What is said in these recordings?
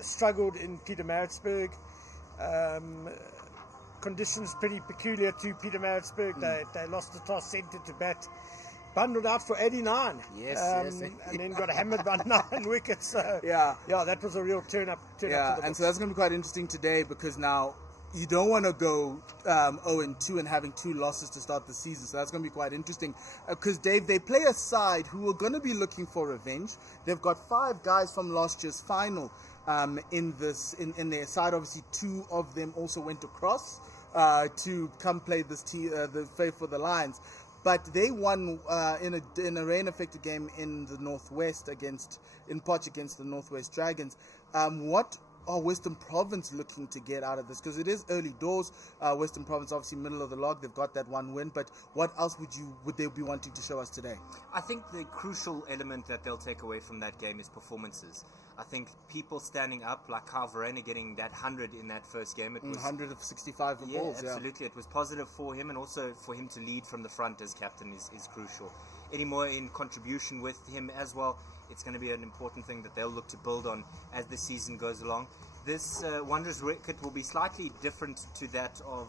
Struggled in Pietermaritzburg. Conditions pretty peculiar to Pietermaritzburg. They lost the toss, sent it to bat, bundled out for 89. Yes. And then got hammered by 9 wickets. So that was a real turn up. To the and so that's going to be quite interesting today, because now you don't want to go 0-2 and having 2 losses to start the season. So that's going to be quite interesting. Because, Dave, they play a side who are going to be looking for revenge. They've got 5 guys from last year's final in their side. Obviously, 2 of them also went across to come play this for the Lions. But they won in a rain-affected game in the Northwest in Potch against the Northwest Dragons. What are Western Province looking to get out of this? Because it is early doors. Western Province, obviously, middle of the log. They've got that 1 win. But what else would they be wanting to show us today? I think the crucial element that they'll take away from that game is performances. I think people standing up, like Kyle Verreynne getting that 100 in that first game. It was 100 of 65 balls. Absolutely. It was positive for him, and also for him to lead from the front as captain is crucial. Any more in contribution with him as well, it's going to be an important thing that they'll look to build on as the season goes along. This Wanderers record will be slightly different to that of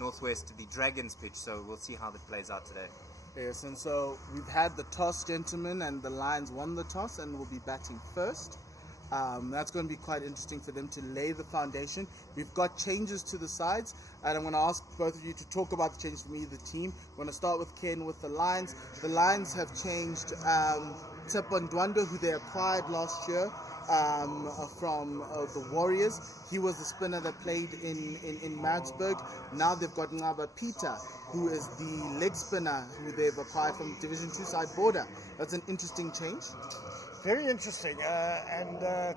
Northwest, the Dragons pitch, so we'll see how that plays out today. Yes, and so we've had the toss, gentlemen, and the Lions won the toss and will be batting first. That's going to be quite interesting for them to lay the foundation. We've got changes to the sides, and I'm going to ask both of you to talk about the changes for me, the team. I'm going to start with Ken with the Lions. The Lions have changed Tsepo Ndwandwe, who they acquired last year from the Warriors. He was the spinner that played in Maritzburg. Now they've got Ngaba Peter, who is the leg spinner who they've acquired from Division 2 side Border. That's an interesting change. Very interesting. I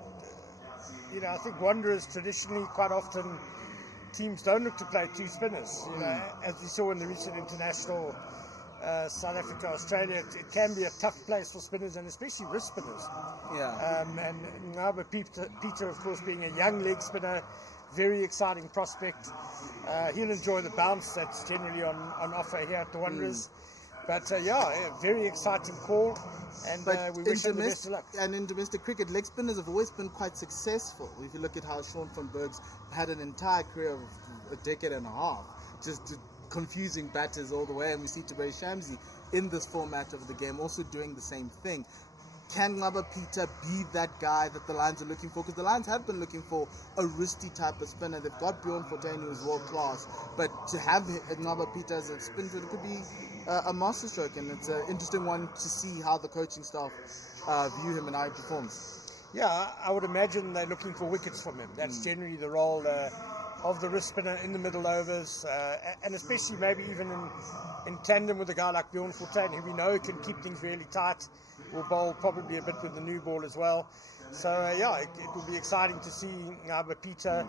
think Wanderers traditionally quite often teams don't look to play 2 spinners. As we saw in the recent international South Africa, Australia, it can be a tough place for spinners, and especially wrist spinners. And Ngaba Peter, of course, being a young leg spinner, very exciting prospect. He'll enjoy the bounce that's generally on offer here at the Wanderers. But very exciting call, and we wish him the best of luck. And in domestic cricket, leg spinners have always been quite successful. If you look at how Sean van Berg's had an entire career of a decade and a half, just confusing batters all the way, and we see Tabari Shamsi in this format of the game also doing the same thing. Can Ngaba Peter be that guy that the Lions are looking for? Because the Lions have been looking for a wristy type of spinner. They've got Bjorn Fortuin, who is world class, but to have Ngaba Peter as a spin fielder could be a masterstroke, and it's an interesting one to see how the coaching staff view him and how he performs. Yeah, I would imagine they're looking for wickets from him. That's generally the role of the wrist spinner in the middle overs, and especially maybe even in tandem with a guy like Bjorn Fortuin, who we know can keep things really tight, will bowl probably a bit with the new ball as well. So it will be exciting to see Ngaba Peter.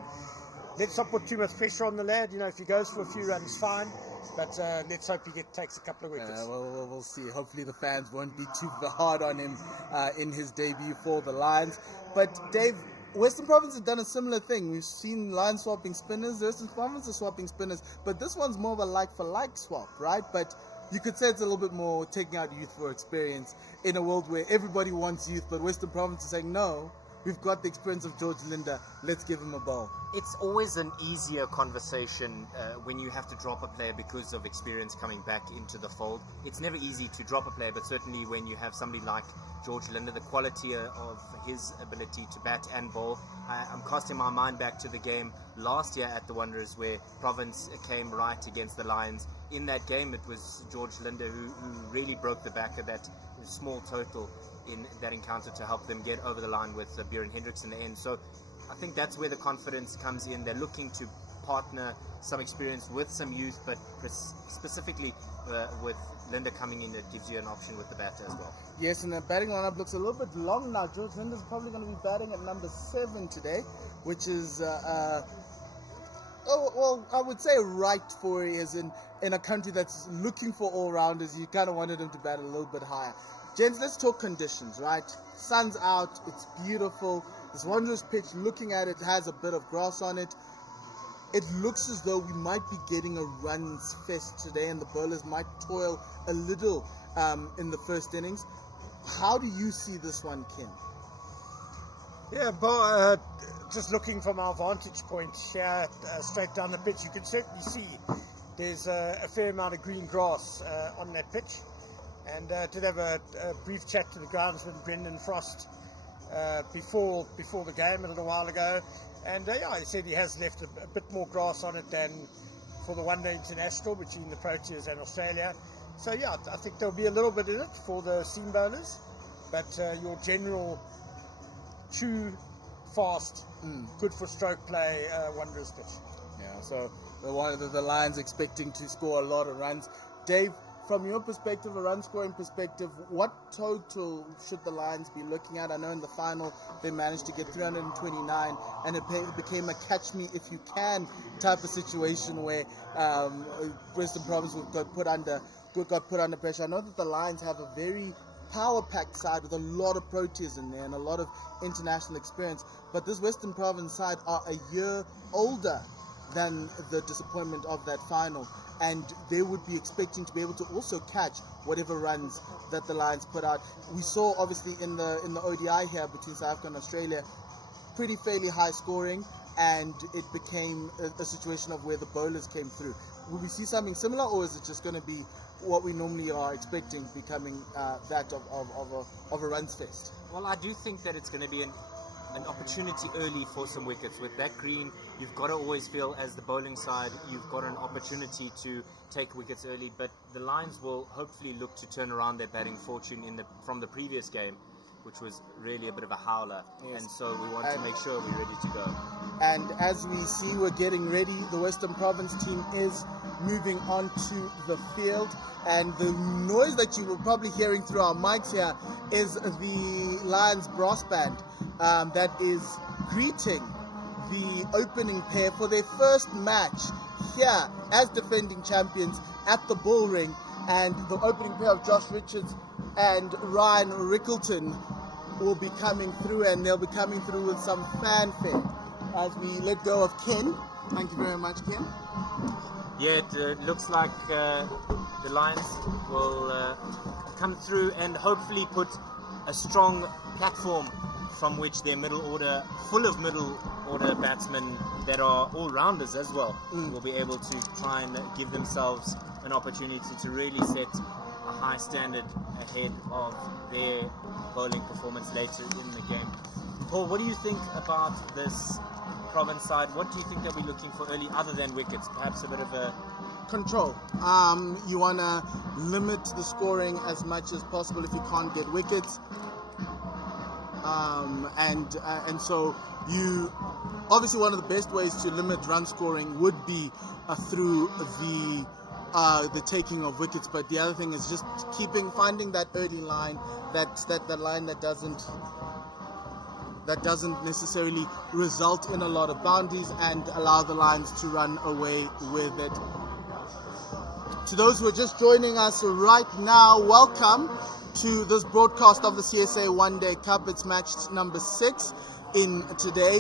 Let's not put too much pressure on the lad. If he goes for a few runs, fine. But let's hope he takes a couple of wickets. We'll see. Hopefully the fans won't be too hard on him in his debut for the Lions. But Dave, Western Province has done a similar thing. We've seen Lions swapping spinners. The Western Province is swapping spinners. But this one's more of a like-for-like swap, right? But you could say it's a little bit more taking out youth for experience in a world where everybody wants youth, but Western Province is saying, no, we've got the experience of George Linda. Let's give him a ball. It's always an easier conversation when you have to drop a player because of experience coming back into the fold. It's never easy to drop a player, but certainly when you have somebody like George Linda, the quality of his ability to bat and bowl. I'm casting my mind back to the game last year at the Wanderers where Province came right against the Lions. In that game, it was George Linda who really broke the back of that small total in that encounter to help them get over the line with Bjorn Hendricks in the end. So I think that's where the confidence comes in. They're looking to partner some experience with some youth, but specifically with Linda coming in, it gives you an option with the bat as well. Yes, and the batting lineup looks a little bit long now. George Linda's probably going to be batting at number 7 today, which is, I would say right for he is in a country that's looking for all-rounders. You kind of wanted him to bat a little bit higher. Gents, let's talk conditions, right? Sun's out, it's beautiful. This Wanderers pitch, looking at it, has a bit of grass on it. It looks as though we might be getting a runs fest today, and the bowlers might toil a little in the first innings. How do you see this one, Ken? Yeah, just looking from our vantage point here, straight down the pitch, you can certainly see there's a fair amount of green grass on that pitch. And did have a brief chat to the groundsman, Brendan Frost, before the game a little while ago. And he said he has left a bit more grass on it than for the one-day international between the Proteas and Australia. So, I think there'll be a little bit in it for the seam bowlers. But your general true, fast, good for stroke play, Wanderers pitch. Yeah, so the Lions expecting to score a lot of runs. Dave, from your perspective, a run scoring perspective, what total should the Lions be looking at? I know in the final they managed to get 329, and it became a catch me if you can type of situation where Western Province got put under pressure. I know that the Lions have a very power-packed side with a lot of Proteas in there and a lot of international experience, but this Western Province side are a year older than the disappointment of that final, and they would be expecting to be able to also catch whatever runs that the Lions put out. We saw obviously in the ODI here between South Africa and Australia fairly high scoring, and it became a situation of where the bowlers came through. Will we see something similar, or is it just going to be what we normally are expecting becoming that of a runs fest? Well, I do think that it's going to be an opportunity early for some wickets. With that green, you've got to always feel, as the bowling side, you've got an opportunity to take wickets early, but the Lions will hopefully look to turn around their batting fortune from the previous game, which was really a bit of a howler. Yes. And so we want to make sure we're ready to go. And as we see, we're getting ready. The Western Province team is moving onto the field, and the noise that you were probably hearing through our mics here is the Lions brass band that is greeting the opening pair for their first match here as defending champions at the Bull Ring. And the opening pair of Josh Richards and Ryan Rickleton will be coming through, and they'll be coming through with some fanfare as we let go of Ken. Thank you very much, Ken. Yeah, it looks like the Lions will come through and hopefully put a strong platform from which their middle order, full of middle order batsmen that are all-rounders as well, will be able to try and give themselves an opportunity to really set a high standard ahead of their bowling performance later in the game. Paul, what do you think about this Province side? What do you think they'll be looking for early, other than wickets? Perhaps a bit of a control. You want to limit the scoring as much as possible if you can't get wickets. And so you obviously, one of the best ways to limit run scoring would be through the taking of wickets. But the other thing is just finding that early line, that line that doesn't necessarily result in a lot of boundaries and allow the Lions to run away with it. To those who are just joining us right now, welcome to this broadcast of the CSA One Day Cup. It's match number 6 in today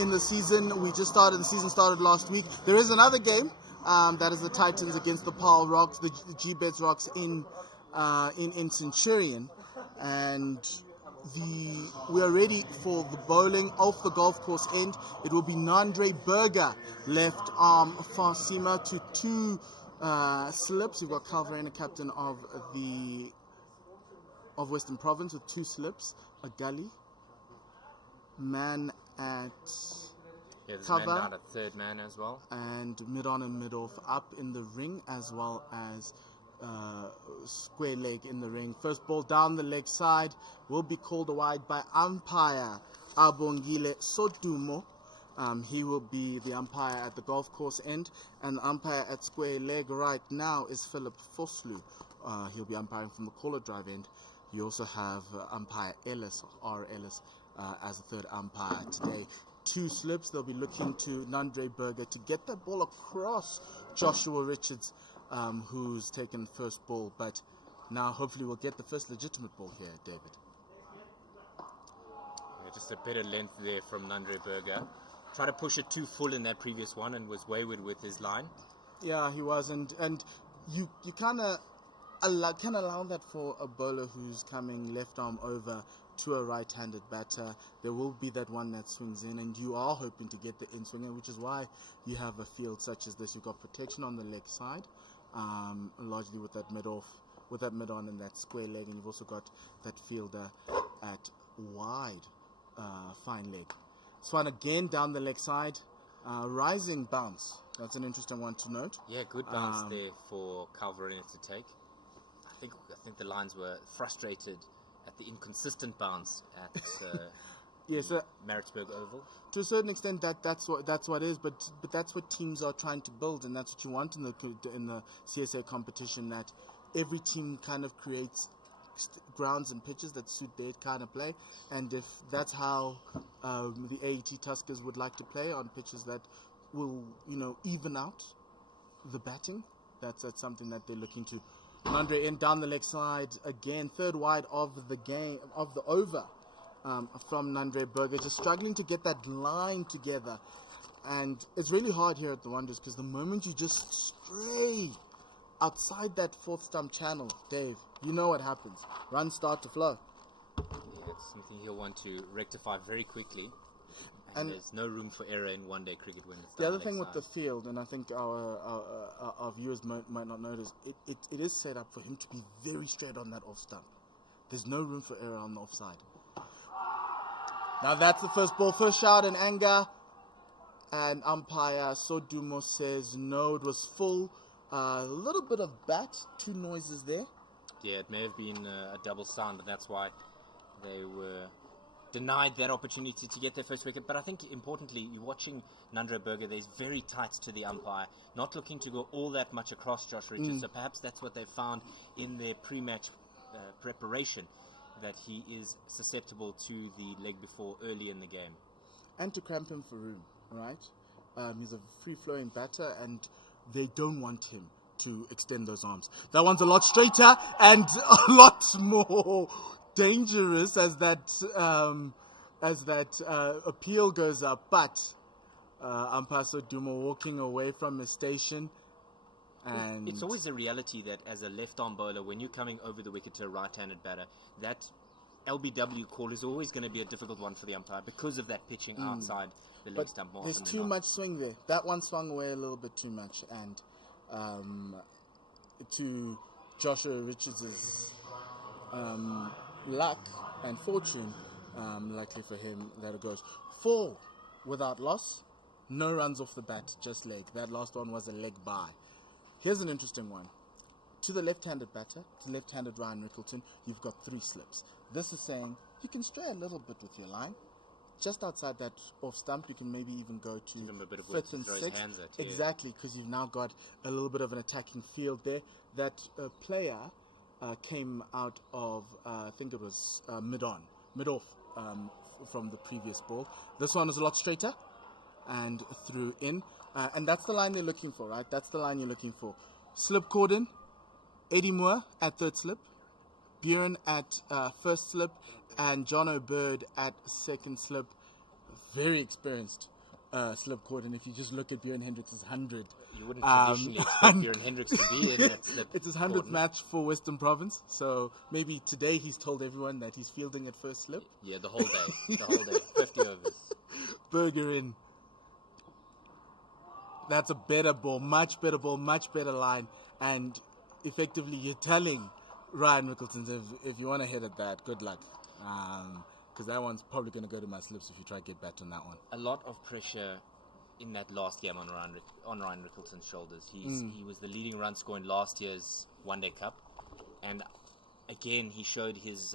in the season. The season started last week. There is another game, that is the Titans against the Paarl Rocks, the G-Beds Rocks in Centurion, and we are ready for the bowling off the golf course end. It will be Nandre Berger left arm far seamer to 2 slips. You've got Calverena, captain of Western Province, with 2 slips, a gully, man at cover, man down at third man as well, and mid-on and mid-off up in the ring, as well as square leg in the ring. First ball down the leg side will be called wide by umpire Abongile Sodumo. He will be the umpire at the golf course end, and the umpire at square leg right now is Philip Foslu. He'll be umpiring from the caller drive end. You also have umpire Ellis, R. Ellis, as a third umpire today. 2 slips. They'll be looking to Nandre Berger to get that ball across Joshua Richards, who's taken first ball, but now hopefully we'll get the first legitimate ball here, David. Yeah, just a bit of length there from Nandre Berger. Tried to push it too full in that previous one and was wayward with his line. Yeah, he was, and you kind of can allow that for a bowler who's coming left arm over to a right-handed batter, there will be that one that swings in, and you are hoping to get the in swinger, which is why you have a field such as this. You've got protection on the leg side, largely with that mid-on and that square leg, and you've also got that fielder at wide, fine leg. Swan again down the leg side, rising bounce. That's an interesting one to note. Yeah, good bounce there for Calverine to take. I think the Lions were frustrated at the inconsistent bounce at yes, Maritzburg Oval. To a certain extent, that's what it is. But that's what teams are trying to build, and that's what you want in the CSA competition. That every team kind of creates grounds and pitches that suit their kind of play, and if that's how the AET Tuskers would like to play on pitches that will even out the batting, that's something that they're looking to. Andre in down the leg side again, third wide of the over from Nandre Berger, just struggling to get that line together, and it's really hard here at the Wanderers because the moment you just stray outside that fourth stump channel, Dave, you know what happens. Runs start to flow. Yeah, it's something he'll want to rectify very quickly. And there's no room for error in one-day cricket when it's the other thing with the field, and I think our viewers might not notice, it is set up for him to be very straight on that off stump. There's no room for error on the offside. Now that's the first ball, first shout in anger, and umpire Sodumo says no, it was full. A little bit of bat, two noises there. Yeah, it may have been a double sound, and that's why they were denied that opportunity to get their first wicket. But I think importantly, you're watching Nandre Berger, there's very tight to the umpire, not looking to go all that much across Josh Richards. So perhaps that's what they found in their pre-match preparation, that he is susceptible to the leg before early in the game. And to cramp him for room, right? He's a free-flowing batter, and they don't want him to extend those arms. That one's a lot straighter and a lot more dangerous as that appeal goes up. But umpire Sodumo walking away from his station. And it's always a reality that as a left-arm bowler, when you're coming over the wicket to a right-handed batter, that LBW call is always going to be a difficult one for the umpire because of that pitching outside the leg stump more often than not. There's too much swing there. That one swung away a little bit too much, and to Joshua Richards' luck and fortune, likely for him that it goes 4 without loss, no runs off the bat, just leg. That last one was a leg by. Here's an interesting one. To the left-handed batter, to left-handed Ryan Rickleton, you've got 3 slips. This is saying you can stray a little bit with your line. Just outside that off stump, you can maybe even go to 5th and 6th. Exactly, because you've now got a little bit of an attacking field there. That player came out of, I think it was mid-off from the previous ball. This one is a lot straighter and through in. And that's the line they're looking for, right? That's the line you're looking for. Slip Corden, Eddie Moore at 3rd slip, Buren at 1st slip, and John O'Bird at 2nd slip. Very experienced slip Corden. If you just look at Buren Hendricks' 100. You wouldn't traditionally expect Buren Hendricks to be in that slip. It's his 100th match for Western Province, so maybe today he's told everyone that he's fielding at 1st slip. Yeah, the whole day. 50 overs. Berger in. That's a better ball, much better line, and effectively you're telling Ryan Rickleton, if you want to hit at that, good luck, because that one's probably going to go to my slips if you try to get back on that one. A lot of pressure in that last game on Ryan Rickleton's shoulders. He was the leading run scorer in last year's One Day Cup, and again he showed his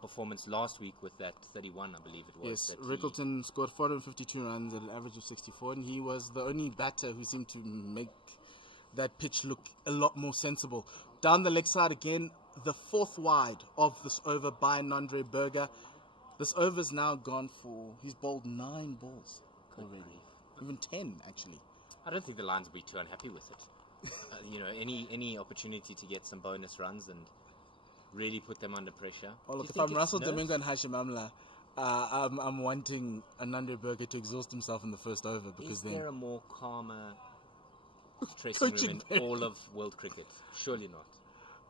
performance last week with that 31, I believe it was. Yes, Rickleton scored 452 runs at an average of 64, and he was the only batter who seemed to make that pitch look a lot more sensible. Down the leg side again, the 4th wide of this over by Nandre Berger. This over's now gone for, he's bowled 9 balls already. Even 10, actually. I don't think the Lions will be too unhappy with it. Any opportunity to get some bonus runs and really put them under pressure. Oh, look, if I'm Russell Domingo and Hashim Amla, I'm wanting Nandre Berger to exhaust himself in the first over, because is there a more calmer dressing room in all of world cricket? Surely not.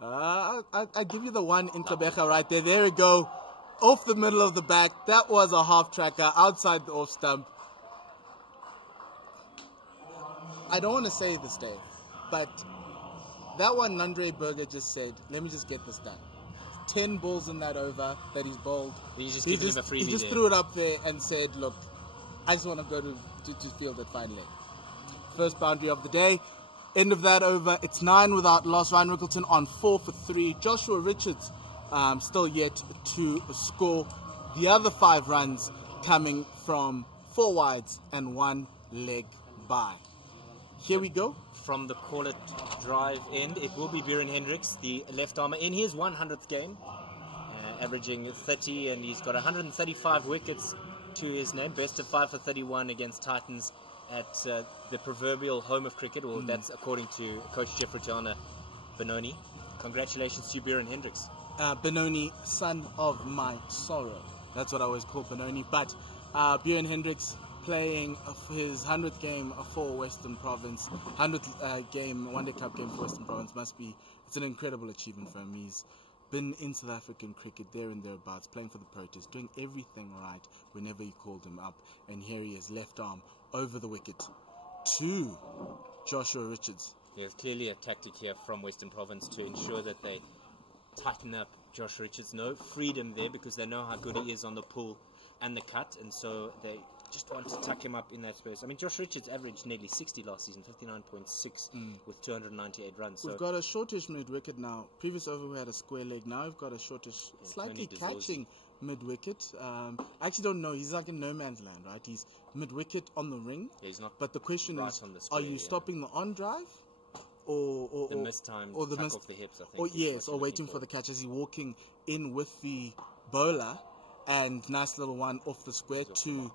I give you the one in Kabeja right there. There we go. off the middle of the back. That was a half tracker outside the off stump. I don't want to say this, Dave, but that one Nandre Berger just said, let me just get this done. 10 balls in that over that he's bowled. He's just giving him a freebie He just there. threw it up there and said, look, I just want to go to field at fine leg. First boundary of the day. End of that over. It's 9 without loss. Ryan Rickleton on 4 for 3. Joshua Richards still yet to score. The other 5 runs coming from 4 wides and 1 leg by. Here we go. From the call it drive end, it will be Buren Hendricks, the left armer, in his 100th game, averaging 30, and he's got 135 wickets to his name. Best of 5 for 31 against Titans at the proverbial home of cricket, or that's according to Coach Jeffrey Benoni. Congratulations to Buren Hendricks. Benoni, son of my sorrow. That's what I always call Benoni. But Buren Hendricks playing his 100th game for Western Province, 100th game, One Day Cup game for Western Province it's an incredible achievement for him. He's been in South African cricket there and thereabouts, playing for the Proteas, doing everything right whenever you called him up. And here he is, left arm over the wicket to Joshua Richards. There's clearly a tactic here from Western Province to ensure that they tighten up Josh Richards. No freedom there because they know how good he is on the pull and the cut, and so they just want to tuck him up in that space. I mean, Josh Richards averaged nearly 60 last season, 59.6 with 298 runs. We've got a shortish mid-wicket now. Previous over we had a square leg. Now we've got a shortish, slightly catching mid-wicket. I actually don't know. He's like in no man's land, right? He's mid-wicket on the ring. Yeah, he's not. But the question right is, on the square, are you stopping the on-drive? Or the mistimed tuck off the hips, I think. Or yes, or waiting for the catch as he's walking in with the bowler, and nice little one off the square to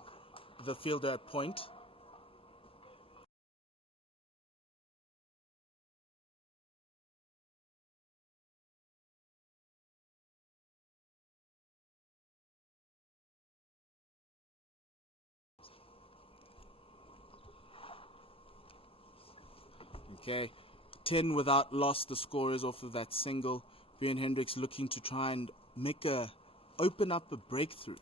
the fielder at point. Okay, 10 without loss. The score is off of that single. Buren Hendricks looking to try and open up a breakthrough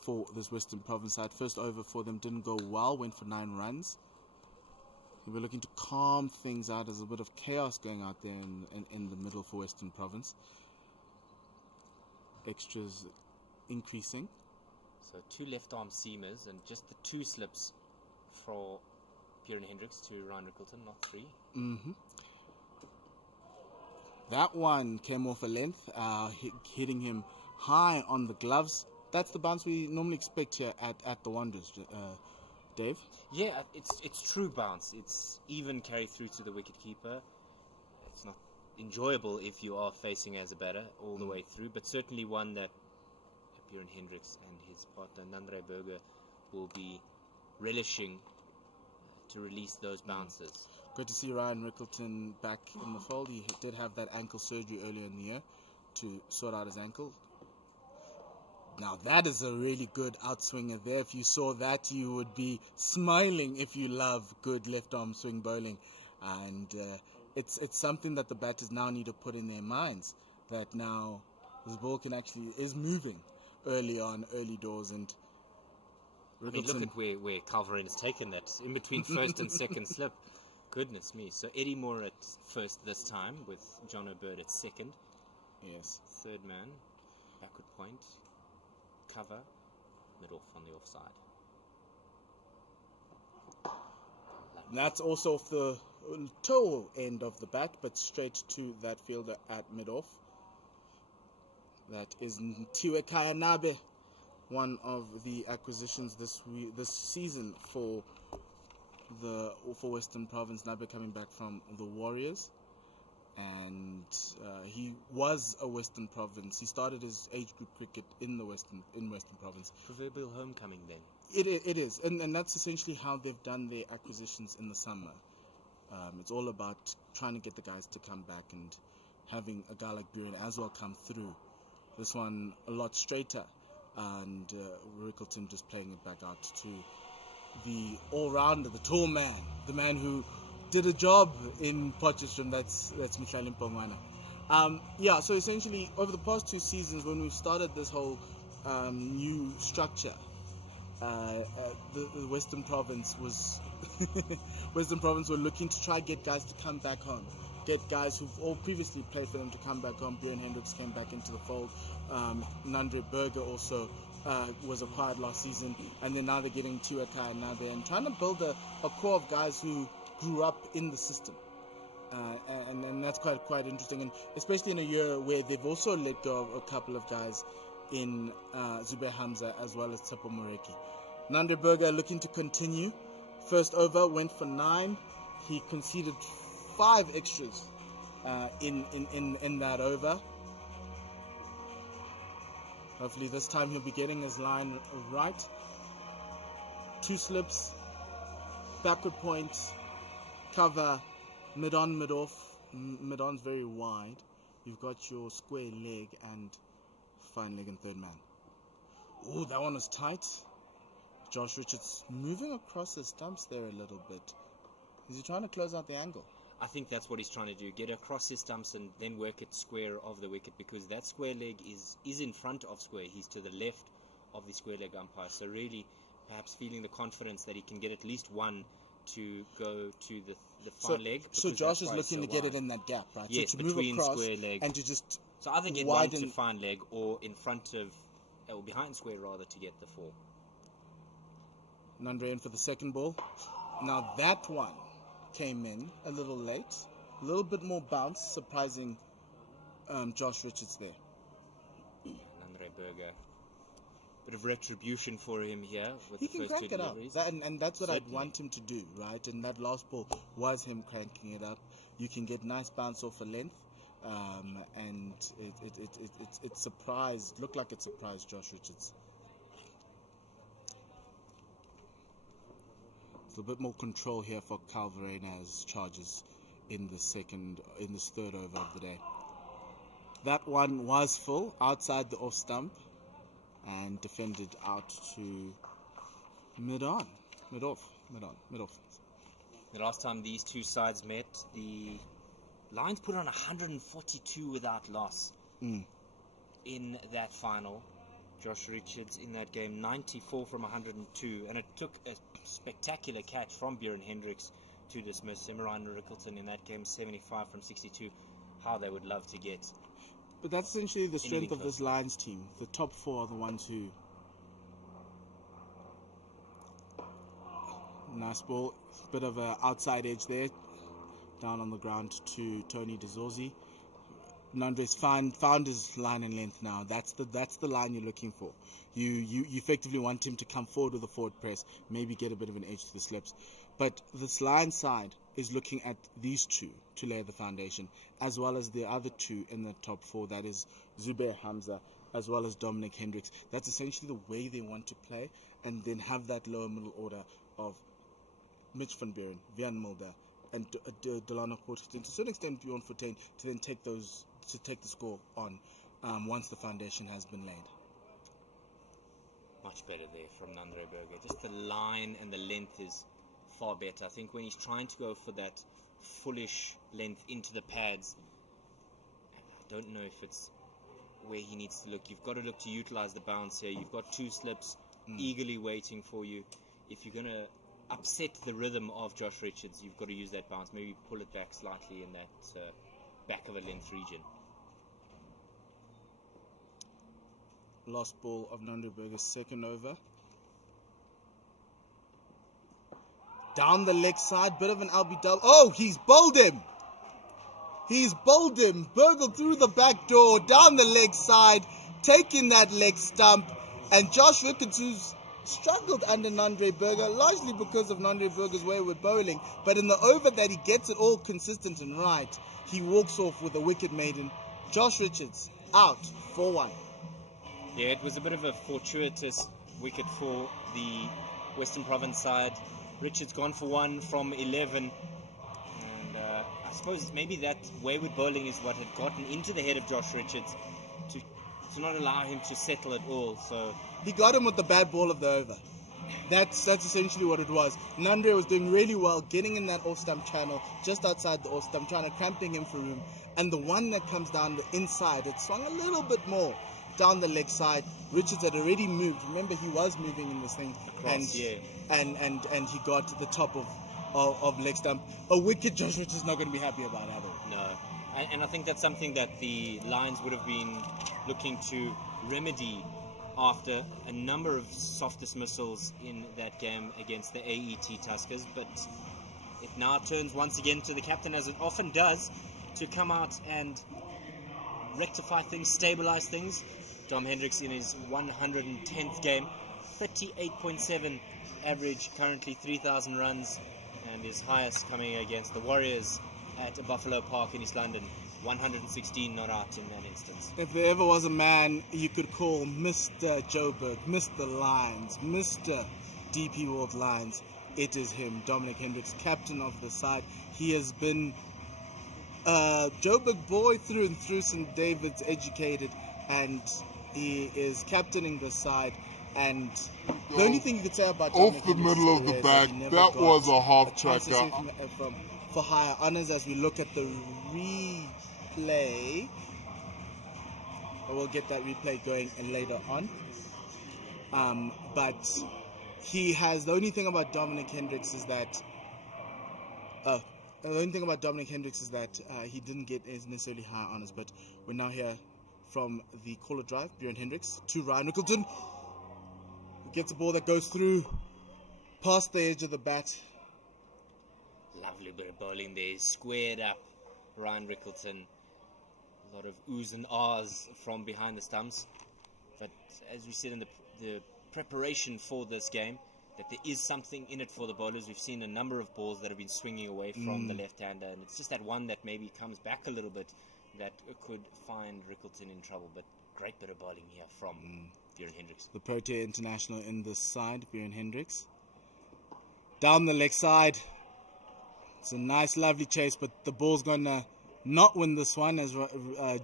for this Western Province side. First over for them didn't go well, went for 9 runs. We're looking to calm things out. There's a bit of chaos going out there in the middle for Western Province. Extras increasing. So 2 left arm seamers and just the 2 slips for Buren Hendricks to Ryan Rickleton, not 3. That one came off a length, hitting him high on the gloves. That's the bounce we normally expect here at the Wanderers, Dave. Yeah, it's true bounce. It's even carry through to the wicketkeeper. It's not enjoyable if you are facing as a batter all the way through, but certainly one that Buren Hendricks and his partner Nandre Berger will be relishing to release those bounces. Good to see Ryan Rickleton back in the fold. He did have that ankle surgery earlier in the year to sort out his ankle. Now that is a really good outswinger there. If you saw that, you would be smiling if you love good left arm swing bowling. And it's something that the batters now need to put in their minds, that now this ball is moving early doors. And I mean, look at where Calveren has taken that in between first and second slip. Goodness me. So Eddie Moore at first this time with John O'Bird at second. Yes. Third man, backward point, cover, mid-off on the offside. And that's also off the toe end of the bat, but straight to that fielder at mid-off. That is Ntiwe Kayanabe, one of the acquisitions this season for Western Province. Nabe coming back from the Warriors, and he was a Western Province. He started his age group cricket in Western Province. Proverbial homecoming then. It is, and that's essentially how they've done their acquisitions in the summer. It's all about trying to get the guys to come back and having a guy like Buren as well come through. This one a lot straighter, and Rickleton just playing it back out to the all-rounder, the tall man, the man who did a job in Potchefstroom. That's Michael Mpongwana. So essentially over the past 2 seasons, when we've started this whole new structure, the Western Province was Western Province were looking to try get guys to come back home, get guys who've all previously played for them to come back home. Bjorn Hendricks came back into the fold. Nandre Berger also was acquired last season, and then now they're getting Tuakai and now they're trying to build a core of guys who grew up in the system. And that's quite interesting, and especially in a year where they've also let go of a couple of guys in Zubair Hamza as well as Tsepo Moreki. Nandre Berger looking to continue. First over went for 9. He conceded 5 extras in that over. Hopefully this time he'll be getting his line right. 2 slips, backward point, cover, mid on, mid off. Mid on's very wide. You've got your square leg and fine leg and third man. Oh, that one was tight. Josh Richards moving across his stumps there a little bit. Is he trying to close out the angle? I think that's what he's trying to do, get across his stumps and then work it square of the wicket, because that square leg is in front of square. He's to the left of the square leg umpire. So really, perhaps feeling the confidence that he can get at least one to go to the fine leg. So Josh is looking to get it in that gap, right? Yes, so to move between across square leg. and to just So either get widen. one to fine leg or in front of, or behind square rather, to get the 4. Nandre in for the second ball. Now that one came in a little late. A little bit more bounce, surprising Josh Richards there. Nandre Berger. Bit of retribution for him here with He the can first 2 crank it up, deliveries. and that's what Certainly. I'd want him to do, right? And that last ball was him cranking it up. You can get nice bounce off a length, and it surprised, looked like it surprised Josh Richards. A bit more control here for Calvarena's charges in this third over of the day. That one was full outside the off stump and defended out to mid off. The last time these two sides met, the Lions put on 142 without loss in that final. Josh Richards in that game, 94 from 102, and it took a spectacular catch from Bjorn Hendricks to dismiss him. Ryan Rickleton in that game, 75 from 62. How they would love to get. But that's essentially the strength of Anything this Lions team. The top 4 are the ones who... Nice ball. Bit of an outside edge there. Down on the ground to Tony DeZorzi. Nandre's found his line and length now. That's the line you're looking for. You effectively want him to come forward with a forward press, maybe get a bit of an edge to the slips. But this line side is looking at these 2 to lay the foundation, as well as the other 2 in the top 4. That is Zubair Hamza, as well as Dominic Hendricks. That's essentially the way they want to play, and then have that lower middle order of Mitch van Buren, Vian Mulder, and Delano Porter, to a certain extent Bjorn Fortuin, to then take the score on once the foundation has been laid. Much better there from Nandre Berger. Just the line and the length is far better. I think when he's trying to go for that fullish length into the pads, I don't know if it's where he needs to look. You've got to look to utilize the bounce here. You've got 2 slips eagerly waiting for you. If you're going to upset the rhythm of Josh Richards, you've got to use that bounce. Maybe pull it back slightly in that back of a length region. Last ball of Nandre Berger's second over. Down the leg side, bit of an LB double. Oh, he's bowled him. Berger through the back door, down the leg side, taking that leg stump. And Josh Richards, who's struggled under Nandre Berger, largely because of Nandre Berger's wayward bowling. But in the over that he gets it all consistent and right, he walks off with a wicket maiden. Josh Richards out 4-1. Yeah, it was a bit of a fortuitous wicket for the Western Province side. Richards gone for 1 from 11. And I suppose maybe that wayward bowling is what had gotten into the head of Josh Richards to not allow him to settle at all. So he got him with the bad ball of the over. That's essentially what it was. Nandre was doing really well, getting in that off-stump channel, just outside the off-stump, trying to cramping him for room. And the one that comes down the inside, it swung a little bit more. down the leg side. Richards had already moved. Remember, he was moving in this thing, and he got to the top of leg stump. A wicket Josh Richards is not going to be happy about at all. No, and I think that's something that the Lions would have been looking to remedy after a number of soft dismissals in that game against the AET Tuskers, but it now turns once again to the captain, as it often does, to come out and rectify things, stabilize things. Dom Hendricks in his 110th game, 38.7 average, currently 3,000 runs, and his highest coming against the Warriors at Buffalo Park in East London, 116 not out in that instance. If there ever was a man you could call Mr. Joburg, Mr. Lions, Mr. DP World Lions, it is him, Dominic Hendricks, captain of the side. He has been Joburg boy through and through. St. David's educated, and he is captaining the side. And the only thing you could say about off the middle of the back, that was a half tracker for higher honors. As we look at the replay, we'll get that replay going later on. But he has, the only thing about Dominic Hendricks is that he didn't get necessarily high honors. But we're now here from the caller drive. Bjorn Hendricks to Ryan Rickleton. Gets a ball that goes through past the edge of the bat. Lovely bit of bowling there, squared up Ryan Rickleton. A lot of oohs and ahs from behind the stumps. But as we said in the preparation for this game, that there is something in it for the bowlers. We've seen a number of balls that have been swinging away from the left-hander, and it's just that one that maybe comes back a little bit that could find Rickleton in trouble. But great bit of bowling here from Bjorn Hendricks. The Protea International in this side, Bjorn Hendricks. Down the leg side. It's a nice, lovely chase, but the ball's going to not win this one as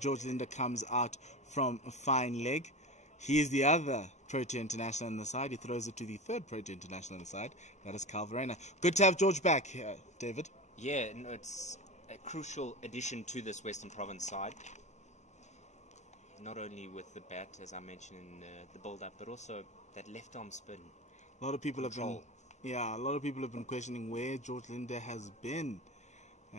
George Linder comes out from a fine leg. He is the other Protea International on the side. He throws it to the third Protea International on the side. That is Carl Verena. Good to have George back here, David. Yeah, no, it's a crucial addition to this Western Province side. Not only with the bat, as I mentioned in the build-up, but also that left-arm spin. A lot of people have been questioning where George Linder has been,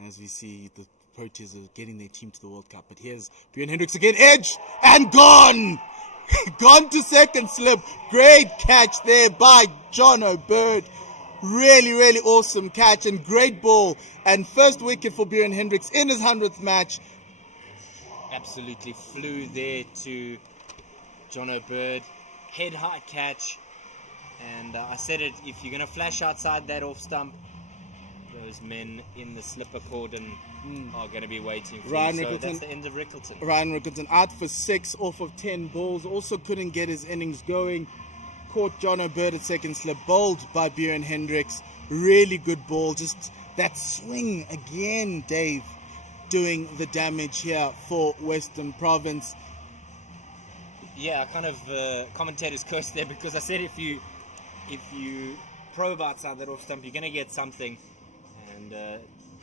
as we see the Proteas are getting their team to the World Cup. But here's Bjorn Hendricks again, edge and gone, gone to second slip. Great catch there by John O'Bird. Really, really awesome catch and great ball. And first wicket for Bjorn Hendricks in his 100th match. Absolutely flew there to John O'Bird. Head high catch. And I said it, if you're going to flash outside that off stump, those men in the slipper cordon are going to be waiting for you. So that's the end of Rickleton. Ryan Rickleton out for 6 off of 10 balls. Also couldn't get his innings going. Caught John O'Bird at second slip. Bowled by Bjorn Hendricks. Really good ball. Just that swing again, Dave, doing the damage here for Western Province. Yeah, I kind of commentator's curse there, because I said if you probe outside that off stump, you're going to get something. And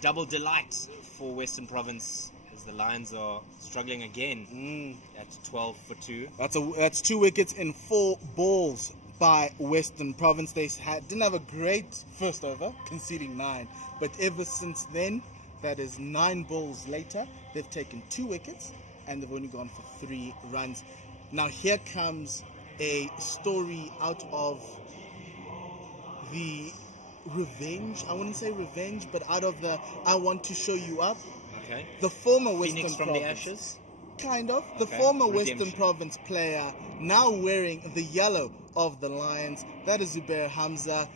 double delight for Western Province as the Lions are struggling again at 12 for 2. That's 2 wickets in 4 balls by Western Province. They didn't have a great first over, conceding 9, but ever since then, that is 9 balls later, they've taken 2 wickets and they've only gone for 3 runs. Now here comes a story out of the revenge. I wouldn't say revenge, but out of the I want to show you up. Okay. The former Phoenix Western from Province. the ashes. Kind of. The Okay. former Redemption. Western Province player, now wearing the yellow of the Lions. That is Zubair Hamza.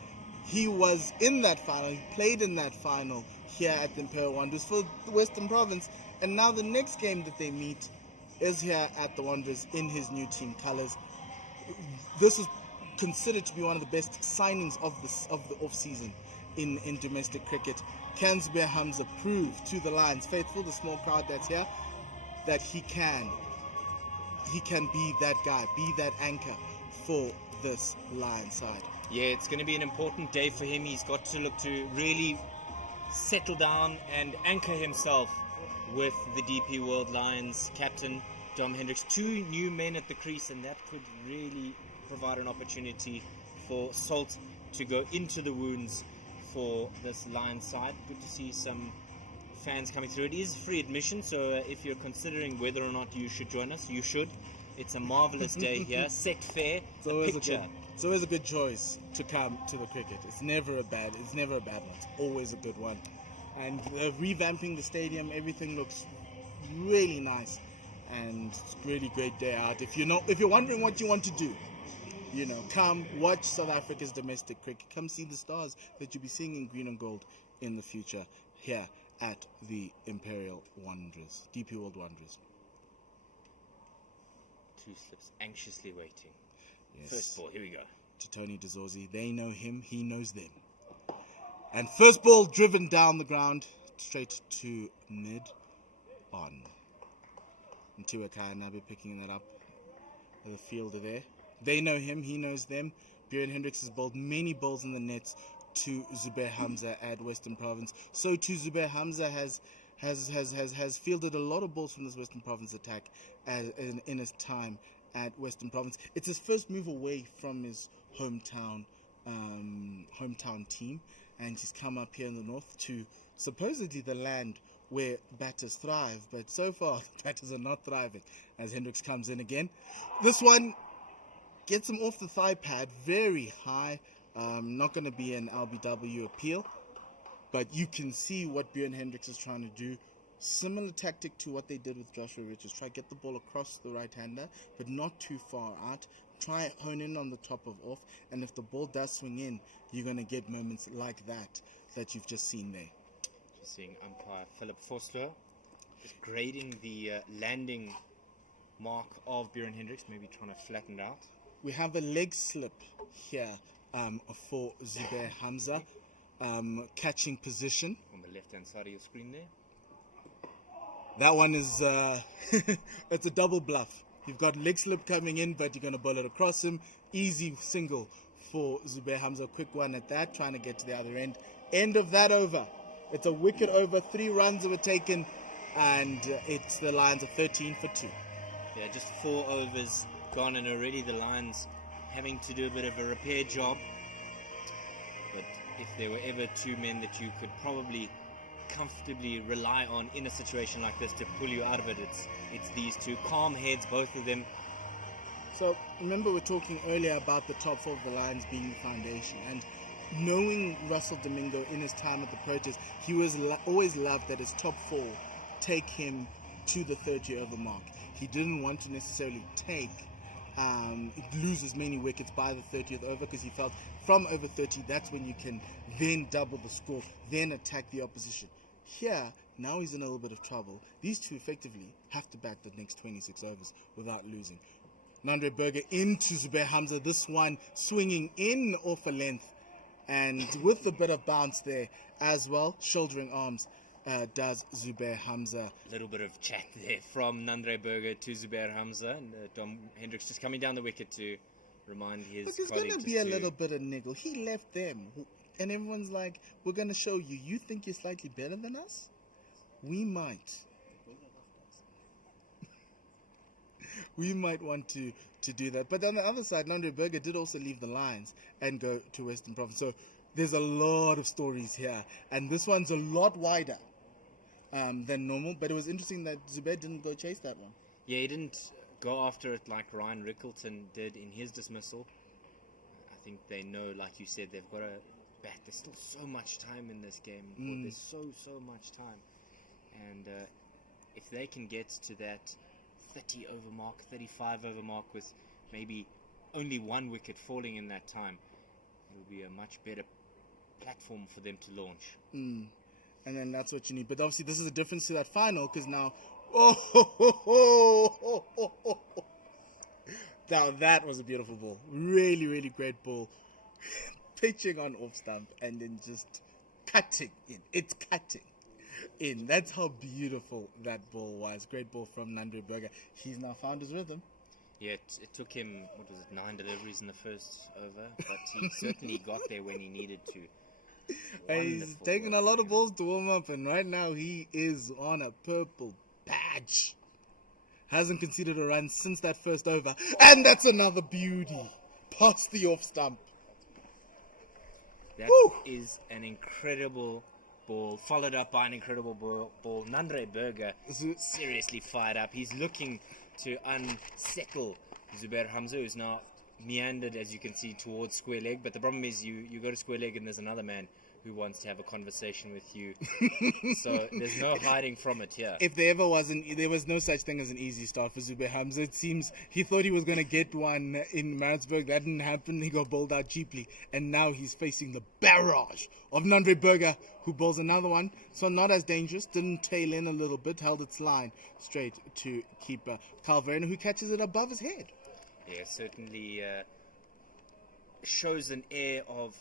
He was in that final. He played in that final here at the Imperial Wanderers for the Western Province. And now the next game that they meet is here at the Wanderers in his new team colours. This is considered to be one of the best signings of the off-season in domestic cricket. Can Zubair Hamza prove to the Lions faithful, the small crowd that's here, that he can be that guy, be that anchor for this Lions side? Yeah, it's going to be an important day for him. He's got to look to really settle down and anchor himself with the DP World Lions captain Dom Hendricks. 2 new men at the crease, and that could really provide an opportunity for Salt to go into the wounds for this Lions side. Good to see some fans coming through. It is free admission, so if you're considering whether or not you should join us, you should. It's a marvelous day here. Set fair. It's always a good choice to come to the cricket. It's never a bad one. It's always a good one. And revamping the stadium, everything looks really nice, and it's a really great day out. If you're wondering what you want to do, come watch South Africa's domestic cricket. Come see the stars that you'll be seeing in green and gold in the future here at the Imperial Wanderers, DP World Wanderers. 2 slips, anxiously waiting. Yes. First ball, here we go. To Tony Dezorzi. They know him, he knows them. And first ball driven down the ground, straight to mid on. And Tiwa Kayanabe picking that up. The fielder there. They know him, he knows them. Bjorn Hendricks has bowled many balls in the nets to Zubair Hamza at Western Province. So too Zubair Hamza has fielded a lot of balls from this Western Province attack in his time at Western Province. It's his first move away from his hometown team, and he's come up here in the north to supposedly the land where batters thrive, but so far the batters are not thriving as Hendricks comes in again. This one gets him off the thigh pad very high. Not going to be an LBW appeal, but you can see what Bjorn Hendricks is trying to do. Similar tactic to what they did with Joshua Richards. Try get the ball across the right-hander, but not too far out. Try hone in on the top of off, and if the ball does swing in, you're going to get moments like that you've just seen there. Just seeing umpire Philip Vosloo just grading the landing mark of Bjorn Hendricks, maybe trying to flatten it out. We have a leg slip here for Zubair Hamza, catching position. On the left-hand side of your screen there. That one is, it's a double bluff. You've got leg slip coming in, but you're going to bowl it across him. Easy single for Zubair Hamza. Quick one at that, trying to get to the other end. End of that over. It's a wicket over. 3 runs were taken, and it's the Lions are 13 for 2. Yeah, just 4 overs gone, and already the Lions having to do a bit of a repair job. But if there were ever 2 men that you could probably comfortably rely on in a situation like this to pull you out of it, it's these 2 calm heads, both of them. So remember, we're talking earlier about the top 4 of the Lions being the foundation, and knowing Russell Domingo in his time at the Proteas, he was always loved that his top 4 take him to the 30 over mark. He didn't want to necessarily lose as many wickets by the 30th over, because he felt from over 30, that's when you can then double the score, then attack the opposition. Here, now he's in a little bit of trouble. These 2 effectively have to bat the next 26 overs without losing. Nandre Berger into Zubair Hamza, this one swinging in off a length, and with a bit of bounce there as well, shouldering arms, does Zubair Hamza. A little bit of chat there from Nandre Berger to Zubair Hamza, and Dom Hendricks just coming down the wicket to remind his Look, there's colleague. There's going to be a little bit of niggle. He left them, and everyone's like, we're going to show you. You think you're slightly better than us? We might. We might want to do that. But on the other side, Nandre Berger did also leave the Lions and go to Western Province. So there's a lot of stories here. And this one's a lot wider than normal. But it was interesting that Zubair didn't go chase that one. Yeah, he didn't go after it like Ryan Rickleton did in his dismissal. I think they know, like you said, they've got to bat. There's still so much time in this game. There's so much time. And if they can get to that 30 over mark, 35 over mark with maybe only 1 wicket falling in that time, it will be a much better platform for them to launch. And then that's what you need. But obviously this is a difference to that final, because now, now that was a beautiful ball. Really, really great ball. Pitching on off stump and then just cutting in. It's cutting in. That's how beautiful that ball was. Great ball from Nandre Berger. He's now found his rhythm. Yeah, it took him, 9 deliveries in the first over, but he certainly got there when he needed to. He's taken a lot of balls to warm up, and right now he is on a purple badge. Hasn't conceded a run since that first over. And that's another beauty. Past the off stump. That Woo! is an incredible ball, followed up by an incredible ball. Nandre Berger seriously fired up. He's looking to unsettle Zubair Hamza, who's now meandered, as you can see, towards square leg. But the problem is you go to square leg and there's another man who wants to have a conversation with you. So there's no hiding from it here. If there was no such thing as an easy start for Zubair Hamza. It seems he thought he was going to get one in Maritzburg. That didn't happen. He got bowled out cheaply. And now he's facing the barrage of Nandre Berger, who bowls another one. So not as dangerous. Didn't tail in a little bit. Held its line straight to keeper Carl Verena, who catches it above his head. Yeah, certainly shows an air of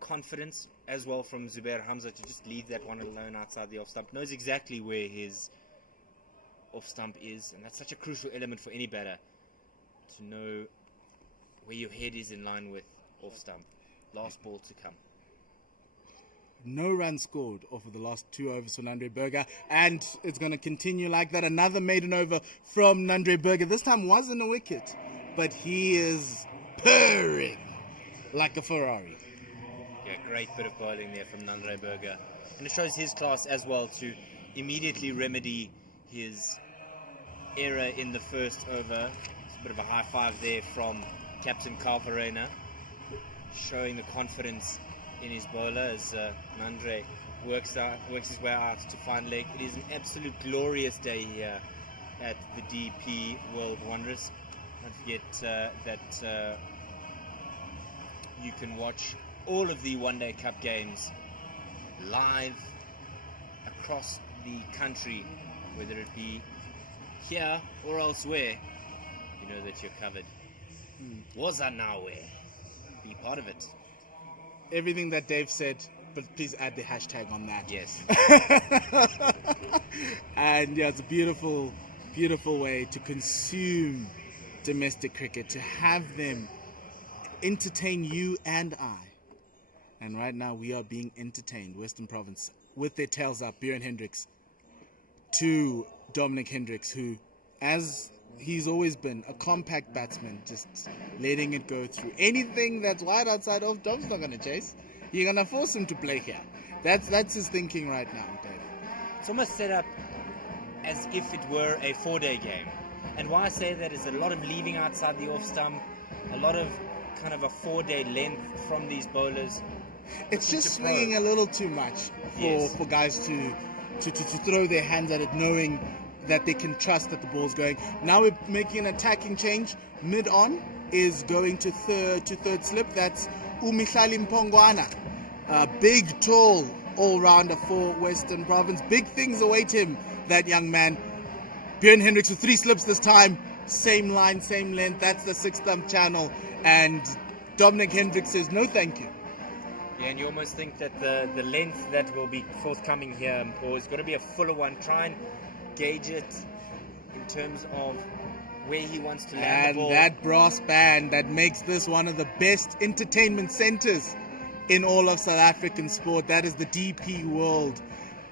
confidence as well from Zubair Hamza to just leave that one alone outside the off stump. Knows exactly where his off stump is, and that's such a crucial element for any batter, to know where your head is in line with off stump. Last ball to come. No run scored off of the last 2 overs for Nandre Berger, and it's going to continue like that. Another maiden over from Nandre Berger. This time wasn't a wicket, but he is purring like a Ferrari. Yeah, great bit of bowling there from Nandre Berger. And it shows his class as well to immediately remedy his error in the first over. It's a bit of a high five there from Captain Carl Verena, showing the confidence in his bowler as Nandre works his way out to find leg. It is an absolute glorious day here at the DP World Wanderers. Don't forget that you can watch all of the One Day Cup games live across the country, whether it be here or elsewhere. You know that you're covered. Waza Nawe. Be part of it. Everything that Dave said, but please add the hashtag on that. Yes. And yeah, it's a beautiful, beautiful way to consume domestic cricket, to have them entertain you and I. And right now we are being entertained. Western Province with their tails up. Bjorn Hendricks to Dominic Hendricks, who, as he's always been, a compact batsman, just letting it go through. Anything that's wide outside of Dom's not going to chase. You're going to force him to play here. That's his thinking right now, Dave. It's almost set up as if it were a 4-day game. And why I say that is a lot of leaving outside the off stump, a lot of kind of a 4-day length from these bowlers. It's just swinging a little too much for guys to throw their hands at it, knowing that they can trust that the ball's going. Now we're making an attacking change. Mid-on is going to third slip. That's Umihlali Mpongwana. A big, tall all-rounder for Western Province. Big things await him, that young man. Bjorn Hendricks with 3 slips this time. Same line, same length. That's the 6-stump channel. And Dominic Hendricks says, no thank you. Yeah, and you almost think that the length that will be forthcoming here is going to be a fuller one. Try and gauge it in terms of where he wants to land the ball. And that brass band that makes this one of the best entertainment centers in all of South African sport. That is the DP World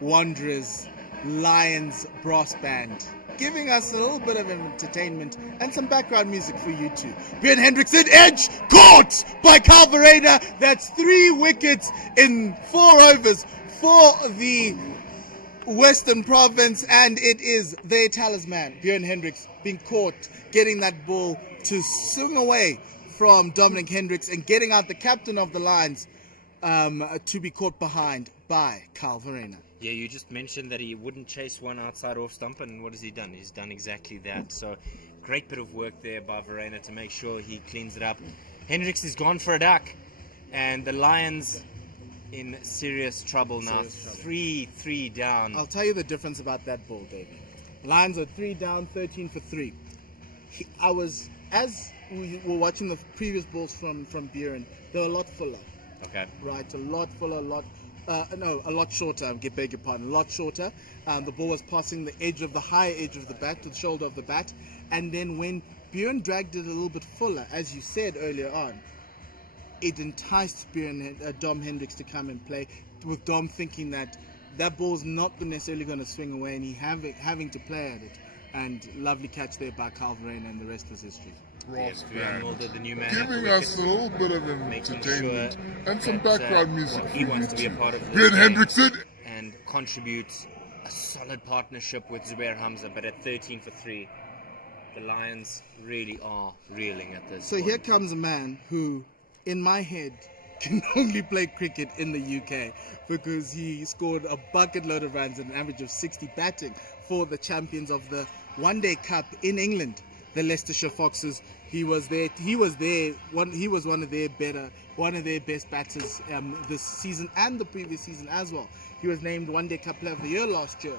Wanderers Lions brass band, giving us a little bit of entertainment and some background music for you too. Bjorn Hendricks in edge, caught by Carl Verena. That's 3 wickets in 4 overs for the Western Province, and it is their talisman, Bjorn Hendricks, being caught, getting that ball to swing away from Dominic Hendricks and getting out the captain of the Lions to be caught behind by Carl Verena. Yeah, you just mentioned that he wouldn't chase one outside off stump, and what has he done? He's done exactly that. So, great bit of work there by Verena to make sure he cleans it up. Hendricks is gone for a duck, and the Lions in serious trouble now. 3 down. I'll tell you the difference about that ball, David. Lions are 3 down, 13 for 3. As we were watching the previous balls from Bjorn, they were a lot fuller. Okay. Right, a lot fuller, a lot shorter. I beg your pardon, a lot shorter. The ball was passing the higher edge of the bat to the shoulder of the bat, and then when Bjorn dragged it a little bit fuller, as you said earlier on, it enticed Dom Hendricks to come and play, with Dom thinking that ball's not necessarily going to swing away, and he having to play at it. And lovely catch there by Calverain, and the rest was history. Ross Brian Band, Mulder, the new man at the giving wicket, us a little bit of making entertainment sure and some that, background music. he wants to be a part of Ben this game Hendrickson. and contribute a solid partnership with Zubair Hamza. But at 13 for 3, the Lions really are reeling at this. So point. here comes a man who, in my head, can only play cricket in the UK because he scored a bucket load of runs and an average of 60 batting for the champions of the One Day Cup in England, the Leicestershire Foxes. He was there. He was one of their best batters this season and the previous season as well. He was named One Day Cup Player of the Year last year,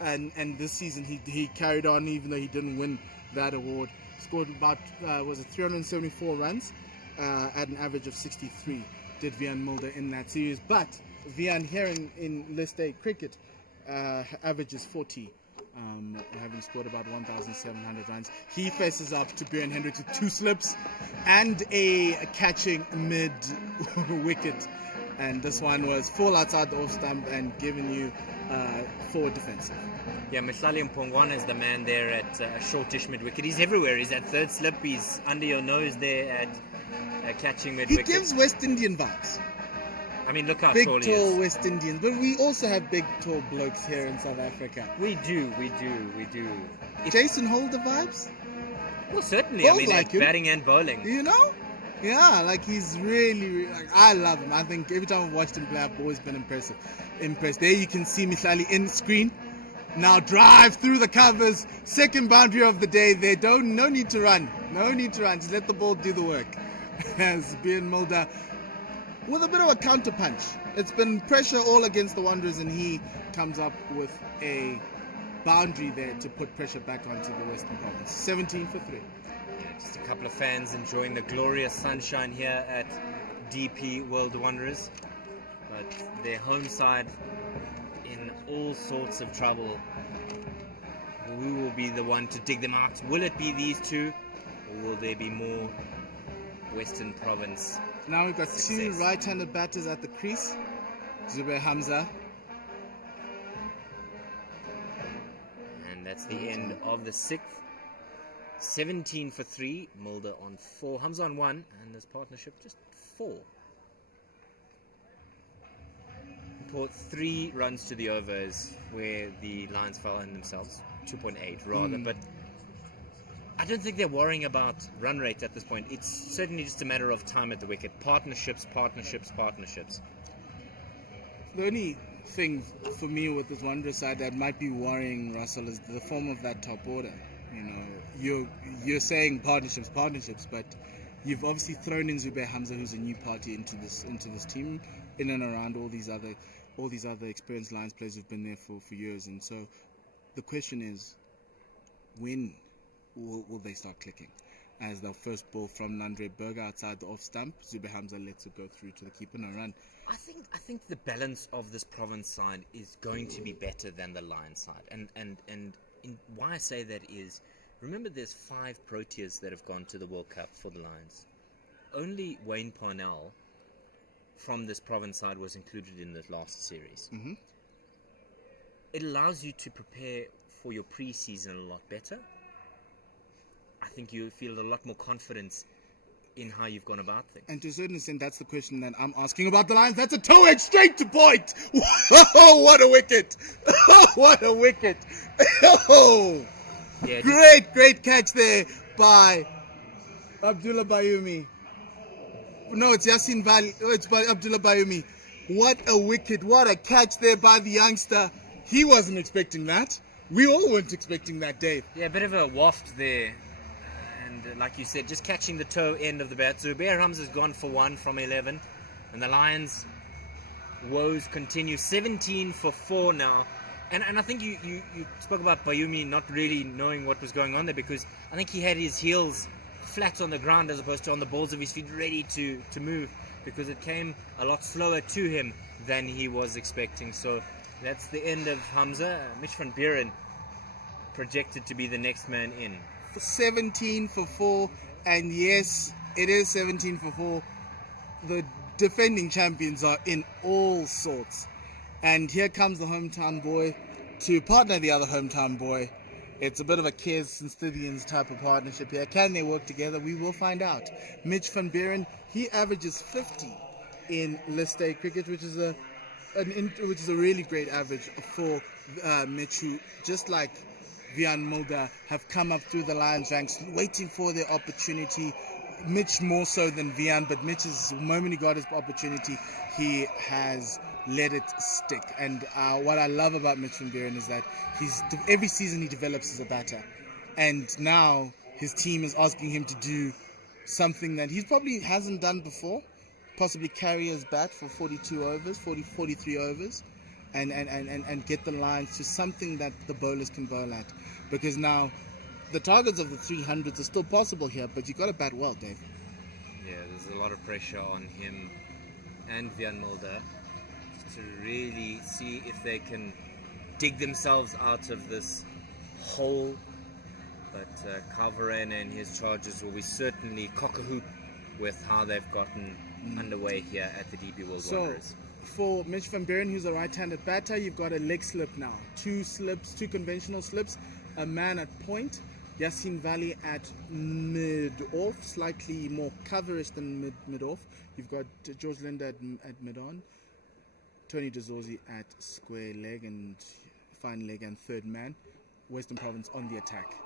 and this season he carried on even though he didn't win that award. Scored about 374 runs at an average of 63. Did Vian Mulder in that series, but Vian here in List A cricket averages 40. Having scored about 1,700 runs. He faces up to Bjorn Hendricks with 2 slips and a catching mid-wicket. And this one was full outside the off stump and giving you forward defense. Yeah, Mhlali Mpongwana is the man there at shortish mid-wicket. He's everywhere. He's at third slip. He's under your nose there at catching He mid-wicket. gives West Indian vibes. I mean, look how Big, tall he tall is. West Indians. But we also have big, tall blokes here in South Africa. We do. Jason Holder vibes? Well, certainly. Both I mean, like at him. batting and bowling. You know? Yeah, like he's really like, I love him. I think every time I've watched him play, I've always been impressed. There you can see Mhlali in screen. Now drive through the covers. Second boundary of the day there. No need to run. Just let the ball do the work. As Bjorn Mulder with a bit of a counter punch. It's been pressure all against the Wanderers, and he comes up with a boundary there to put pressure back onto the Western Province. 17 for 3. Just a couple of fans enjoying the glorious sunshine here at DP World Wanderers. But their home side in all sorts of trouble. We will be the one to dig them out. Will it be these two, or will there be more Western Province? Now we've got Success. 2 right-handed batters at the crease. Zubair Hamza. And that's the end of the 6th. 17 for 3. Mulder on 4. Hamza on 1. And this partnership just 4. Put 3 runs to the overs where the Lions fell in themselves. 2.8 rather. But I don't think they're worrying about run rate at this point. It's certainly just a matter of time at the wicket. Partnerships. The only thing for me with this Wanderers side that might be worrying Russell is the form of that top order. You know, you're saying partnerships, but you've obviously thrown in Zubair Hamza, who's a new party into this team, in and around all these other experienced Lions players who've been there for years. And so the question is, when will they start clicking? As the first ball from Nandre Berger outside the off stump, Zubair Hamza lets it go through to the keeper, no run. I think the balance of this province side is going to be better than the Lions side. And why I say that is, remember there's 5 Proteas that have gone to the World Cup for the Lions. Only Wayne Parnell from this province side was included in the last series. Mm-hmm. It allows you to prepare for your pre-season a lot better. I think you feel a lot more confidence in how you've gone about things. And to a certain extent, that's the question that I'm asking about the Lions. That's a toe-edge straight to point. Oh, what a wicket. What a wicket. Oh, Yeah, great catch there by Abdullah Bayumi. No, it's Yasin Bali. Oh, it's by Abdullah Bayumi. What a wicket. What a catch there by the youngster. He wasn't expecting that. We all weren't expecting that, Dave. Yeah, a bit of a waft there. And like you said, just catching the toe end of the bat. Zubair Hamza's gone for 1 from 11. And the Lions' woes continue. 17 for 4 now. And I think you spoke about Bayumi not really knowing what was going on there, because I think he had his heels flat on the ground as opposed to on the balls of his feet ready to move, because it came a lot slower to him than he was expecting. So that's the end of Hamza. Mitch van Buren projected to be the next man in. 17 for 4, and yes, it is 17 for 4. The defending champions are in all sorts, and here comes the hometown boy to partner the other hometown boy, It's a bit of a Kez and Scythians type of partnership here. Can they work together? We will find out. Mitch van Buren, he averages 50 in List A cricket, which is a really great average for Mitch, who, just like Vian Mulder, have come up through the Lions ranks, waiting for their opportunity. Mitch more so than Vian, but Mitch, the moment he got his opportunity, he has let it stick. And what I love about Mitch van Buren is that every season he develops as a batter, and now his team is asking him to do something that he probably hasn't done before, possibly carry his bat for 42 overs, 43 overs, and get the Lions to something that the bowlers can bowl at. Because now the targets of the 300s are still possible here, but you've got to bat well, Dave. Yeah, there's a lot of pressure on him and Vian Mulder to really see if they can dig themselves out of this hole. But Calvarena and his charges will be certainly cock-a-hoop with how they've gotten underway here at the DP World Wanderers. For Mitch van Buren, who's a right-handed batter, you've got a leg slip now. Two conventional slips, a man at point, Yassin Valley at mid-off, slightly more coverish than mid-off. You've got George Linder at mid-on, Tony DeZorzi at square leg and fine leg and third man. Western Province on the attack.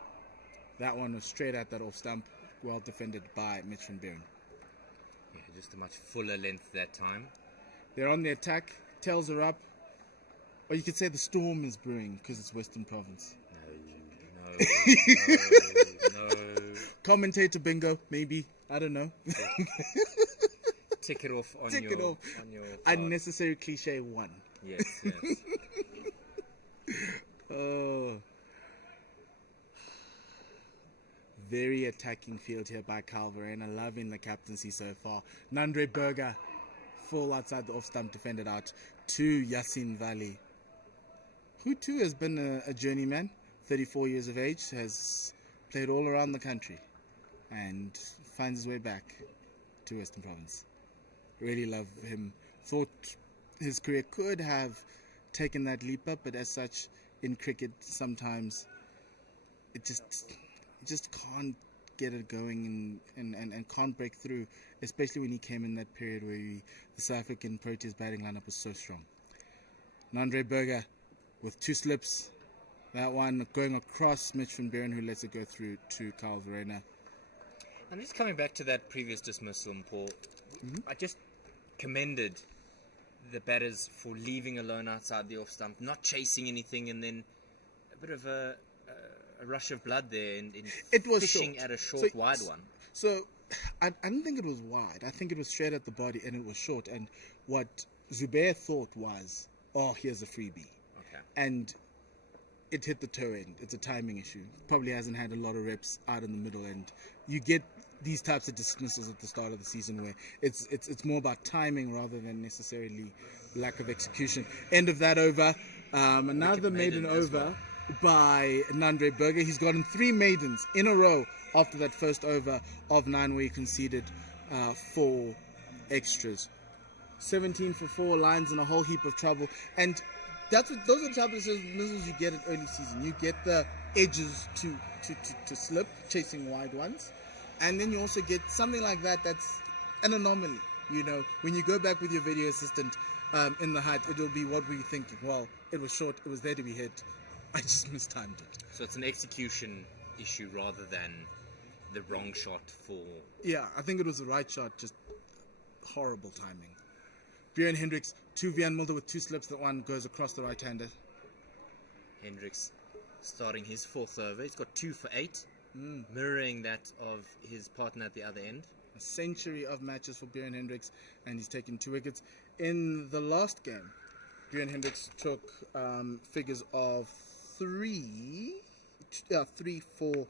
That one was straight at that off stump, well defended by Mitch van Buren. Yeah, just a much fuller length that time. They're on the attack, tails are up, or you could say the storm is brewing because it's Western Province. No. Commentator bingo, maybe, I don't know. Tick it off on Tick your it off. On your card. Unnecessary cliche one. Yes. Oh. Very attacking field here by Calvarena, loving the captaincy so far. Nandre Berger, full outside the off stump, defended out to Yassin Valley, who too has been a journeyman, 34 years of age, has played all around the country and finds his way back to Western Province. Really love him. Thought his career could have taken that leap up, but as such, in cricket, sometimes it just can't get it going and can't break through, especially when he came in that period where the South African Proteas batting lineup was so strong. Nandre Berger with two slips, that one going across Mitch van Buren, who lets it go through to Calvarena. And just coming back to that previous dismissal, Paul, I just commended the batters for leaving alone outside the off stump, not chasing anything, and then a bit of a rush of blood there in It was fishing short. at a short, wide one. So I didn't think it was wide. I think it was straight at the body and it was short. And what Zubair thought was, oh, here's a freebie. Okay. And it hit the toe end. It's a timing issue. Probably hasn't had a lot of reps out in the middle end. You get these types of dismissals at the start of the season where it's more about timing rather than necessarily lack of execution. End of that over. Another maiden over by Nandre Berger. He's gotten 3 maidens in a row after that first over of 9 where he conceded 4 extras. 17 for 4, Lions in a whole heap of trouble. And those are the type of dismissals you get in early season. You get the edges to slip, chasing wide ones. And then you also get something like that's an anomaly. You know, when you go back with your video assistant in the hut, it'll be, what were you thinking? Well, it was short, it was there to be hit. I just mistimed it. So it's an execution issue rather than the wrong shot for... Yeah, I think it was the right shot, just horrible timing. Björn Hendricks, 2 Vian Mulder with 2 slips, that one goes across the right-hander. Hendricks starting his 4th over. He's got 2 for 8, mirroring that of his partner at the other end. A century of matches for Björn Hendricks, and he's taken 2 wickets. In the last game, Björn Hendricks took figures of 3 for...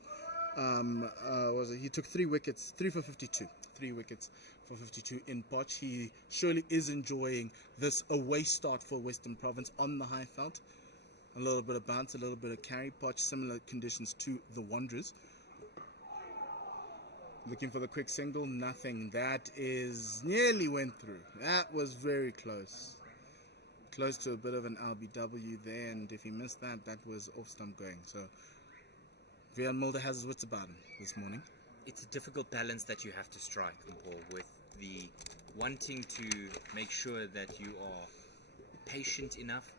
he took 3 wickets, 3 for 52. 3 wickets for 52 in Potch. He surely is enjoying this away start for Western Province on the high felt. A little bit of bounce, a little bit of carry. Potch, similar conditions to the Wanderers. Looking for the quick single, nothing. That is nearly went through. That was very close. Close to a bit of an LBW there, and if he missed that, that was off stump going. So Vian Mulder has his wits about him this morning. It's a difficult balance that you have to strike, Paul, with the wanting to make sure that you are patient enough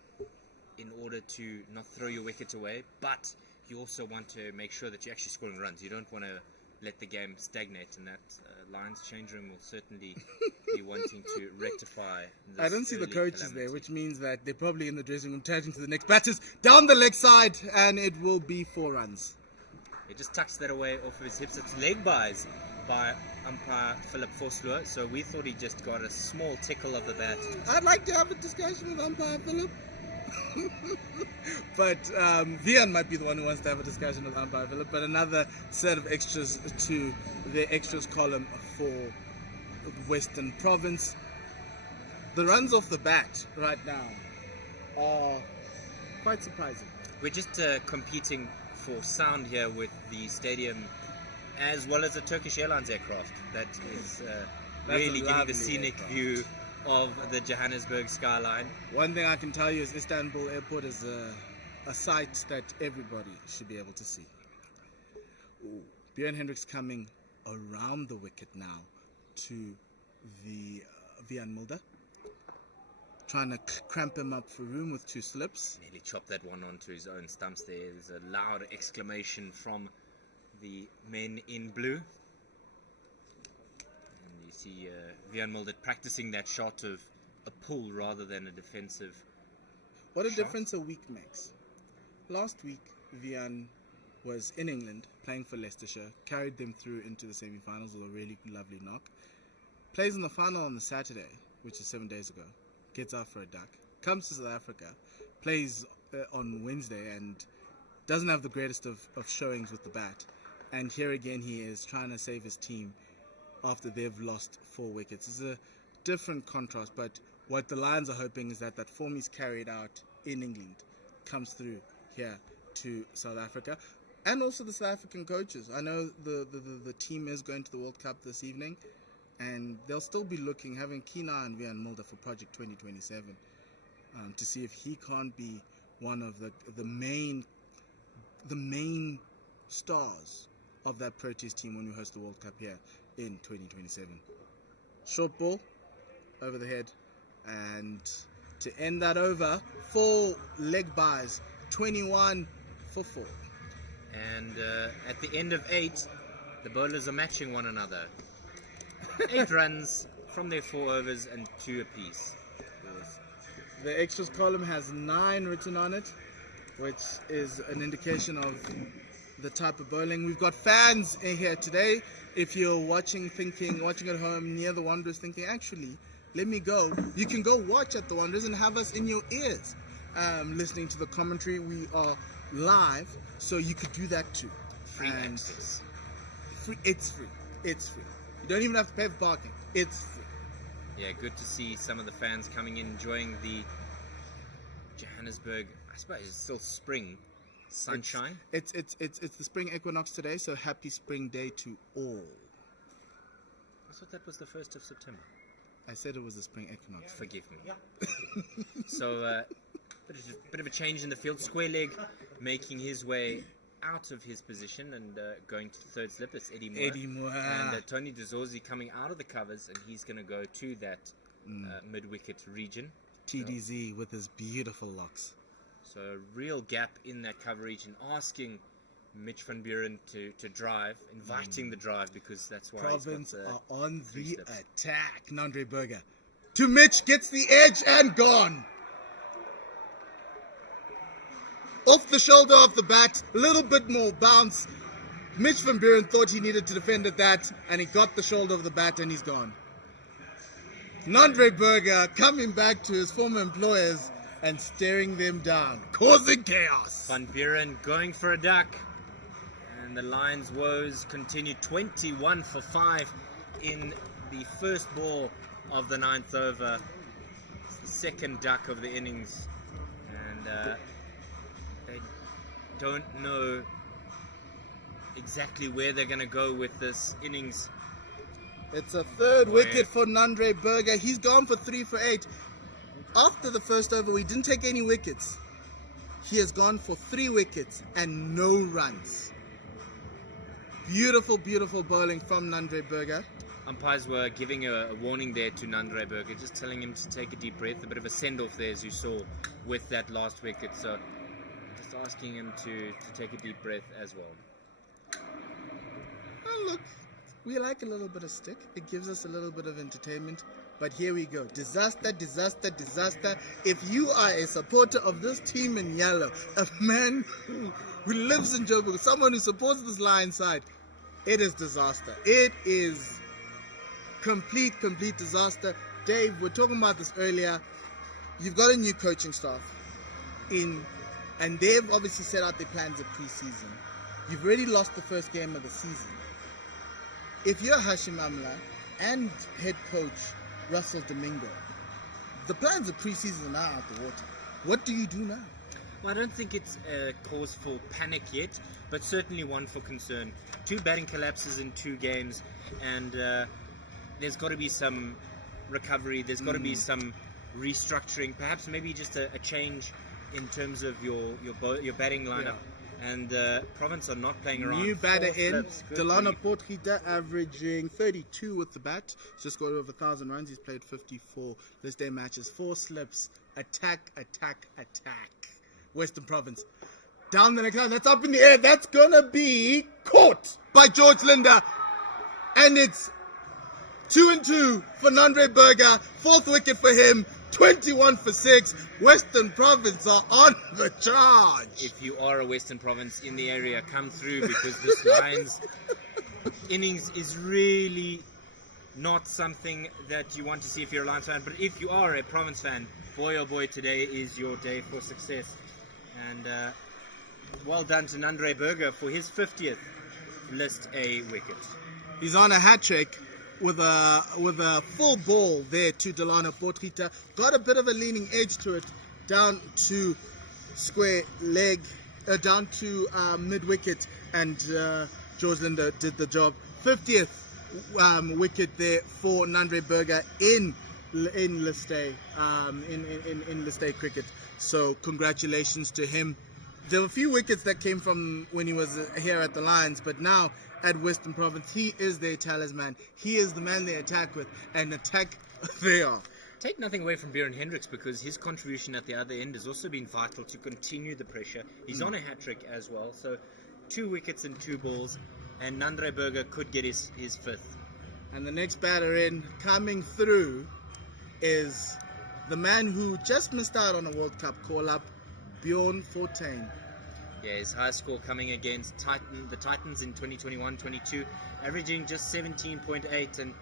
in order to not throw your wicket away, but you also want to make sure that you're actually scoring runs. You don't want to let the game stagnate, and that Lions change room will certainly be wanting to rectify this. I don't see the early coaches calamity. there, which means that they're probably in the dressing room chatting to the next batters down the leg side, and it will be 4 runs. He just tucks that away off of his hips. It's leg buys by umpire Philip Vosloo, so we thought he just got a small tickle of the bat. I'd like to have a discussion with umpire Philip. But Vian might be the one who wants to have a discussion with umpire Philip. But another set of extras to the extras column for Western Province. The runs off the bat right now are quite surprising. We're just competing for sound here with the stadium, as well as the Turkish Airlines aircraft that is really a giving lovely the scenic aircraft. view of the Johannesburg skyline. One thing I can tell you is Istanbul Airport is a sight that everybody should be able to see. Ooh. Björn Hendricks coming around the wicket now to the Vian Mulder. Trying to cramp him up for room with 2 slips. Nearly chopped that one onto his own stumps there. There's a loud exclamation from the men in blue. And you see Vian Mulder practicing that shot of a pull rather than a defensive. What a shot. difference a week makes. Last week, Vian was in England playing for Leicestershire, carried them through into the semi-finals with a really lovely knock. Plays in the final on the Saturday, which is 7 days ago. Gets out for a duck. Comes to South Africa, plays on Wednesday and doesn't have the greatest of showings with the bat. And here again he is trying to save his team after they've lost 4 wickets. It's a different contrast, but what the Lions are hoping is that form he's carried out in England comes through here to South Africa. And also the South African coaches. I know the team is going to the World Cup this evening, and they'll still be having keen eye on Vian Mulder for Project 2027 to see if he can't be one of the main stars of that Proteas team when we host the World Cup here in 2027. Short ball over the head, and to end that over, 4 leg buys, 21 for 4. And at the end of 8, the bowlers are matching one another. 8 runs from their 4 overs and 2 apiece. The extras column has 9 written on it, which is an indication of the type of bowling. We've got fans in here today. If you're watching at home near the Wanderers thinking, actually, let me go. You can go watch at the Wanderers and have us in your ears listening to the commentary. We are live, so you could do that too. Free access. It's free. It's free. You don't even have to pay for parking. It's free. Yeah, good to see some of the fans coming in, enjoying the Johannesburg, I suppose it's still spring sunshine. It's the spring equinox today, so happy spring day to all. I thought that was the 1st of September. I said it was the spring equinox. Forgive me. So, bit of a change in the field. Square leg making his way out of his position and going to the 3rd slip. It's Eddie Moore. And Tony Dezorzi coming out of the covers, and he's going to go to that mid-wicket region. TDZ with his beautiful locks. So a real gap in that cover region, asking Mitch van Buren to drive, inviting the drive, because that's why Province he's got are on 3 the slips. attack. Nandre Burger to Mitch, gets the edge and gone. Off the shoulder of the bat, a little bit more bounce. Mitch van Buren thought he needed to defend at that, and he got the shoulder of the bat and he's gone. Nandre Burger coming back to his former employers and staring them down, causing chaos. Van Buren going for a duck, and the Lions' woes continue. 21 for 5 in the first ball of the 9th over. It's the 2nd duck of the innings, and they don't know exactly where they're going to go with this innings. It's a 3rd wicket for Nandre Burger. He's gone for 3 for 8. After the first over, we didn't take any wickets. He has gone for 3 wickets and no runs. Beautiful, beautiful bowling from Nandre Berger. Umpires were giving a warning there to Nandre Berger, just telling him to take a deep breath, a bit of a send-off there, as you saw with that last wicket. So just asking him to take a deep breath as well. Oh, look, we like a little bit of stick. It gives us a little bit of entertainment. But here we go. Disaster, disaster, disaster. If you are a supporter of this team in yellow, a man who lives in Joburg, someone who supports this Lion side, it is disaster. It is complete disaster. Dave, we're talking about this earlier. You've got a new coaching staff in, and they've obviously set out their plans of pre-season. You've already lost the first game of the season. If you're Hashim Amla and head coach Russell Domingo, the plans of pre-season are now out the water. What do you do now? Well, I don't think it's a cause for panic yet, but certainly one for concern. 2 batting collapses in 2 games, and there's got to be some recovery. There's got to be some restructuring. Perhaps maybe just a change in terms of your batting lineup. Yeah. And Province are not playing around. New batter in, Delano Potgieter averaging 32 with the bat. He's just got over 1,000 runs. He's played 54 this day matches. 4 slips. Attack. Western Province. Down the next line. That's up in the air. That's going to be caught by George Linder. And it's 2-2 for Nandre Berger. 4th wicket for him. 21 for 6. Western Province are on the charge. If you are a Western Province in the area, come through, because this Lions innings is really not something that you want to see if you're a Lions fan. But if you are a Province fan, boy oh boy, today is your day for success. And well done to Nandre Berger for his 50th list A wicket. He's on a hat-trick with a full ball there to Delano Potgieter. Got a bit of a leaning edge to it, down to square leg, down to mid-wicket, and George Linder did the job. 50th wicket there for Nandre Berger in List A, in List A cricket. So congratulations to him. There were a few wickets that came from when he was here at the Lions, but now at Western Province, he is their talisman. He is the man they attack with, and attack they are. Take nothing away from Bjorn Hendricks, because his contribution at the other end has also been vital to continue the pressure. He's on a hat-trick as well, so 2 wickets and 2 balls, and Nandre Berger could get his 5th. And the next batter in, coming through, is the man who just missed out on a World Cup call-up, Bjorn Fortuin. Yeah, his high score coming against the Titans in 2021-22, averaging just 17.8, and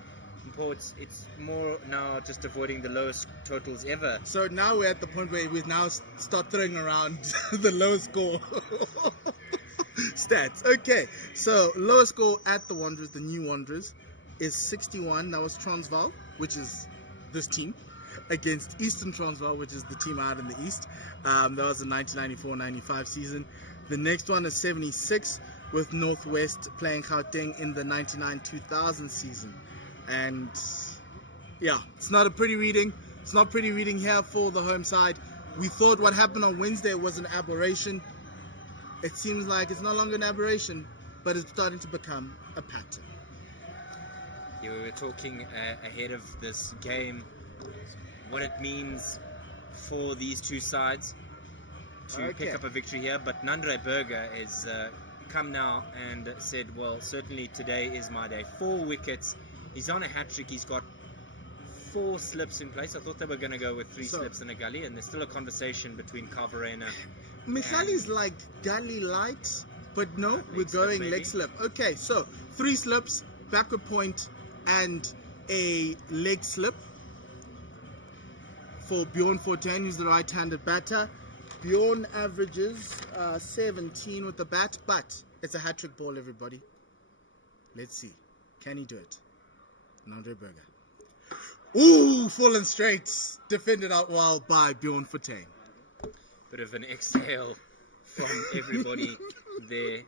imports it's more now just avoiding the lowest totals ever. So now we're at the point where we now start throwing around the lowest score stats. Okay, so lowest score at the Wanderers, the new Wanderers, is 61. That was Transvaal, which is this team, against Eastern Transvaal, which is the team out in the East. That was the 1994-95 season. The next one is 76, with Northwest playing Gauteng in the 99-2000 season. And yeah, it's not a pretty reading. It's not pretty reading here for the home side. We thought what happened on Wednesday was an aberration. It seems like it's no longer an aberration, but it's starting to become a pattern. Yeah, we were talking ahead of this game what it means for these two sides to pick up a victory here, but Nandre Berger has come now and said, well, certainly today is my day. 4 wickets. He's on a hat-trick. He's got 4 slips in place. I thought they were going to go with 3 slips and a gully, and there's still a conversation between Carverena. Michali's like gully light, but no, we're going leg slip. Okay, so 3 slips, backward point, and a leg slip for Bjorn Fortuin, who's the right-handed batter. Bjorn averages 17 with the bat, but it's a hat-trick ball, everybody. Let's see. Can he do it? Nandre Berger. Ooh, fallen straight. Defended out well by Bjorn Fortuin. Bit of an exhale from everybody there. It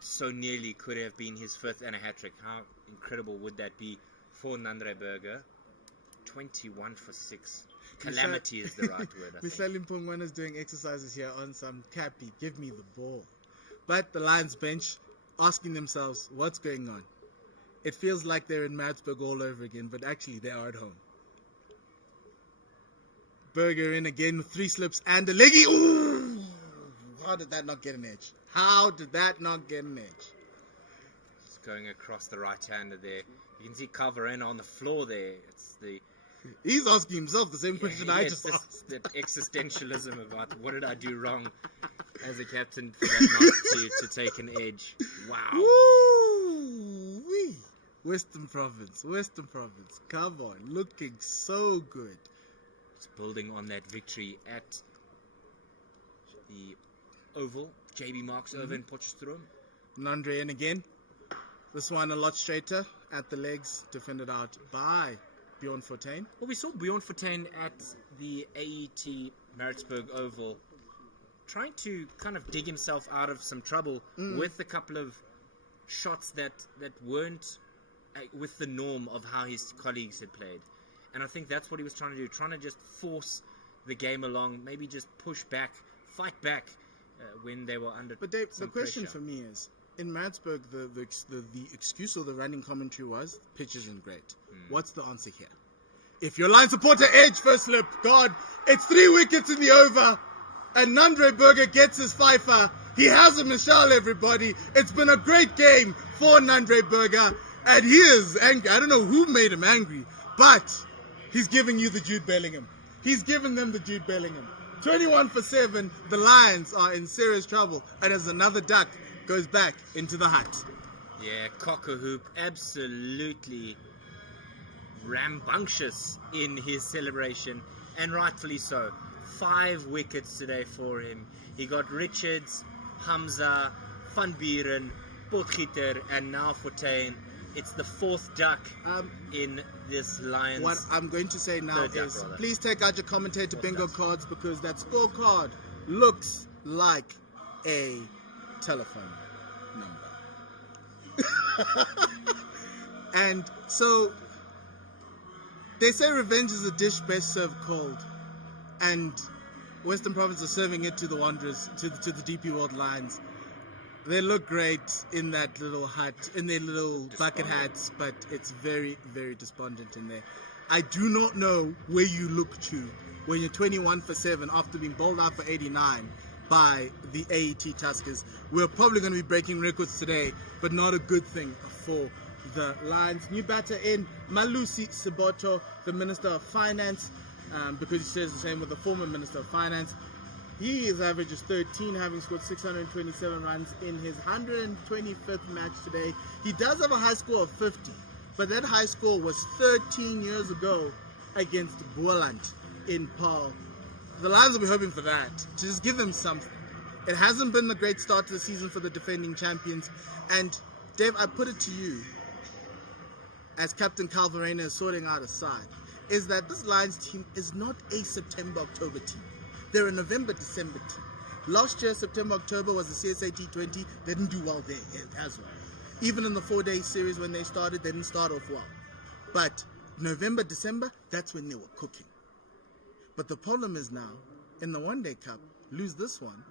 so nearly could have been his 5th and a hat-trick. How incredible would that be for Nandre Berger? 21 for 6. Calamity is the right word, I think. Michelle Mpongwana is doing exercises here on some cappy. Give me the ball. But the Lions bench asking themselves, what's going on? It feels like they're in Maritzburg all over again, but actually they are at home. Berger in again with 3 slips and a leggy. Ooh! How did that not get an edge? How did that not get an edge? Just going across the right-hander there. You can see Calvarena on the floor there. He's asking himself the same question I just asked. That existentialism about what did I do wrong as a captain for that not to take an edge. Wow. Woo-wee. Western Province. Come on. Looking so good. Just building on that victory at the Oval. JB Marks over in Potchefstroom. Nandre in again. This one a lot straighter at the legs. Defended out by Bjorn Fortuin. Well, we saw Bjorn Fortuin at the AET Maritzburg Oval trying to kind of dig himself out of some trouble with a couple of shots that weren't with the norm of how his colleagues had played. And I think that's what he was trying to do, trying to just force the game along, maybe just push back, fight back when they were under. But Dave, some the question pressure. for me is, in Maritzburg, the excuse or the running commentary was, pitch isn't great. What's the answer here? If your line supporter edge first slip, God, it's 3 wickets in the over, and Nandre Berger gets his fifer. He has a Michelle, everybody. It's been a great game for Nandre Berger, and he is angry. I don't know who made him angry, but he's giving you the Jude Bellingham. He's giving them the Jude Bellingham. 21 for 7, the Lions are in serious trouble, and as another duck goes back into the hut. Yeah, Cock-a-hoop, absolutely rambunctious in his celebration, and rightfully so. 5 wickets today for him. He got Richards, Hamza, Van Buren, Potgieter, and now Fortuin. It's the 4th duck in this Lions. What I'm going to say now is, please take out your commentator bingo cards, because that scorecard looks like a telephone number. And so they say revenge is a dish best served cold, and Western Province are serving it to the Wanderers, to the DP World Lions. They look great in that little hut, in their little bucket hats, but it's very, very despondent in there. I do not know where you look to when you're 21 for 7 after being bowled out for 89 by the AET Tuskers. We're probably going to be breaking records today, but not a good thing for the Lions. New batter in, Malusi Siboto, the Minister of Finance, because he says the same with the former Minister of Finance. His average is 13, having scored 627 runs in his 125th match today. He does have a high score of 50, but that high score was 13 years ago against Boland in Paarl. The Lions will be hoping for that, to just give them something. It hasn't been a great start to the season for the defending champions. And Dave, I put it to you, as Captain Calvarena is sorting out a side, is that this Lions team is not a September-October team. They're a November-December team. Last year, September-October was the CSA T20. They didn't do well there as well. Even in the 4-day series when they started, they didn't start off well. But November-December, that's when they were cooking. But the problem is now, in the One-Day Cup, lose this one,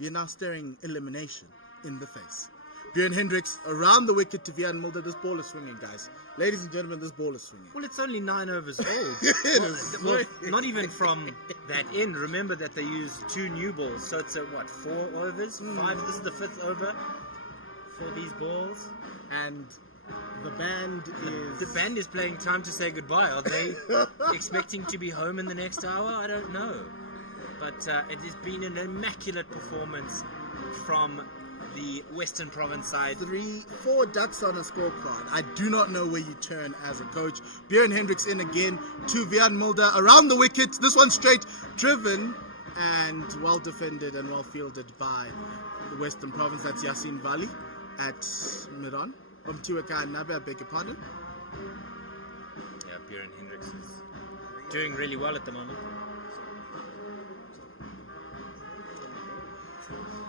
you're now staring elimination in the face. Björn Hendricks around the wicket to Vian Mulder. This ball is swinging, guys. Ladies and gentlemen, this ball is swinging. Well, it's only 9 overs old. It is. Well, not even from that end. Remember that they used 2 new balls, so it's 4 overs? 5. This is the 5th over for these balls. And the band is... The band is playing Time to Say Goodbye. Are they expecting to be home in the next hour? I don't know. But it has been an immaculate performance from the Western Province side. 4 ducks on a scorecard. I do not know where you turn as a coach. Björn Hendricks in again to Vian Mulder around the wicket. This one straight, driven and well defended and well fielded by the Western Province. That's Yasin Vali at Miran. Umtiweka Nabe, I beg your pardon. Yeah, Björn Hendricks is doing really well at the moment.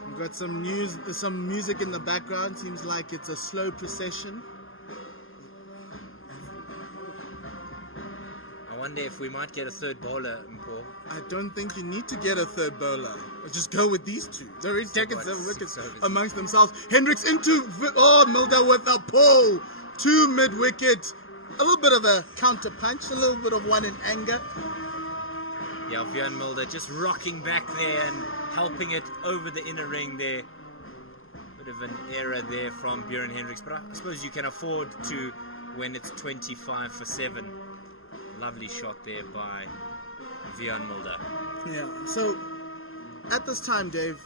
We've got some news, some music in the background. Seems like it's a slow procession. I wonder wonder if we might get a third bowler, Paul. I don't think you need to get a third bowler. Just go with these two. They're already taking 7 wickets amongst themselves. Hendricks into Mulder with a pull to mid wicket. A little bit of a counter punch, a little bit of one in anger. Yeah, Björn Mulder just rocking back there and helping it over the inner ring there. Bit of an error there from Björn Hendricks, but I suppose you can afford to when it's 25 for 7. Lovely shot there by Björn Mulder. Yeah, so at this time, Dave,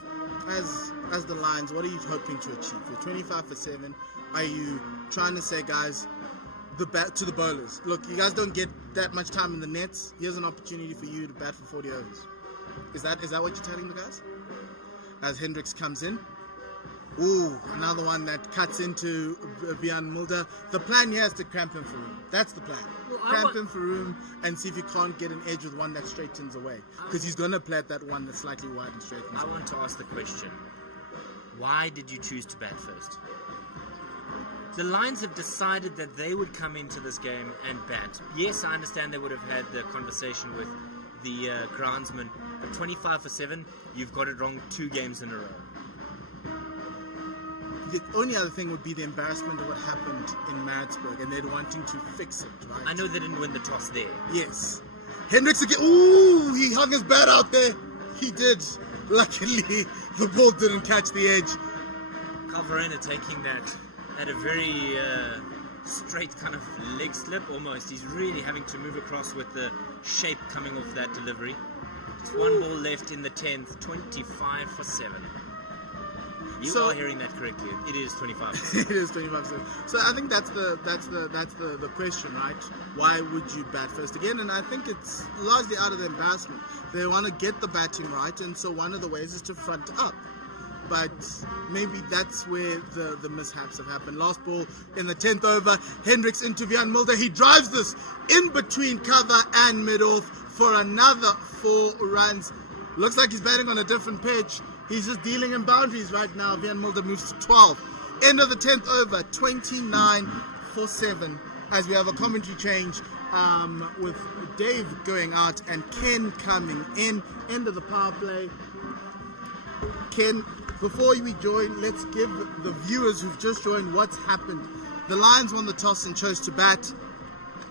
as the Lions, what are you hoping to achieve? You're 25 for 7. Are you trying to say, guys, to the bowlers, look, you guys don't get that much time in the nets. Here's an opportunity for you to bat for 40 overs. Is that what you're telling the guys? As Hendricks comes in. Ooh, another one that cuts into Björn Mulder. The plan here is to cramp him for room. That's the plan. Cramp him for room and see if you can't get an edge with one that straightens away. Because he's going to play at that one that's slightly wide and straightens away. I want to ask the question, why did you choose to bat first? The Lions have decided that they would come into this game and bat. Yes, I understand they would have had the conversation with the groundsman, but 25 for 7, you've got it wrong 2 games in a row. The only other thing would be the embarrassment of what happened in Maritzburg, and they're wanting to fix it, right? I know they didn't win the toss there. Yes. Hendricks again. Ooh, he hung his bat out there. He did. Luckily, the ball didn't catch the edge. Calvarena taking that at a very straight kind of leg slip almost. He's really having to move across with the shape coming off that delivery. Just one ball left in the 10th, 25 for 7. You are hearing that correctly. It is 25%. It is 25%. So I think that's the question, right? Why would you bat first again? And I think it's largely out of the embarrassment. They want to get the batting right, and so one of the ways is to front up. But maybe that's where the mishaps have happened. Last ball in the 10th over. Hendricks into Björn Mulder. He drives this in between cover and mid-off for another 4 runs. Looks like he's batting on a different pitch. He's just dealing in boundaries right now. Björn Mulder moves to 12. End of the 10th over, 29 for 7. As we have a commentary change with Dave going out and Ken coming in. End of the power play. Ken, before we join, let's give the viewers who've just joined what's happened. The Lions won the toss and chose to bat.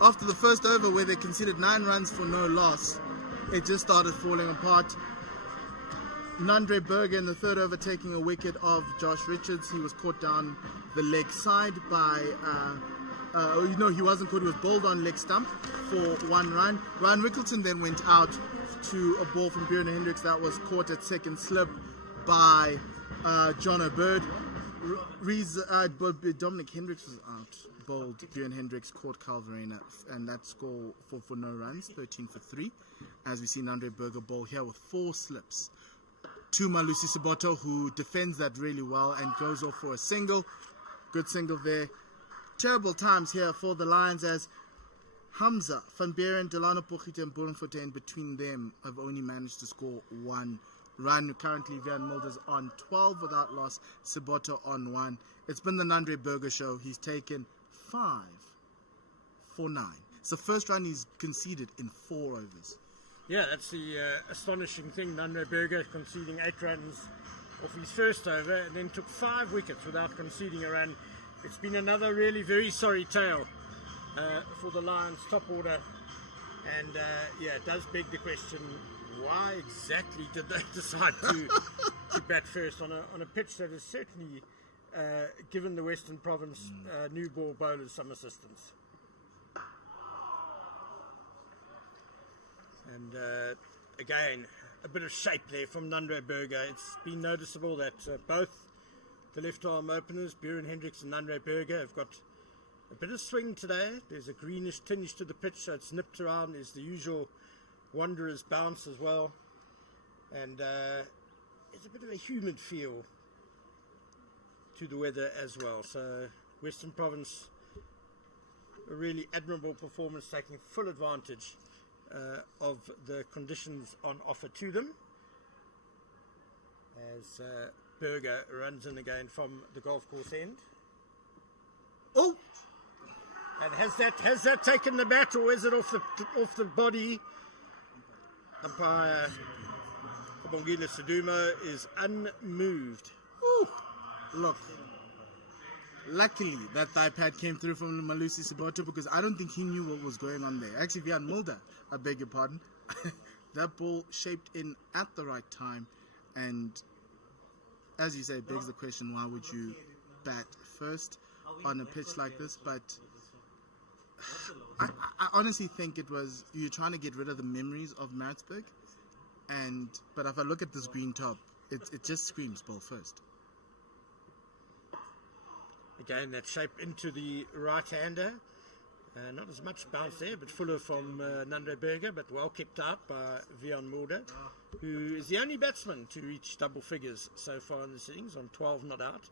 After the first over, where they conceded 9 runs for no loss, it just started falling apart. Nandre Berger in the 3rd over taking a wicket of Josh Richards. He was caught down the leg side by, he wasn't caught, he was bowled on leg stump for 1 run. Ryan Rickleton then went out to a ball from Björn Hendricks that was caught at second slip by John O'Bird. Dominic Hendricks was out, bowled Björn Hendricks, caught Calvarena, and that score for no runs, 13 for 3. As we see Nandre Berger bowl here with 4 slips to Malusi Siboto, who defends that really well and goes off for a single. Good single there. Terrible times here for the Lions as Hamza, Van Beeren, Delano Pochita and Boerenfontein between them have only managed to score 1 run. Currently Björn Mulder's on 12 without loss, Siboto on 1. It's been the Nandre Berger show. He's taken 5 for 9. It's the first run he's conceded in 4 overs. Yeah, that's the astonishing thing. Nandre Berger conceding 8 runs off his first over and then took 5 wickets without conceding a run. It's been another really very sorry tale for the Lions top order. And it does beg the question, why exactly did they decide to bat first on a pitch that has certainly given the Western Province new ball bowlers some assistance? And again, a bit of shape there from Nandre Berger. It's been noticeable that both the left arm openers, Björn Hendricks and Nandre Berger, have got a bit of swing today. There's a greenish tinge to the pitch, so it's nipped around. There's the usual Wanderers bounce as well. And there's a bit of a humid feel to the weather as well. So Western Province, a really admirable performance, taking full advantage of the conditions on offer to them, as Berger runs in again from the golf course end. Oh, And has that taken the bat, or is it off the body? Umpire Bongile Sadumo is unmoved. Ooh, look. Luckily, that thigh pad came through from Malusi Siboto because I don't think he knew what was going on there. Actually, Vian Mulder, I beg your pardon. That ball shaped in at the right time, and as you say, begs the question: why would you bat first on a pitch like this? But I honestly think it was you're trying to get rid of the memories of Maritzburg, but if I look at this green top, it just screams ball first. Again, that shape into the right-hander. Not as much bounce there, but fuller from Nando Berger, but well kept out by Vian Mulder, who is the only batsman to reach double figures so far in the innings on 12 not out.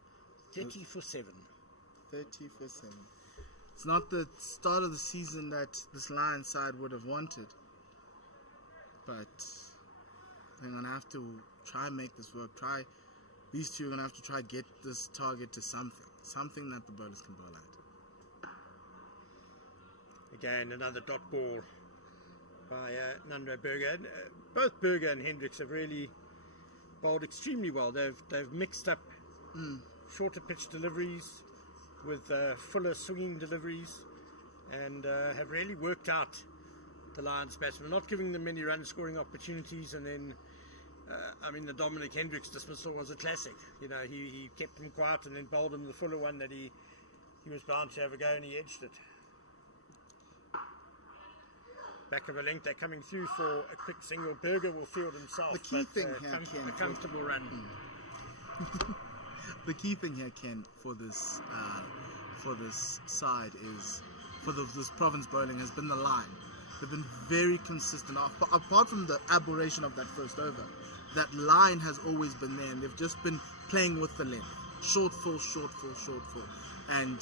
30 for 7. 30 for 7. It's not the start of the season that this Lions side would have wanted, but they're going to have to try and make this work. These two are going to have to try get this target to something that the bowlers can bowl at. Again, another dot ball by Nando Berger. Both Berger and Hendricks have really bowled extremely well. They've mixed up shorter pitch deliveries with fuller swinging deliveries, and have really worked out the Lions batsmen, not giving them many run scoring opportunities. And then the Dominic Hendricks dismissal was a classic. You know, he kept him quiet and then bowled him the fuller one that he was bound to have a go, and he edged it. Back of a length, they're coming through for a quick single. Berger will field himself. The key thing here, Ken, a comfortable run. The key thing here, Ken, for this side is this province bowling has been the line. They've been very consistent. Apart from the aberration of that first over, that line has always been there, and they've just been playing with the length. Short fall. And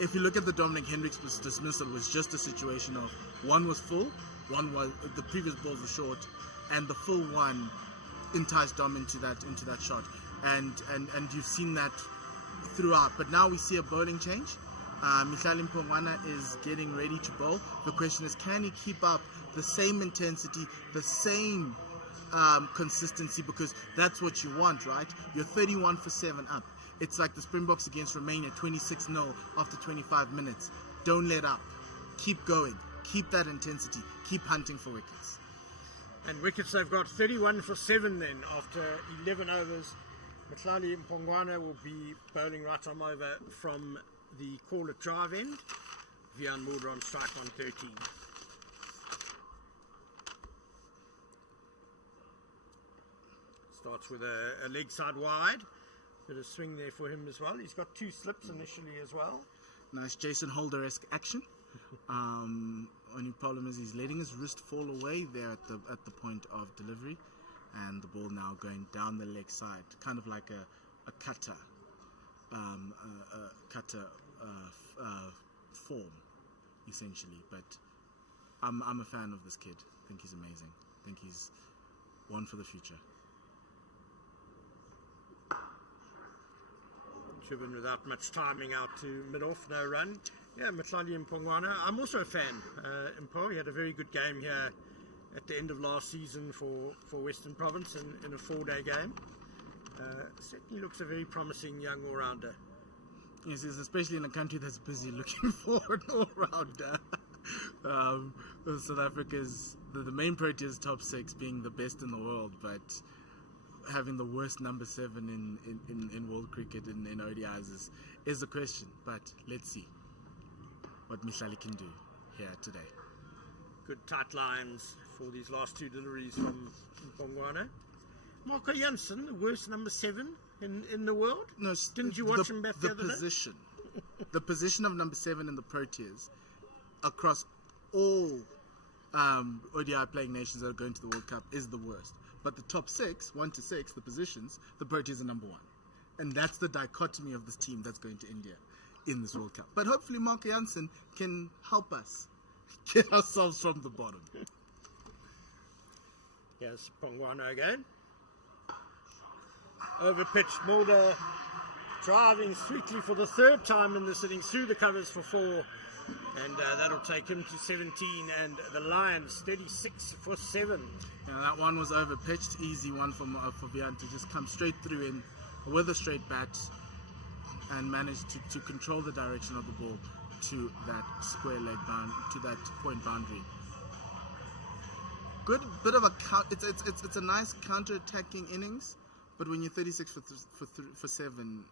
if you look at the Dominic Hendricks dismissal, it was just a situation of one was full, the previous balls were short, and the full one enticed Dom into that shot. And you've seen that throughout. But now we see a bowling change. Mihlali Mpongwana is getting ready to bowl. The question is, can he keep up the same intensity, the same consistency? Because that's what you want, right? You're 31 for 7 up. It's like the Springboks against Romania, 26-0 after 25 minutes. Don't let up. Keep going. Keep that intensity. Keep hunting for wickets. And wickets, they've got 31 for 7 then after 11 overs. Mihlali Mpongwana will be bowling right arm over from the call at drive end. Vian Mulder on strike on 13. Starts with a leg side wide. Bit of swing there for him as well. He's got 2 slips initially as well. Nice Jason Holder-esque action. Only problem is he's letting his wrist fall away there at the point of delivery, and the ball now going down the leg side, kind of like a cutter, form, essentially. But I'm a fan of this kid. I think he's amazing. I think he's one for the future. Driven without much timing out to mid-off, no run. Yeah, Mihlali Mpongwana. I'm also a fan. Mpo, he had a very good game here at the end of last season for Western Province in a 4-day game. Certainly looks a very promising young all-rounder. Yes, especially in a country that's busy looking for an all-rounder. South Africa's the main Proteas top 6 being the best in the world, but having the worst number 7 in world cricket in ODIs is a question. But let's see what Mihlali can do here today. Good tight lines for these last 2 deliveries from Mpongwana. Marco Jansen, the worst number 7 in the world? No, didn't you watch him back the other position? The position of number 7 in the Proteas across all ODI playing nations that are going to the World Cup is the worst. But the top 6, 1 to 6, the positions, the Proteas are number 1. And that's the dichotomy of this team that's going to India in this World Cup. But hopefully Marco Jansen can help us get ourselves from the bottom. Here's Mpongwana again. Overpitched, Mulder driving sweetly for the 3rd time in this innings through the covers for 4. And that'll take him to 17, and the Lions 36 for 7. Yeah, that one was over pitched, easy one for Vian to just come straight through in with a straight bat and manage to control the direction of the ball to that square leg to that point boundary. Good bit of a it's a nice counter-attacking innings, but when you're 36 for 7,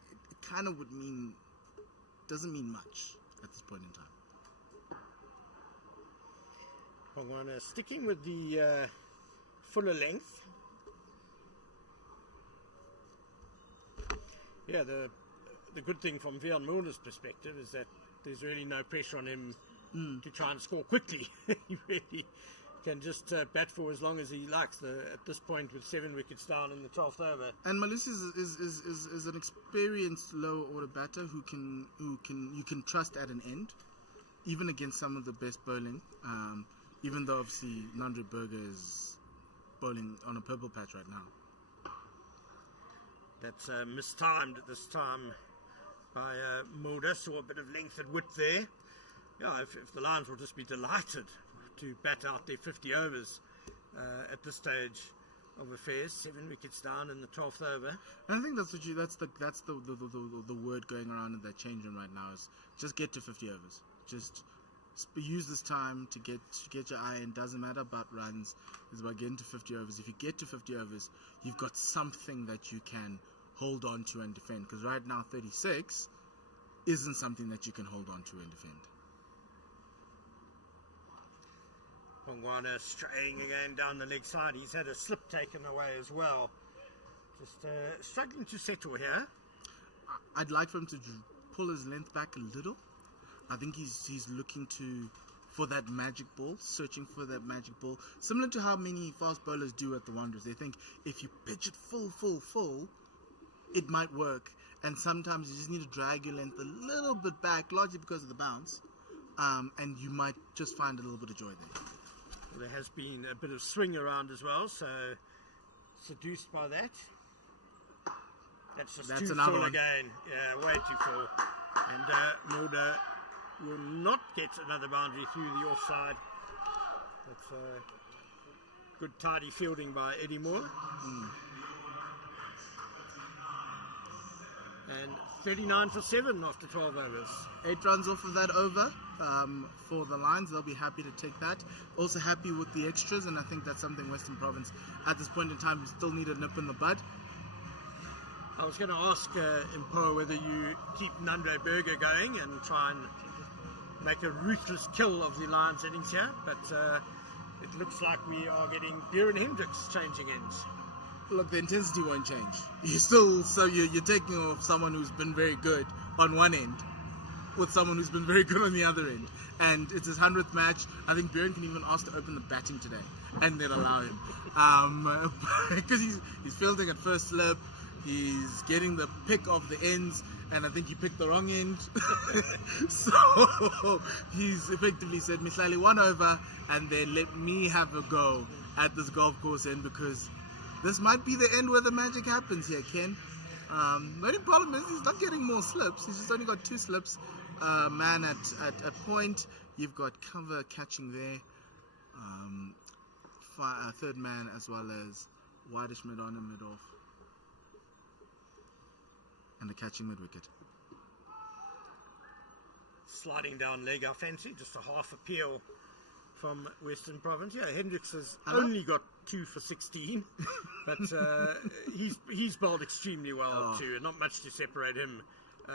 it kind of doesn't mean much at this point in time. Pongwana sticking with the fuller length. Yeah, the good thing from Vian Mulder's perspective is that there's really no pressure on him to try and score quickly. He really can just bat for as long as he likes. At this point, with 7 wickets down in the 12th over. And Malusi is an experienced lower order batter who you can trust at an end, even against some of the best bowling. Even though obviously Nandre Burger is bowling on a purple patch right now. That's mistimed at this time by Mulder. Saw a bit of length and width there. Yeah, if the Lions will just be delighted to bat out their 50 overs at this stage of affairs. 7 wickets down in the 12th over. And I think that's the word going around in that change room right now is just get to 50 overs. Just use this time to get your eye in. Doesn't matter about runs. It's about getting to 50 overs. If you get to 50 overs, you've got something that you can hold on to and defend. Because right now 36 isn't something that you can hold on to and defend. Pongwana straying again down the leg side. He's had a slip taken away as well. Just struggling to settle here. I'd like for him to pull his length back a little. I think he's looking for that magic ball, searching for that magic ball. Similar to how many fast bowlers do at the Wanderers. They think if you pitch it full, it might work. And sometimes you just need to drag your length a little bit back, largely because of the bounce. And you might just find a little bit of joy there. Well, there has been a bit of swing around as well, so seduced by that. That's too full one. Again. Yeah, way too full. And Mulder will not get another boundary through the offside. That's good tidy fielding by Eddie Moore. And 39 for 7 after 12 overs. 8 runs off of that over for the Lions. They'll be happy to take that. Also happy with the extras, and I think that's something Western Province at this point in time still need a nip in the bud. I was going to ask Impo whether you keep Nandre Burger going and try and make a ruthless kill of the Lions innings here, but it looks like we are getting Bjorn Hendricks changing ends. Look, the intensity won't change. You're taking off someone who's been very good on one end with someone who's been very good on the other end, and it's his 100th match. I think Bjorn can even ask to open the batting today, and they'll allow him because he's fielding at first slip. He's getting the pick of the ends, and I think he picked the wrong end. So he's effectively said, Mihlali, 1 over, and then let me have a go at this golf course end, because this might be the end where the magic happens here, Ken. The only problem is he's not getting more slips. He's just only got 2 slips. Man at point. You've got cover catching there. Third man as well as wideish mid on and mid off. And the catching mid wicket. Sliding down leg, I fancy. Just a half appeal from Western Province. Yeah, Hendricks has only got 2 for 16, but he's bowled extremely well too, and not much to separate him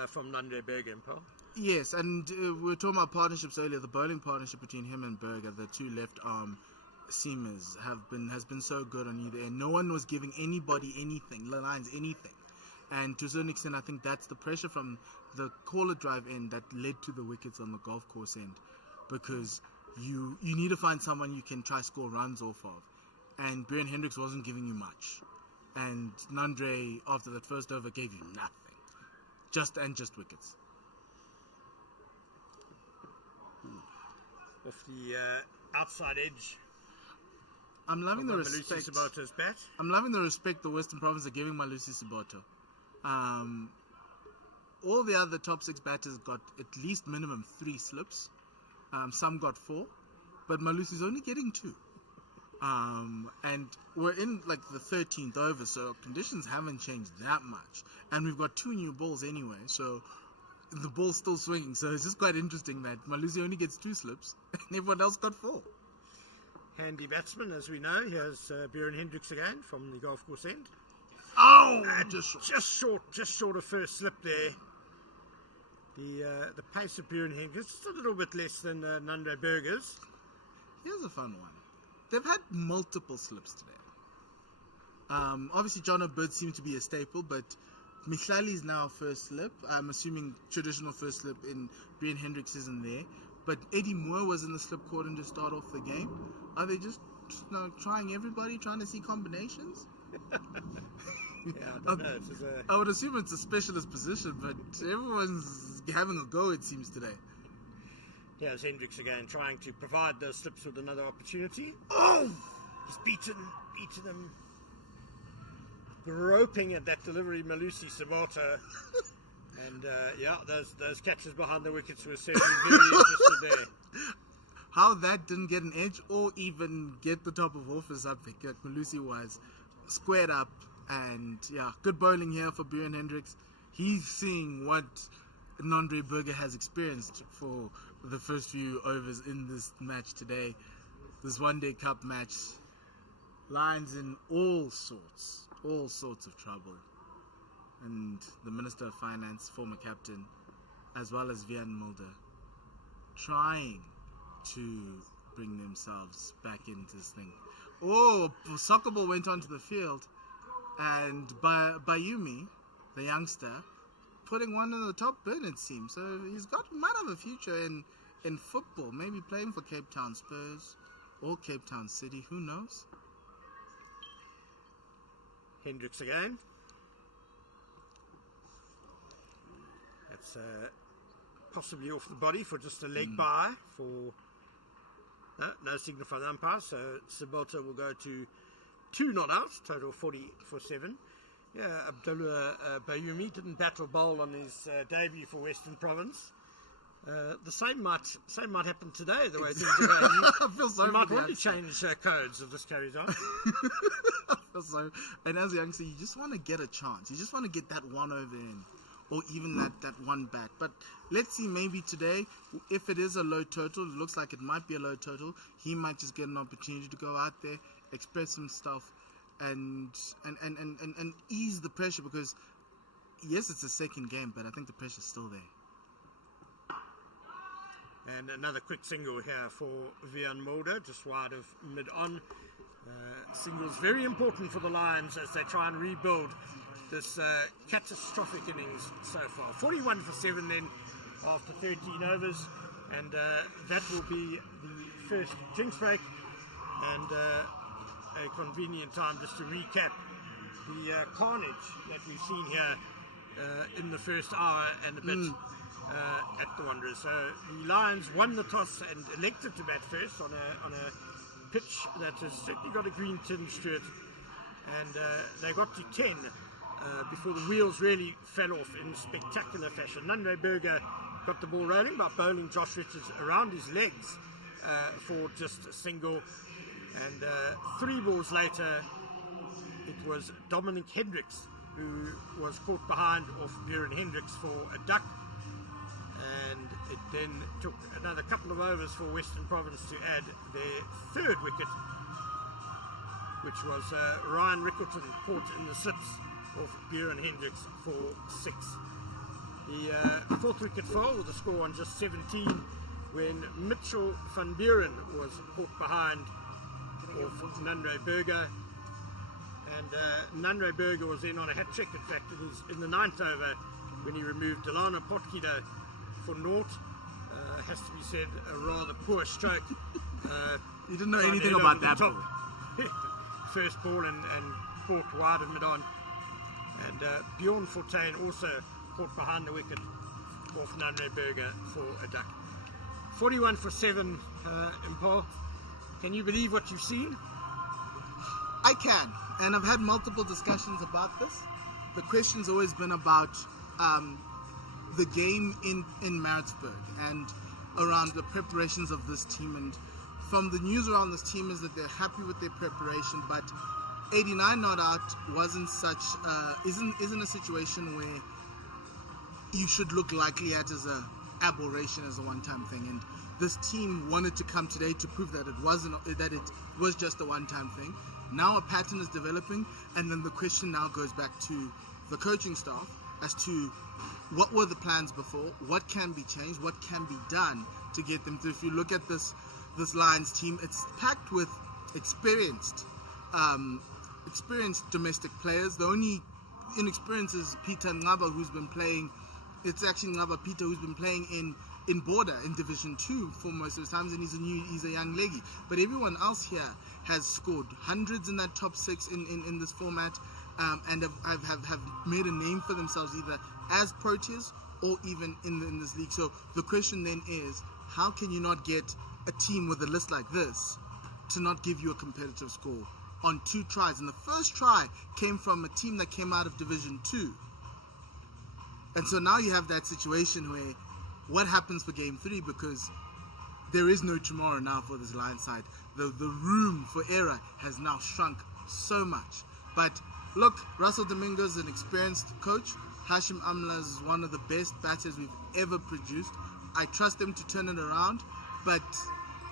from Nandre Burger and Paul. Yes, and we were talking about partnerships earlier. The bowling partnership between him and Burger, the 2 left arm seamers, has been so good on either end. No one was giving anybody anything, the Lions anything. And to a certain extent, I think that's the pressure from the caller drive end that led to the wickets on the golf course end, because you need to find someone you can try score runs off of. And Bjorn Hendricks wasn't giving you much. And Nandre, after that first over, gave you nothing. Just wickets. Off the outside edge. I'm loving the Malusi respect. Saboto's bat. I'm loving the respect the Western Province are giving Malusi Saboto. all the other top 6 batters got at least minimum 3 slips. Some got 4, but Malusi's only getting 2. And we're in like the 13th over, so conditions haven't changed that much. And we've got 2 new balls anyway, so the ball's still swinging. So it's just quite interesting that Malusi only gets 2 slips and everyone else got 4. Handy batsman, as we know. Here's Bjorn Hendricks again from the golf course end. Oh, just short of first slip there. The pace of Bjorn Hendricks just a little bit less than Nando Burgers. Here's a fun one. They've had multiple slips today. Obviously, John O'Bird seemed to be a staple, but Mihlali is now first slip. I'm assuming traditional first slip in Bjorn Hendricks isn't there. But Eddie Moore was in the slip cordon to start off the game. Are they just trying everybody, trying to see combinations? Yeah, I don't know. I would assume it's a specialist position, but everyone's having a go, it seems, today. Here's Hendricks again, trying to provide those slips with another opportunity. Oh! He's beaten him. Groping at that delivery, Malusi Sabata. And, those catches behind the wickets were certainly very interested there. How that didn't get an edge or even get the top of office up, like Malusi was squared up. And, good bowling here for Bjorn Hendricks. He's seeing what Nandre Burger has experienced for the first few overs in this match today. This one-day cup match. Lions in all sorts of trouble. And the Minister of Finance, former captain, as well as Vian Mulder, trying to bring themselves back into this thing. Oh, soccer ball went onto the field, and Bayumi, the youngster, putting one in the top bin, it seems. So might have a future in football, maybe playing for Cape Town Spurs or Cape Town City, who knows? Hendricks again. That's possibly off the body for just a leg by for no signal from the umpire, so Sabota will go to 2 not out, total 40 for 7. Yeah, Abdullah Bayumi didn't bat or bowl on his debut for Western Province. The same might happen today, the way things are going. I feel sorry. You might want to change codes if this carries on. I feel so. And as a youngster, you just want to get a chance. You just want to get that one over in, or even that one bat. But let's see, maybe today, if it is a low total, it looks like it might be a low total, he might just get an opportunity to go out there, express himself, and ease the pressure, because yes, it's a second game, but I think the pressure's still there. And another quick single here for Vian Mulder, just wide of mid-on. Singles very important for the Lions as they try and rebuild this catastrophic innings so far. 41 for 7 then after 13 overs. And that will be the first drinks break. And a convenient time just to recap the carnage that we've seen here in the first hour and a bit at the Wanderers. So the Lions won the toss and elected to bat first on a pitch that has certainly got a green tinge to it. And they got to 10 before the wheels really fell off in spectacular fashion. Nandre Burger got the ball rolling by bowling Josh Richards around his legs for just a single. And 3 balls later, it was Dominic Hendricks who was caught behind off Bjorn Hendricks for a duck. And it then took another couple of overs for Western Province to add their 3rd wicket, which was Ryan Rickleton caught in the slips of Bjorn Hendricks for 6. The 4th wicket fell with a score on just 17 when Mitchell van Buren was caught behind of Nandre Burger. And Nandre Burger was then on a hat-trick. In fact, it was in the 9th over when he removed Delano Potgieter for naught. Has to be said, a rather poor stroke. You didn't know anything about that ball. First ball and caught wide of mid-on. And Bjorn Fortuin also caught behind the wicket off Nandre Burger for a duck. 41 for 7, Impal. Can you believe what you've seen? I can, and I've had multiple discussions about this. The question's always been about the game in Maritzburg and around the preparations of this team, and from the news around this team is that they're happy with their preparation, but 89 not out wasn't such isn't a situation where you should look likely at as a aberration, as a one-time thing. And this team wanted to come today to prove that it was just a one-time thing. Now a pattern is developing, and then the question now goes back to the coaching staff as to what were the plans before, what can be changed, what can be done to get them through. If you look at this Lions team, it's packed with experienced domestic players. The only inexperienced is Peter Ngaba, who's been playing. It's actually Ngaba Peter, who's been playing in Border in Division 2 for most of his times, and he's a young leggy. But everyone else here has scored hundreds in that top six in this format, and have made a name for themselves either as Proteas or even in this league. So the question then is, how can you not get a team with a list like this to not give you a competitive score on 2 tries? And the first try came from a team that came out of Division 2. And so now you have that situation where what happens for game 3, because there is no tomorrow now for this Lions side. The room for error has now shrunk so much. But look, Russell Dominguez is an experienced coach. Hashim Amla is one of the best batters we've ever produced. I trust them to turn it around. But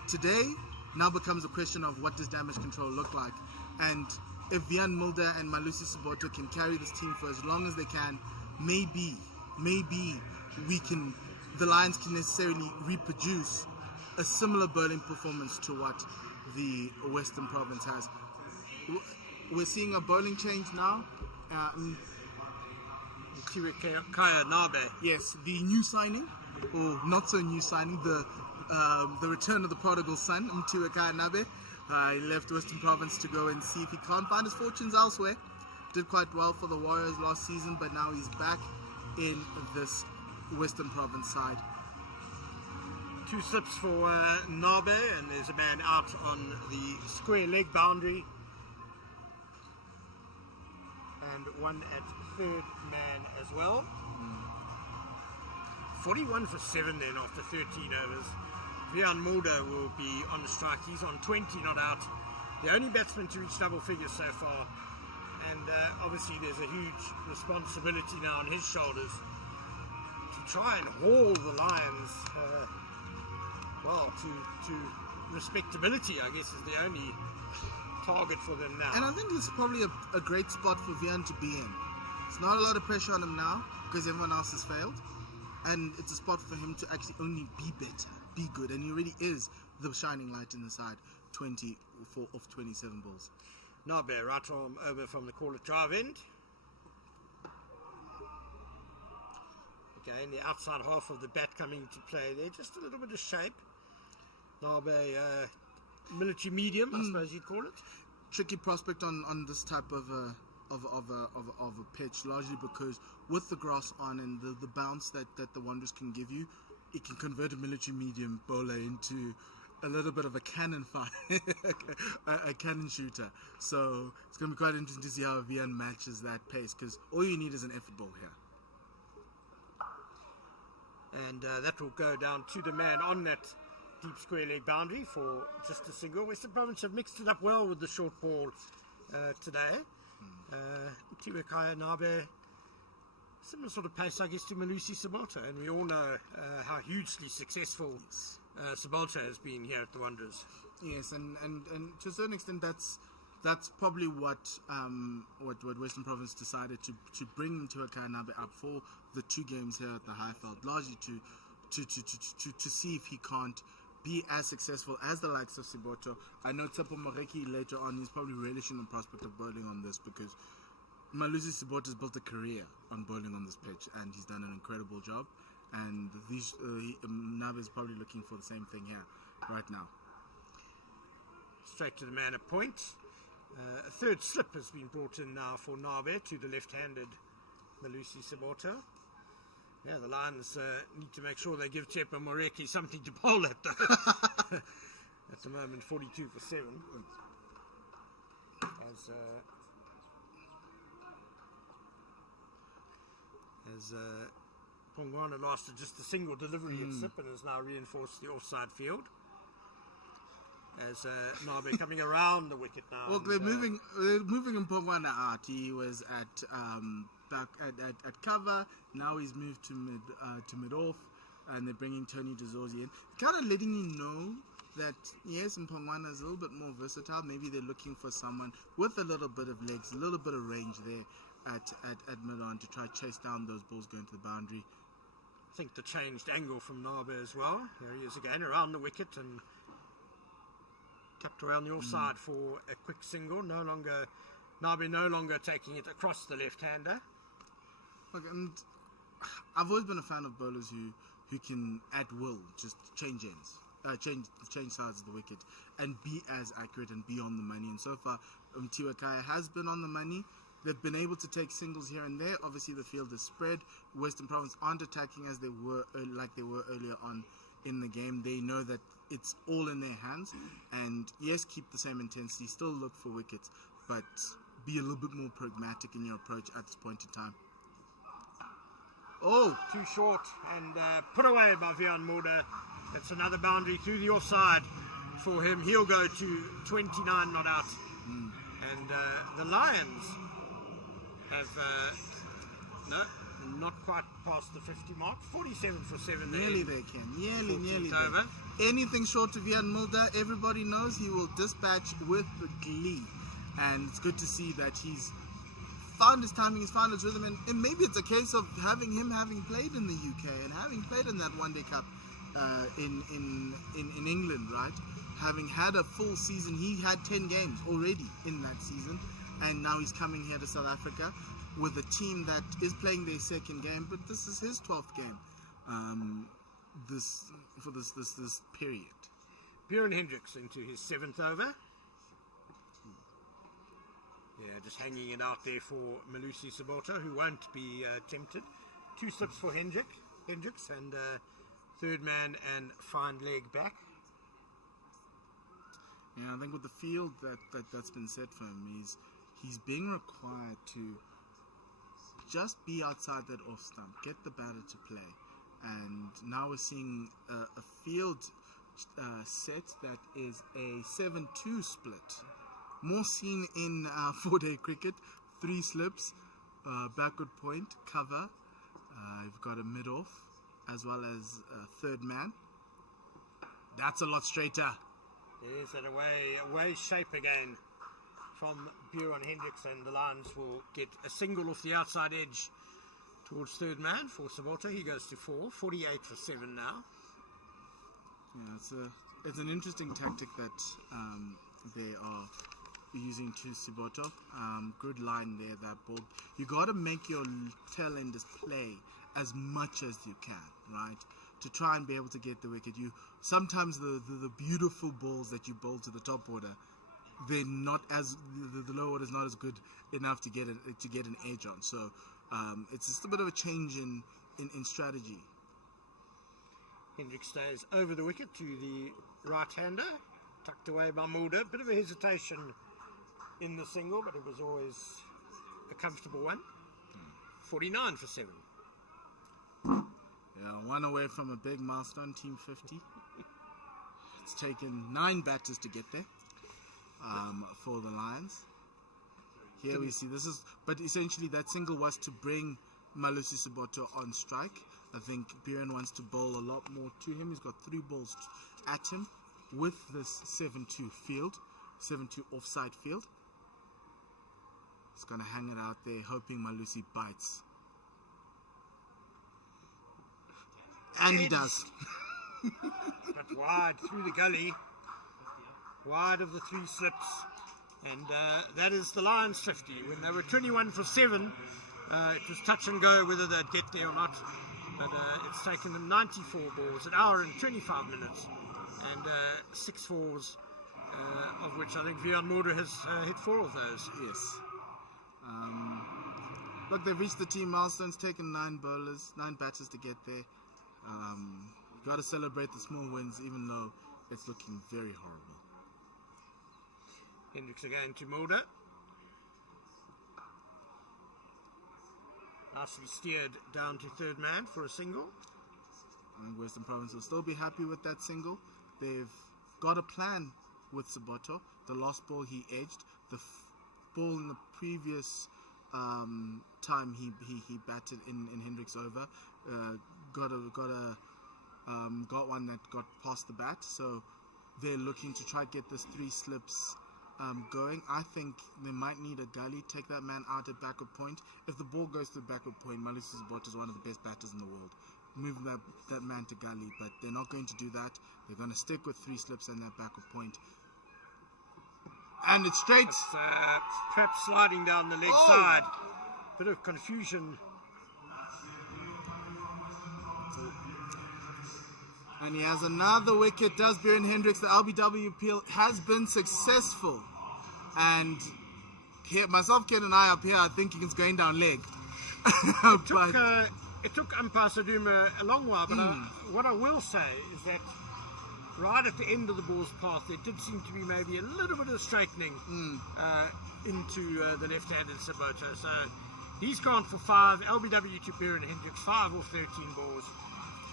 today now becomes a question of what does damage control look like. And if Vian Mulder and Malusi Siboto can carry this team for as long as they can, maybe the Lions can necessarily reproduce a similar bowling performance to what the Western Province has. We're seeing a bowling change now. Kaya Nabe. Yes, the new signing, or not so new signing, the return of the prodigal son, Mtiwe Kaya Nabe. He left Western Province to go and see if he can't find his fortunes elsewhere. Did quite well for the Warriors last season, but now he's back in this Western Province side. 2 slips for Nabe, and there's a man out on the square leg boundary, and one at third man as well. 41 for 7 then after 13 overs. Vian Mulder will be on the strike. He's on 20 not out. The only batsman to reach double figures so far. And obviously there's a huge responsibility now on his shoulders to try and haul the Lions to respectability, I guess, is the only target for them now. And I think it's probably a great spot for Vian to be in. It's not a lot of pressure on him now because everyone else has failed. And it's a spot for him to actually only be better, be good. And he already is the shining light in the side, 24 of 27 balls. Nabe, right arm over from the corner drive end. Again, the outside half of the bat coming into play there. Just a little bit of shape. Nabe, military medium, I suppose you'd call it. Tricky prospect on this type of a pitch, largely because with the grass on and the bounce that the Wanderers can give you, it can convert a military medium bowler into a little bit of a cannon fire, a cannon shooter. So it's going to be quite interesting to see how Vian matches that pace, because all you need is an effort ball here. And that will go down to the man on that deep square leg boundary for just a single. Western Province have mixed it up well with the short ball today. Mtiwe Kaya Nabe, similar sort of pace, I guess, to Malusi Siboto, and we all know how hugely successful Siboto has been here at the Wanderers. Yes, and to a certain extent, that's probably what Western Province decided to bring Mtiwe Kaya Nabe up for the 2 games here at the Highveld, largely to see if he can't be as successful as the likes of Siboto. I know Tsepo Moreki later on is probably relishing the prospect of bowling on this, because Malusi Siboto has built a career on bowling on this pitch, and he's done an incredible job. And Nabe is probably looking for the same thing here right now. Straight to the man at point. A third slip has been brought in now for Nabe to the left-handed Malusi Siboto. Yeah, the Lions need to make sure they give Tsepo Moreki something to bowl at, though. At the moment, 42 for 7. As Pongwana lasted just a single delivery at slip and has now reinforced the offside field. As Nabe coming around the wicket now. Well, they're moving Mpongwana out. He was at back at cover. Now he's moved to mid off, and they're bringing Tony DeZorzi in, kind of letting you know that yes, Mpongwana is a little bit more versatile. Maybe they're looking for someone with a little bit of legs, a little bit of range there at mid on to try to chase down those balls going to the boundary. I think the changed angle from Nabe as well. Here he is again around the wicket and tapped around the offside for a quick single. Nabe no longer taking it across the left-hander. Look, and I've always been a fan of bowlers who can at will just change ends, change sides of the wicket and be as accurate and be on the money. And so far, Tiwakaya has been on the money. They've been able to take singles here and there. Obviously, the field is spread. Western Province aren't attacking as they were earlier on in the game. They know that it's all in their hands, and yes, keep the same intensity, still look for wickets, but be a little bit more pragmatic in your approach at this point in time. Oh, too short and put away by Vian Mulder. That's another boundary through the offside for him. He'll go to 29 not out. And the Lions have not quite past the 50 mark. 47 for 7 there. Nearly there, Ken. Nearly over. There. Anything short of Vian Mulder, everybody knows he will dispatch with glee. And it's good to see that he's found his timing, he's found his rhythm, and maybe it's a case of having played in the UK and having played in that One Day Cup in England, right? Having had a full season, he had 10 games already in that season, and now he's coming here to South Africa with a team that is playing their second game, but this is his 12th game. This period. Bjorn Hendricks into his 7th over. Yeah, just hanging it out there for Malusi Sabota, who won't be tempted. 2 slips for Hendricks and third man and fine leg back. Yeah, I think with the field that's been set for him, he's being required to just be outside that off stump, get the batter to play. And now we're seeing a field set that is a 7-2 split. More seen in 4-day cricket. 3 slips, backward point, cover. You've got a mid-off as well as third man. That's a lot straighter. Yes, and away shape again from Bjorn Hendricks, and the Lions will get a single off the outside edge towards third man for Sabota. He goes to 4, 48 for 7 now. Yeah, it's an interesting tactic that they are using to Sabota. Good line there, that ball. You got to make your tail enders play as much as you can, right? To try and be able to get the wicket. Sometimes the beautiful balls that you bowl to the top order, they're not as the low order is not as good enough to get an edge on. So it's just a bit of a change in strategy. Hendricks stays over the wicket to the right-hander, tucked away by Mulder. Bit of a hesitation in the single, but it was always a comfortable one. 49 for 7. Yeah, one away from a big milestone, Team 50. It's taken 9 batters to get there for the Lions. Here we see but essentially that single was to bring Malusi Sabota on strike. I think Bjorn wants to bowl a lot more to him. He's got 3 balls at him with this 7-2 offside field. He's going to hang it out there, hoping Malusi bites. And he does. But wide through the gully, wide of the 3 slips, and that is the Lions 50. When they were 21 for 7, it was touch and go whether they'd get there or not. But it's taken them 94 balls, an hour and 25 minutes, and 6 fours, of which I think Vian Mulder has hit 4 of those. Yes. Look, they've reached the team milestones, taken 9 batters to get there. Got to celebrate the small wins, even though it's looking very horrible. Hendricks again to Mulder. Nicely steered down to third man for a single. I think Western Province will still be happy with that single. They've got a plan with Saboto. The last ball he edged. The ball in the previous time he batted in Hendricks over. Got one that got past the bat. So they're looking to try get this 3 slips going. I think they might need a gully, take that man out at backward point. If the ball goes to the backward point, Malusi Saboto is one of the best batters in the world. Move that man to gully, but they're not going to do that. They're going to stick with 3 slips and that backward point. And it's straight. It's, perhaps sliding down the leg side. Bit of confusion. And he has another wicket. Does Bjorn Hendricks. The LBW appeal has been successful. And myself, Ken, and I up here are thinking it's going down leg. It took umpire Saduma a long while, but what I will say is that right at the end of the ball's path, there did seem to be maybe a little bit of straightening into the left-handed Saboto. So he's gone for 5. LBW to Bjorn Hendricks, 5 off 13 balls.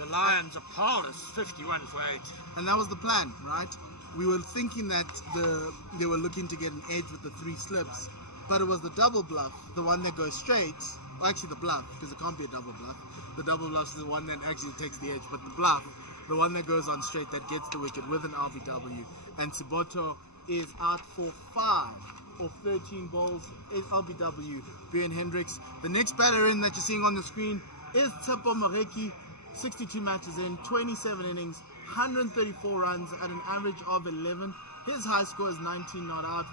The Lions are powerless, 51 for 8. And that was the plan, right? We were thinking that they were looking to get an edge with the 3 slips, but it was the double bluff, the one that goes straight. Well, actually the bluff, because it can't be a double bluff. The double bluff is the one that actually takes the edge, but the bluff, the one that goes on straight, that gets the wicket with an LBW. And Saboto is out for 5 of 13 balls. Is LBW, Bjorn Hendricks. The next batter in that you're seeing on the screen is Tsepo Moreki. 62 matches in, 27 innings, 134 runs at an average of 11. His high score is 19 not out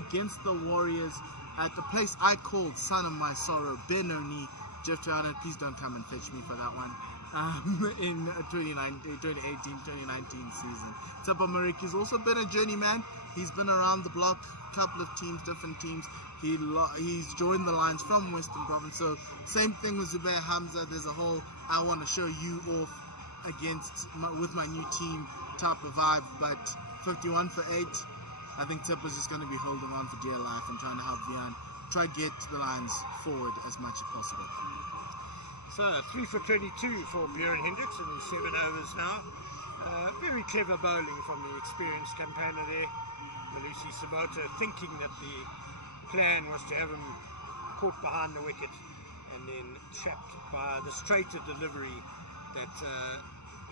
against the Warriors at the place I called Son of My Sorrow, Benoni. Jeff Turner, please don't come and fetch me for that one. In 2018-2019 season. Tsepo Moreki has also been a journeyman. He's been around the block, couple of teams, different teams. He's joined the Lions from Western Province. So same thing with Zubair Hamza. There's a whole I want to show you off with my new team type of vibe. But 51 for 8. I think Tsepo's just going to be holding on for dear life and trying to help Vian try get the Lions forward as much as possible. So 3 for 22 for Bjorn Hendricks in 7 overs now. Very clever bowling from the experienced campaigner there, Malusi Saboto, thinking that the plan was to have him caught behind the wicket and then trapped by the straighter delivery that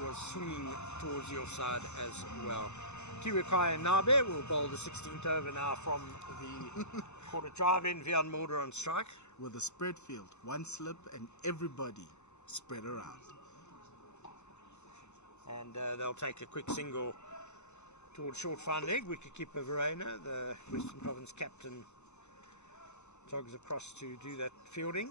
was swinging towards the offside as well. Tiwakai and Nabe will bowl the 16th over now from the quarter drive in. Vian Mulder on strike. With a spread field, 1 slip and everybody spread around. And they'll take a quick single towards short fine leg. Wicketkeeper Verena, the Western Province captain, jogs across to do that fielding.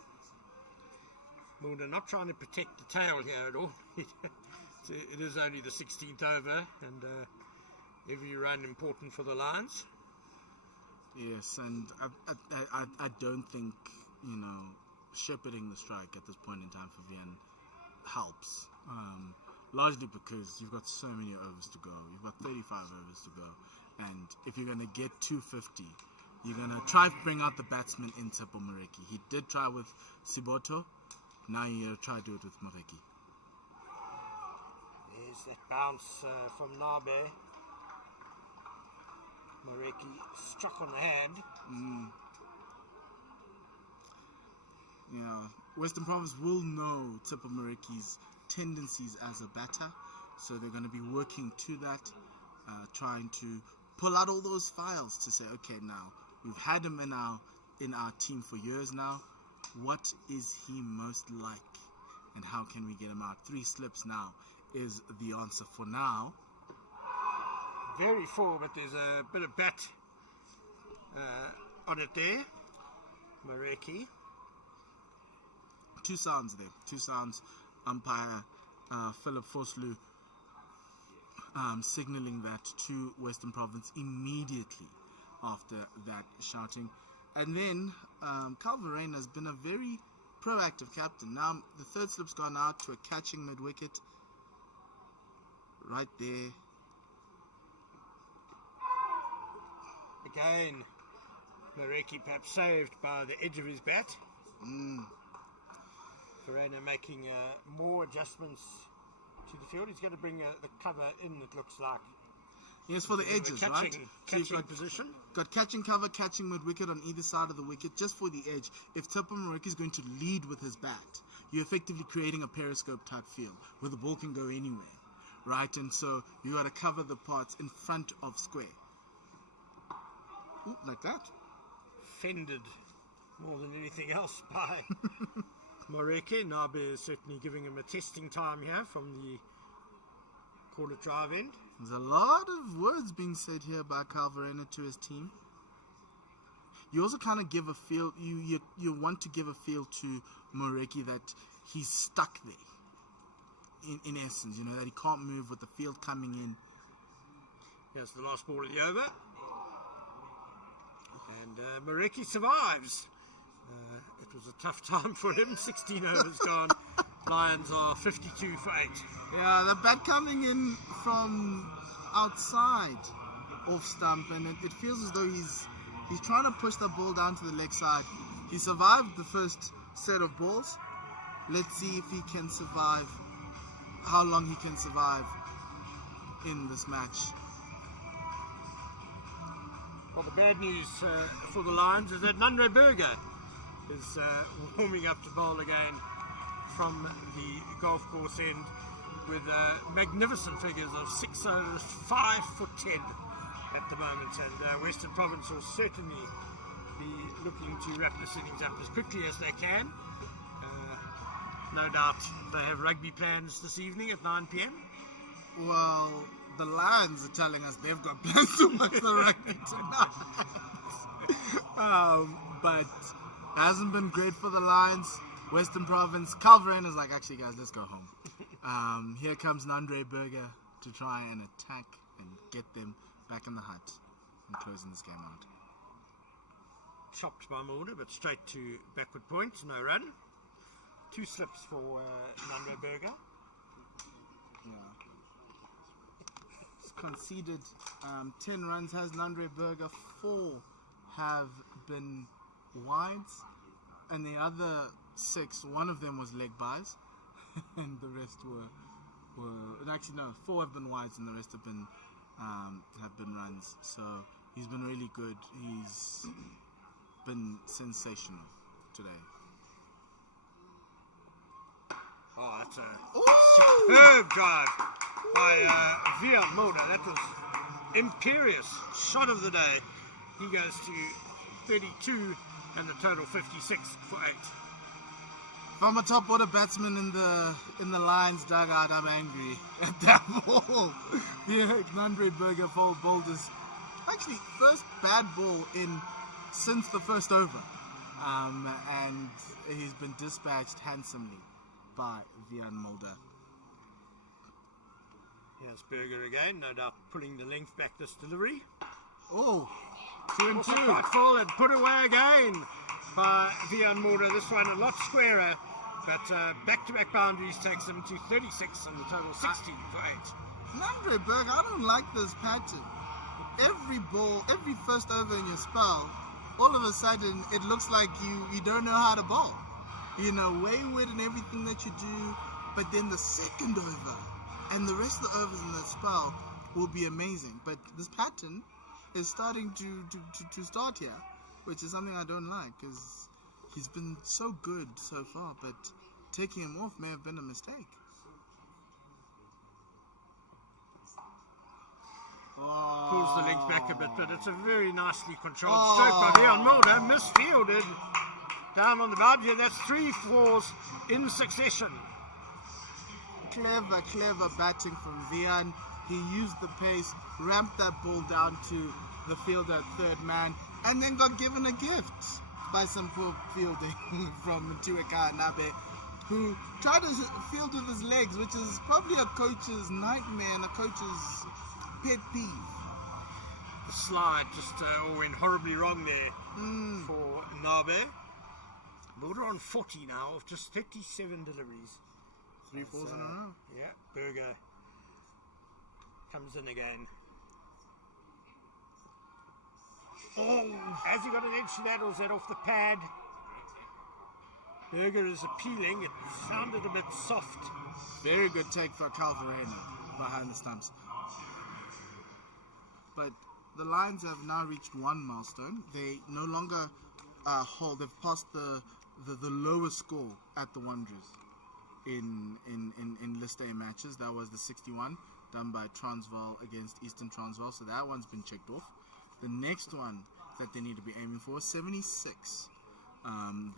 Mulder not trying to protect the tail here at all. It is only the 16th over, and every run important for the Lions. Yes, and I don't think, shepherding the strike at this point in time for Vian helps. Largely because you've got so many overs to go. You've got 35 overs to go. And if you're going to get 250, you're going to try to bring out the batsman in Tsepo Moreki. He did try with Saboto. Now you're going to try to do it with Moreki. There's that bounce from Nabe. Moreki struck on the hand. Western Province will know Tsepo Moreki's tendencies as a batter, so they're going to be working to that, trying to pull out all those files to say, okay, now we've had him in our team for years now. What is he most like, and how can we get him out? 3 slips now is the answer for now. Very full, but there's a bit of bat on it there. Moreki. 2 sounds there. 2 sounds. Umpire Philip Foslu signaling that to Western Province immediately after that shouting. And then Cal Verena has been a very proactive captain. Now the 3rd slip's gone out to a catching mid-wicket. Right there. Again, Moreki perhaps saved by the edge of his bat. Corona making more adjustments to the field. He's going to bring the cover in, it looks like. Yes, for the edges, right? So you've Catching position. got catching cover, catching mid-wicket on either side of the wicket, just for the edge. If Tipa Moreki is going to lead with his bat, you're effectively creating a periscope type field where the ball can go anywhere, right? And so you got to cover the parts in front of square. Ooh, like that. Fended more than anything else by Moreki. Nabe is certainly giving him a testing time here from the corner drive end. There's a lot of words being said here by Calvarena to his team. You also kind of give a feel, you want to give a feel to Moreki that he's stuck there. In essence, that he can't move with the field coming in. Here's the last ball of the over. And Moreki survives. It was a tough time for him. 16 overs gone. Lions are 52 for 8. Yeah, the bat coming in from outside off stump, and it feels as though he's trying to push the ball down to the leg side. He survived the first set of balls. Let's see if he can survive, how long he can survive in this match. Well, the bad news for the Lions is that Nandre Burger is warming up to bowl again from the golf course end with magnificent figures of 6 overs, 5 for 10 at the moment. And Western Province will certainly be looking to wrap this innings up as quickly as they can. No doubt they have rugby plans this evening at 9 p.m. Well, the Lions are telling us they've got plans to watch the rugby tonight. But hasn't been great for the Lions. Western Province, Calveren is like, actually guys, let's go home. Here comes Nandre Burger to try and attack and get them back in the hut and closing this game out. Chopped by Mulder, but straight to backward point, no run. 2 slips for Nandre Burger. Yeah. He's conceded 10 runs, has Nandre Burger. 4 have been wides, and the other 6, one of them was leg buys, and the rest were actually no, 4 have been wides, and the rest have been runs. So he's been really good. He's been sensational today. Oh, that's a superb drive by Via Mulder. That was imperious. Shot of the day. He goes to 32 and the total 56 for 8. If I'm a top order batsman in the Lions dugout, I'm angry at that ball. Yeah, Nandre Burger bowled his actually first bad ball since the first over, and he's been dispatched handsomely by Vian Mulder. Here's Burger again, no doubt pulling the length back this delivery. Oh, 2 and 2. Quite full and put away again by Vian Mulder. This one a lot squarer, but back-to-back boundaries takes him to 36 and the total 16 for 8. Nandre Burger, I don't like this pattern. Every ball, every first over in your spell, all of a sudden it looks like you don't know how to bowl. Wayward in everything that you do, but then the second over and the rest of the overs in that spell will be amazing. But this pattern is starting to start here, which is something I don't like, because he's been so good so far, but taking him off may have been a mistake. Pulls the legs back a bit, but it's a very nicely controlled stroke by Vian Mulder. Misfielded down on the boundary. That's 3 fours in succession. Clever batting from Vian. He used the pace, ramped that ball down to the fielder at third man, and then got given a gift by some poor fielding from Tueka Nabe, who tried to field with his legs, which is probably a coach's nightmare and a coach's pet peeve. The slide just went horribly wrong there for Nabe. Mulder on 40 now of just 37 deliveries. 3 fours in a row. Yeah, Burger comes in again. Oh, has he got an edge to that, or is that off the pad? Berger is appealing. It sounded a bit soft. Very good take for Calvarena behind the stumps. But the Lions have now reached one milestone. They no longer hold. They've passed the lowest score at the Wanderers in List A matches. That was the 61 done by Transvaal against Eastern Transvaal. So that one's been checked off. The next one that they need to be aiming for is 76.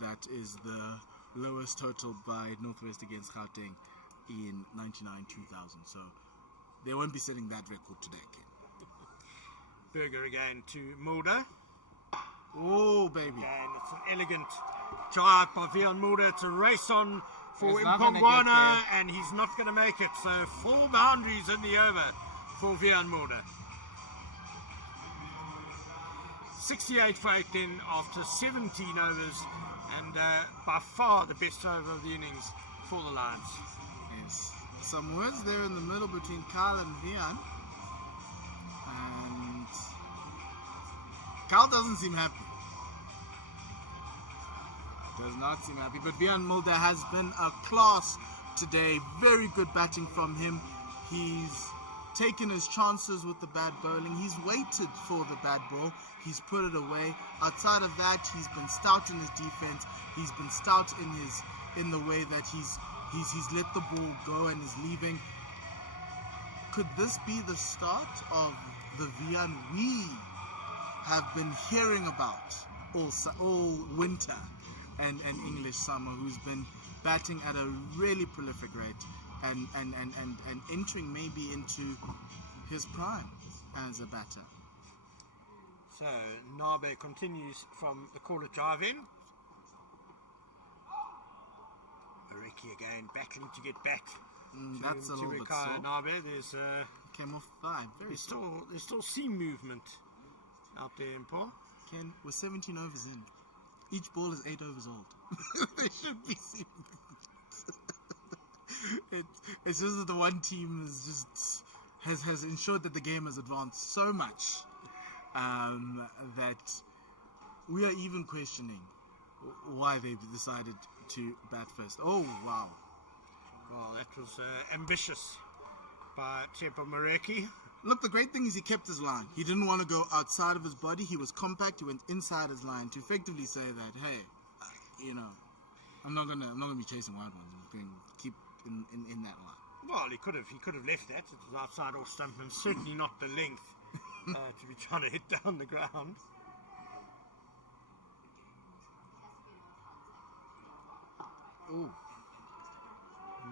That is the lowest total by Northwest against Gauteng in 99-2000. So they won't be setting that record today, Ken. Berger again to Mulder. Oh, baby. And it's an elegant drive by Vian Mulder. It's a race on for He's not gonna get Mpongwana, and he's not going to make it. So 4 boundaries in the over for Vian Mulder. 68 for 8 then after 17 overs, and by far the best over of the innings for the Lions. Yes. Some words there in the middle between Carl and Vian. And Carl doesn't seem happy. Does not seem happy. But Vian Mulder has been a class today. Very good batting from him. He's taken his chances with the bad bowling. He's waited for the bad ball. He's put it away. Outside of that, he's been stout in his defense. He's been stout in the way that he's let the ball go and is leaving. Could this be the start of the Vian we have been hearing about all winter and English summer, who's been batting at a really prolific rate and entering maybe into his prime as a batter? So Nabe continues from the corner drive in. Mareki again battling to get back. That's a little bit Ricardo sore. Nabe. There's Came off thigh. Very sore. there's still seam movement out there in Paul. Ken, we're 17 overs in. Each ball is 8 overs old. There should be seam movement. It's just that the one team has ensured that the game has advanced so much that we are even questioning why they've decided to bat first. Oh, wow. Well, that was ambitious by Tsepo Mareki. Look, the great thing is he kept his line. He didn't want to go outside of his body. He was compact. He went inside his line to effectively say that, hey, I'm not gonna be chasing wide ones. I'm going to keep in that line. Well, he could have left that. It was outside off stump and certainly not the length to be trying to hit down the ground. Ooh.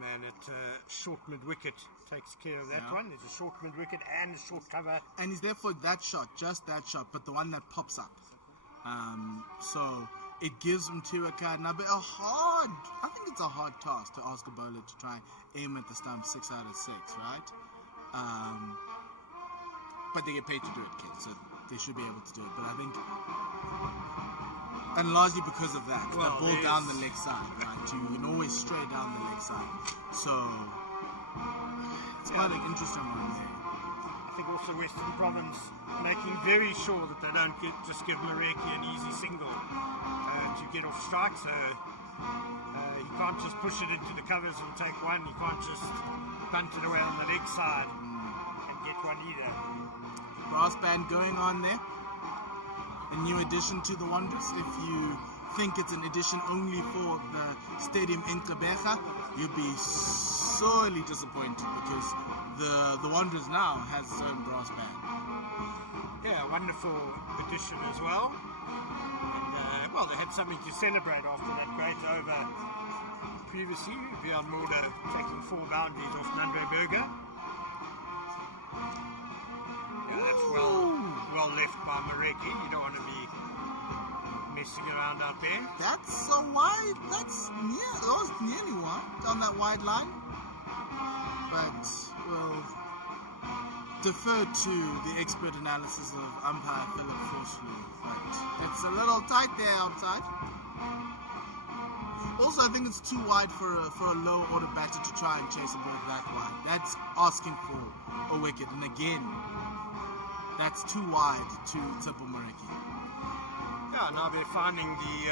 Man at short mid-wicket takes care of that Yeah. one. There's a short mid-wicket and a short cover. And he's there for that shot, just that shot, but the one that pops up. So it gives Mtiwaka Nabe I think it's a hard task to ask a bowler to try aim at the stump 6 out of 6, right? But they get paid to do it, kid, so they should be able to do it. But I think, and largely because of that, Well, the ball down the leg side, right? You can always stray down the leg side. So it's quite an interesting one there. I think also Western Province making very sure that they don't just give Mareki an easy single to get off strike. So you can't just push it into the covers and take one. You can't just punt it away on the leg side and get one either. Brass band going on there. A new addition to the Wanderers. If you think it's an addition only for the stadium in Gqeberha, you'd be sorely disappointed because the Wanderers now has its own brass band. Yeah, wonderful addition as well. And, well, they had something to celebrate after that great over previously. Vian Mulder taking 4 boundaries off Nandre Berger. Yeah, that's well left by Mareki. You don't want to be messing around out there. That's so wide. That was nearly wide on that wide line. But we'll defer to the expert analysis of umpire Philip Forsley. But it's a little tight there outside. Also, I think it's too wide for a low order batter to try and chase a ball that wide. That's asking for a wicket. And again, that's too wide to Tsepo Mareki. Yeah, Yeah, now they're finding the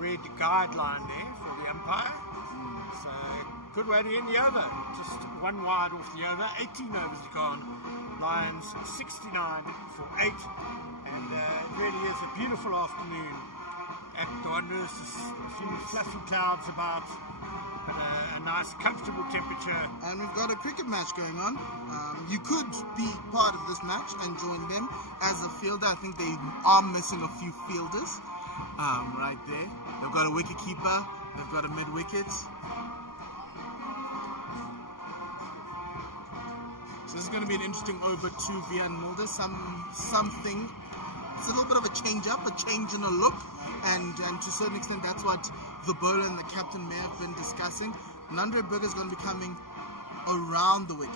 red guideline there for the umpire. So, good way to end the over. Just one wide off the over. 18 overs gone. Lions 69 for 8. And it really is a beautiful afternoon at the Wanderers. Just a few fluffy clouds about, but a nice, comfortable temperature. And we've got a cricket match going on. You could be part of this match and join them as a fielder. I think they are missing a few fielders right there. They've got a wicket keeper. They've got a mid-wicket. So this is going to be an interesting over to Vian Mulder. Something. It's a little bit of a change-up, a change in a look. And to a certain extent, that's what the bowler and the captain may have been discussing. Nandre Burger is going to be coming around the wicket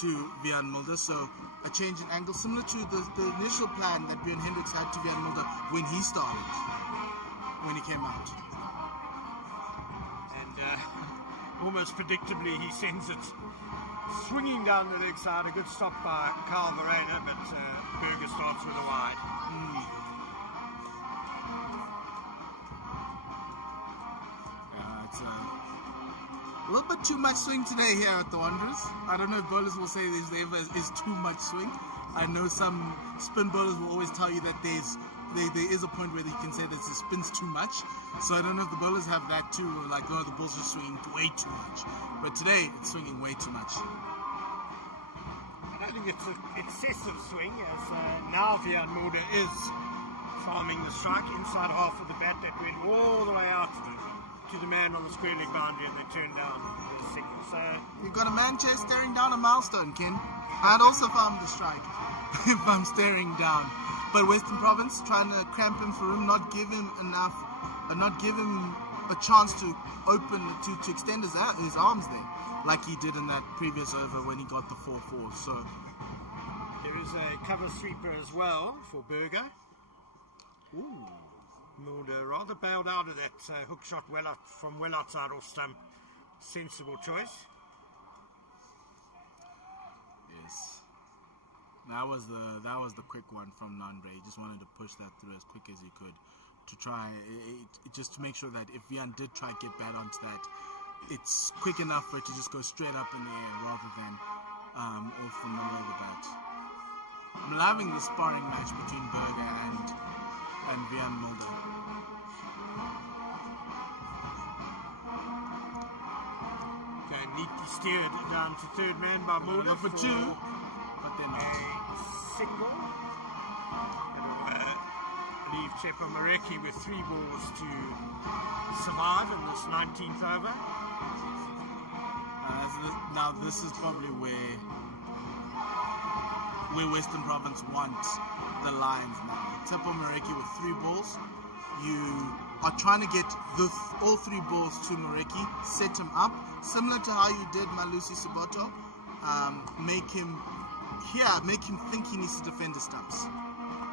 to Vian Mulder. So a change in angle, similar to the initial plan that Björn Hendricks had to Vian Mulder when he started, when he came out. And almost predictably, he sends it swinging down the leg side. A good stop by Carl Verena, but Berger starts with a wide. It's a little bit too much swing today here at the Wanderers. I don't know if bowlers will say there is too much swing. I know some spin bowlers will always tell you that there is a point where you can say that it spins too much. So I don't know if the bowlers have that too, or like, oh, the ball's just swinging way too much. But today, it's swinging way too much. I don't think it's an excessive swing, as now Vian Mulder is farming the strike inside half of the bat that went all the way out to the man on the square leg boundary, and they turned down the signal. So You've got a man chair staring down a milestone, Ken. I'd also farmed the strike if I'm staring down. But Western Province trying to cramp him for room, not give him enough, not give him a chance to open, to extend his arms there, like he did in that previous over when he got the 4-4. So there is a cover sweeper as well for Berger. ooh. Mulder rather bailed out of that hook shot from well outside off stump. Sensible choice. Yes. That was the quick one from Nandre. He just wanted to push that through as quick as he could to try just to make sure that if Vian did try to get bad onto that, it's quick enough for it to just go straight up in the air rather than off the middle of the bat. I'm loving the sparring match between Berger and Vian Mulder. Okay, neatly steered down to third man by Mulder Look for two, but they're a not. single. It'll leave Chepo Mareki with 3 balls to survive in this 19th over. Now this is probably where Western Province want the Lions now. Chepo Mareki with 3 balls. You are trying to get all 3 balls to Mareki, set him up, similar to how you did Malusi Soboto. Make him think he needs to defend the stumps.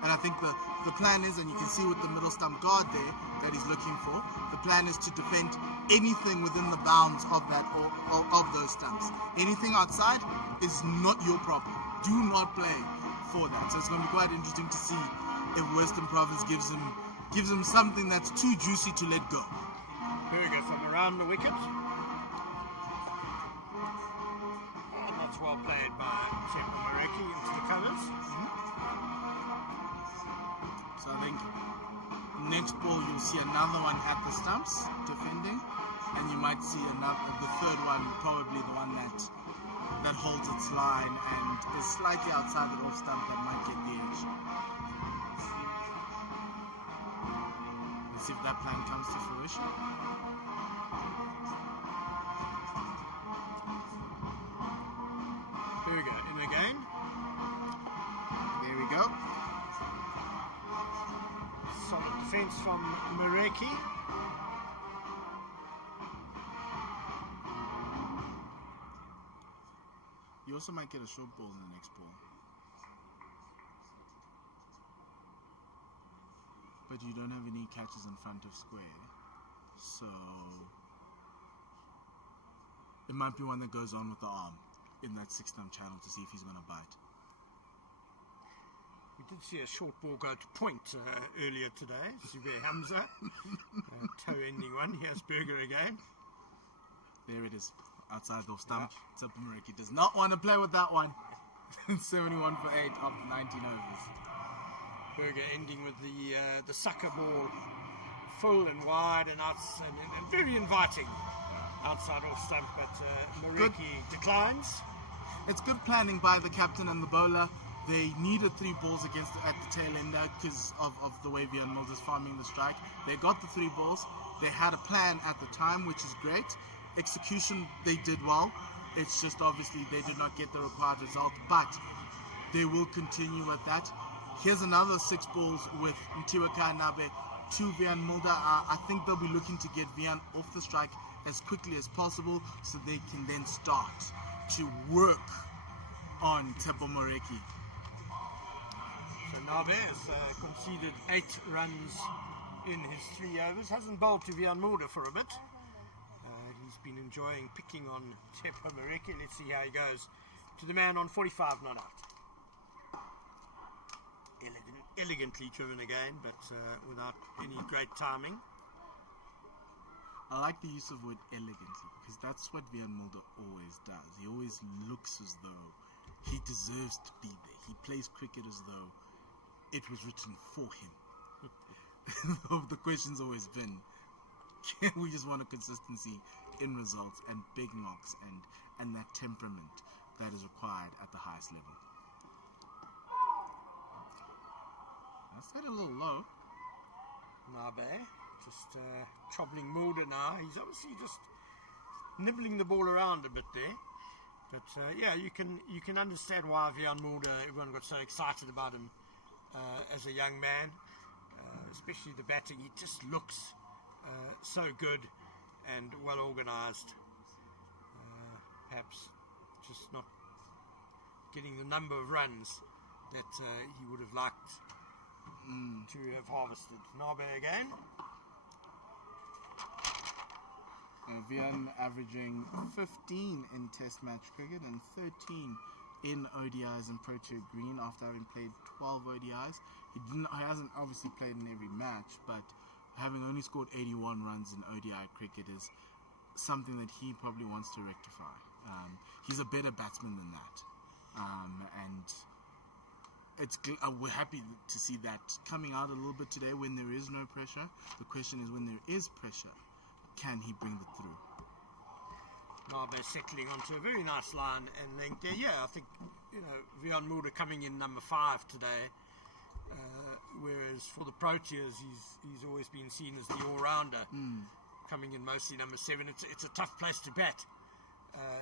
And I think the plan is, and you can see with the middle stump guard there that he's looking for, the plan is to defend anything within the bounds of that of those stumps. Anything outside is not your problem. Do not play for that. So it's going to be quite interesting to see if Western Province gives him something that's too juicy to let go. Berger from around the wicket. And that's well played by Chepo Mareki into the colours. So I think next ball you'll see another one at the stumps defending, and you might see the third one, probably the one that holds its line and is slightly outside the off stump that might get the edge. Let's see if that plan comes to fruition. Berger in again. There we go. Solid defence from Mareki. You also might get a short ball in the next ball. But you don't have any catches in front of square. So it might be one that goes on with the arm in that 6-stump channel to see if he's going to bite. did see a short ball go to point earlier today. Zube Hamza, toe-ending one. Here's Berger again. There it is, outside the stump. Tsepo Moreki does not want to play with that one. 71 for 8 after 19 overs. Berger ending with the sucker ball full and wide and very inviting outside off stump, but Moreki declines. It's good planning by the captain and the bowler. They needed 3 balls at the tail ender because of the way Vian Mulder's farming the strike. They got the 3 balls. They had a plan at the time, which is great. Execution, they did well. It's just obviously they did not get the required result, but they will continue with that. Here's another 6 balls with Mtiweka Nabe to Vian Mulder. I think they'll be looking to get Vian off the strike as quickly as possible so they can then start to work on Tsepo Moreki. So Nabe has conceded 8 runs in his 3 overs. Hasn't bowled to Vian Mulder for a bit. He's been enjoying picking on Tsepo Moreki. Let's see how he goes. To the man on 45 not out. Elegantly driven again, but without any great timing. I like the use of word elegantly because that's what Vian Mulder always does. He always looks as though he deserves to be there. He plays cricket as though it was written for him. The question's always been, we just want a consistency in results and big knocks and that temperament that is required at the highest level. That's that a little low. Nabe just troubling Mulder now. He's obviously just nibbling the ball around a bit there. But yeah, you can understand why Vian Mulder, everyone got so excited about him as a young man, especially the batting. He just looks so good and well organised. Perhaps just not getting the number of runs that he would have liked to have harvested. Nabe again. Vian averaging 15 in Test match cricket and 13 in ODIs and Protea Green after having played 12 ODIs. He hasn't obviously played in every match, but having only scored 81 runs in ODI cricket is something that he probably wants to rectify. He's a better batsman than that, and we're happy to see that coming out a little bit today when there is no pressure. The question is, when there is pressure, can he bring it through? Nabe settling onto a very nice line and length there. Yeah, I think, Vian Mulder coming in number 5 today, whereas for the Proteas, he's always been seen as the all-rounder, coming in mostly number 7. It's a tough place to bat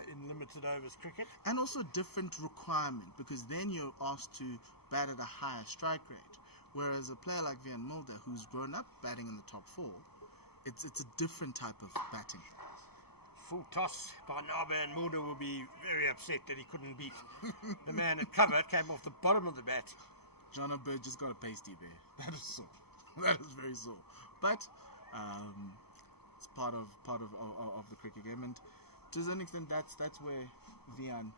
in limited overs cricket. And also different requirement, because then you're asked to bat at a higher strike rate. Whereas a player like Vian Mulder, who's grown up batting in the top 4, it's a different type of batting. Full toss by Nabe, and Mulder will be very upset that he couldn't beat the man at cover. It came off the bottom of the bat. John O'Bird just got a pasty there. That is sore. That is very sore. But it's part of the cricket game, and to an extent, that's where Vian,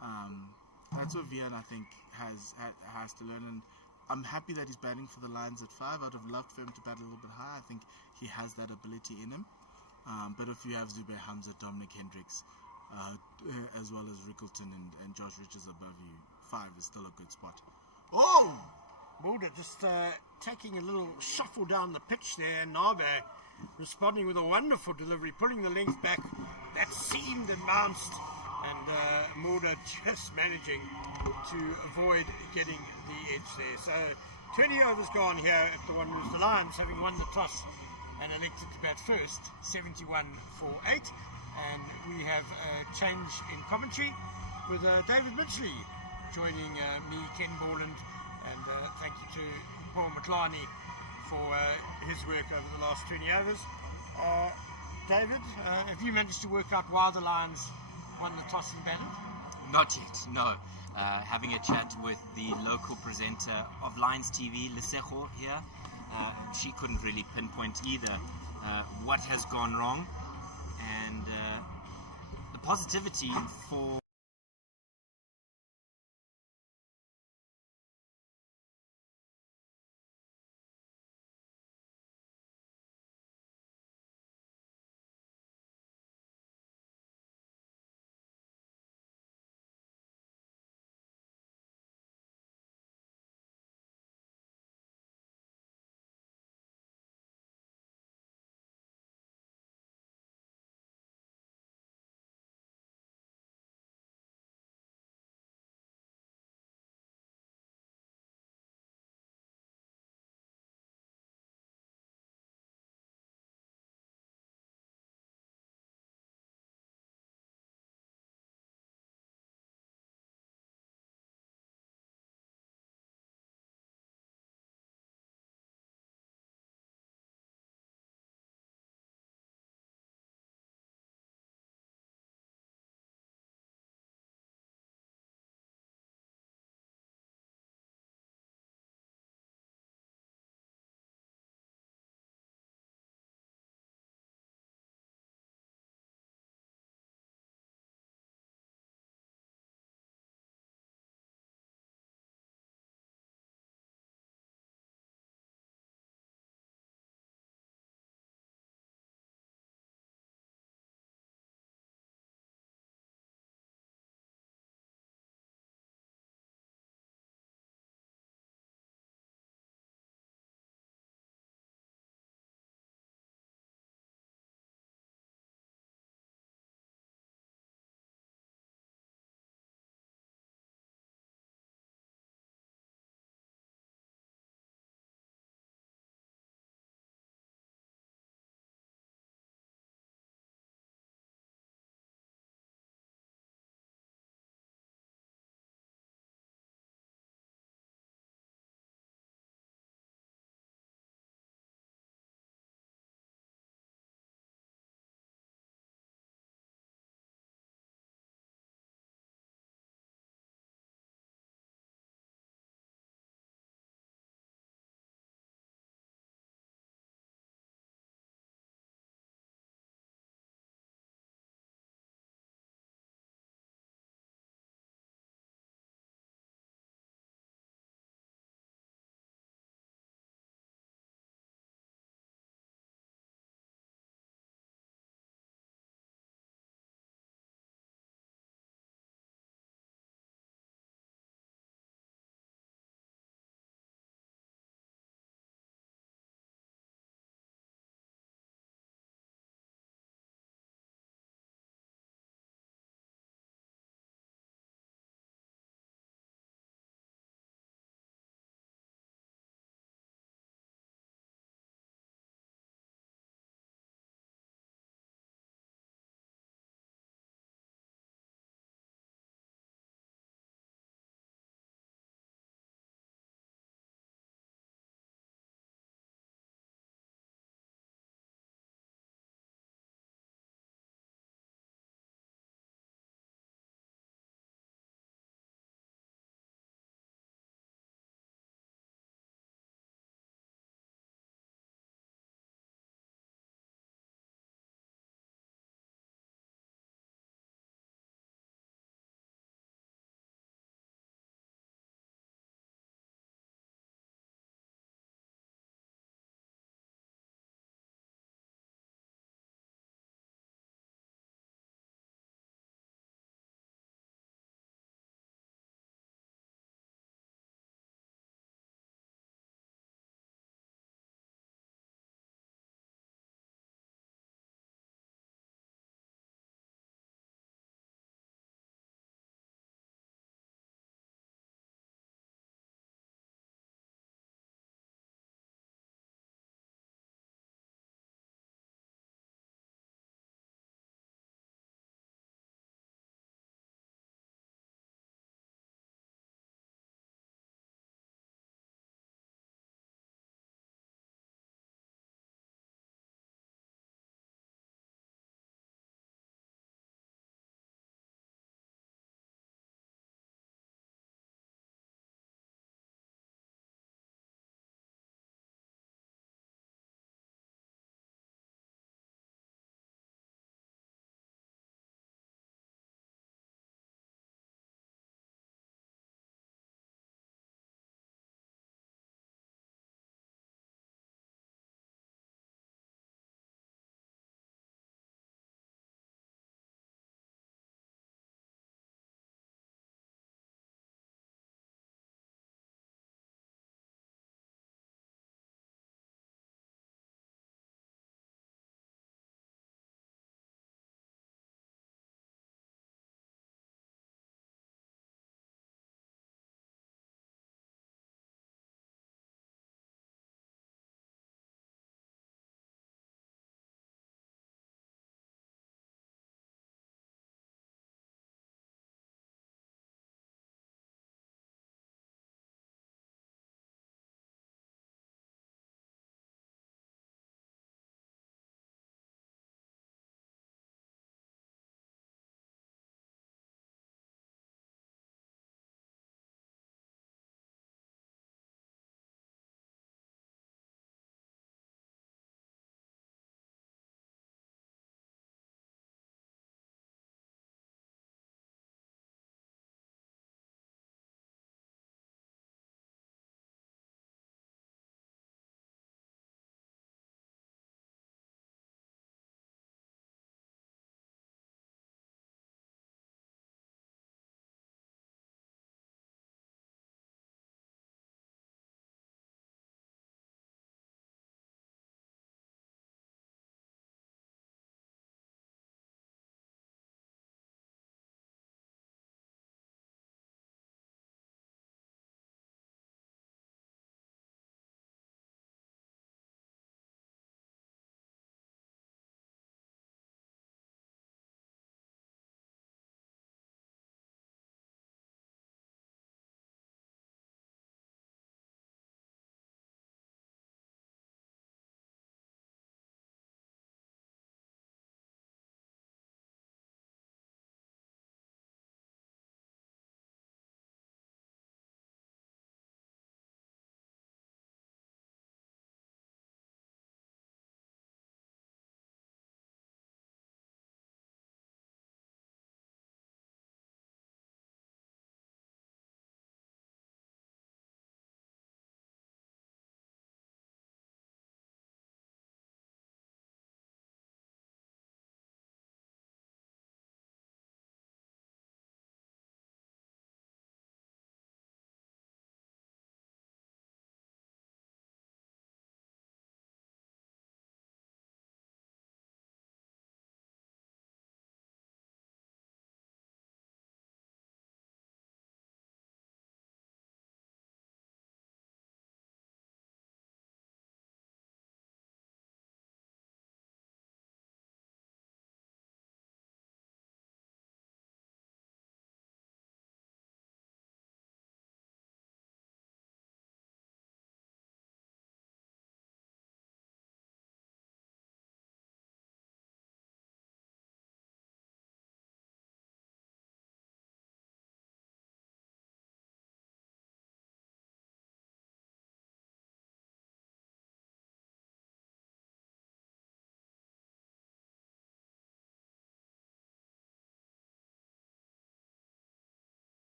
I think has to learn. And I'm happy that he's batting for the Lions at 5. I'd have loved for him to bat a little bit higher. I think he has that ability in him. But if you have Zube Hamza, Dominic Hendricks, as well as Rickleton and Josh Richards above you, 5 is still a good spot. Oh! Mulder just taking a little shuffle down the pitch there. Nabe responding with a wonderful delivery, pulling the length back. That seamed and bounced. And Mulder just managing to avoid getting the edge there. So 20 overs gone here at the Wanderers. The Lions having won the toss and elected to bat first, 71 for 8. And we have a change in commentary with David Mitchley joining me, Ken Borland, and thank you to Paul McLarney for his work over the last 20 overs. David, have you managed to work out why the Lions won the toss and batted? Not yet, no. Having a chat with the local presenter of Lions TV, Lesejo here, she couldn't really pinpoint either what has gone wrong, and the positivity for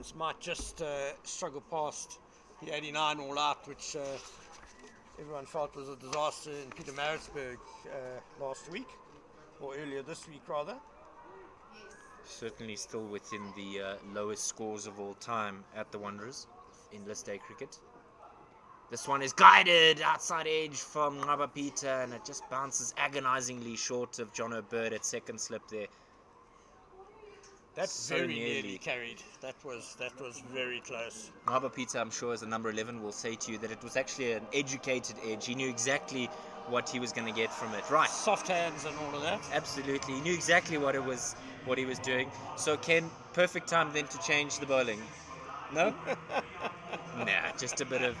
Lions might just struggle past the 89 all out, which everyone felt was a disaster in Pietermaritzburg last week, or earlier this week rather. Certainly still within the lowest scores of all time at the Wanderers in List A cricket. This one is guided outside edge from Ngaba Peter, and it just bounces agonizingly short of John O'Bird at second slip there. That's So very nearly. nearly carried. That was very close. Ngaba Peter, I'm sure, as a number 11, will say to you that it was actually an educated edge. He knew exactly what he was going to get from it. Right. Soft hands and all of that. Absolutely. He knew exactly what he was doing. So Ken, perfect time then to change the bowling. No? Nah, just a bit of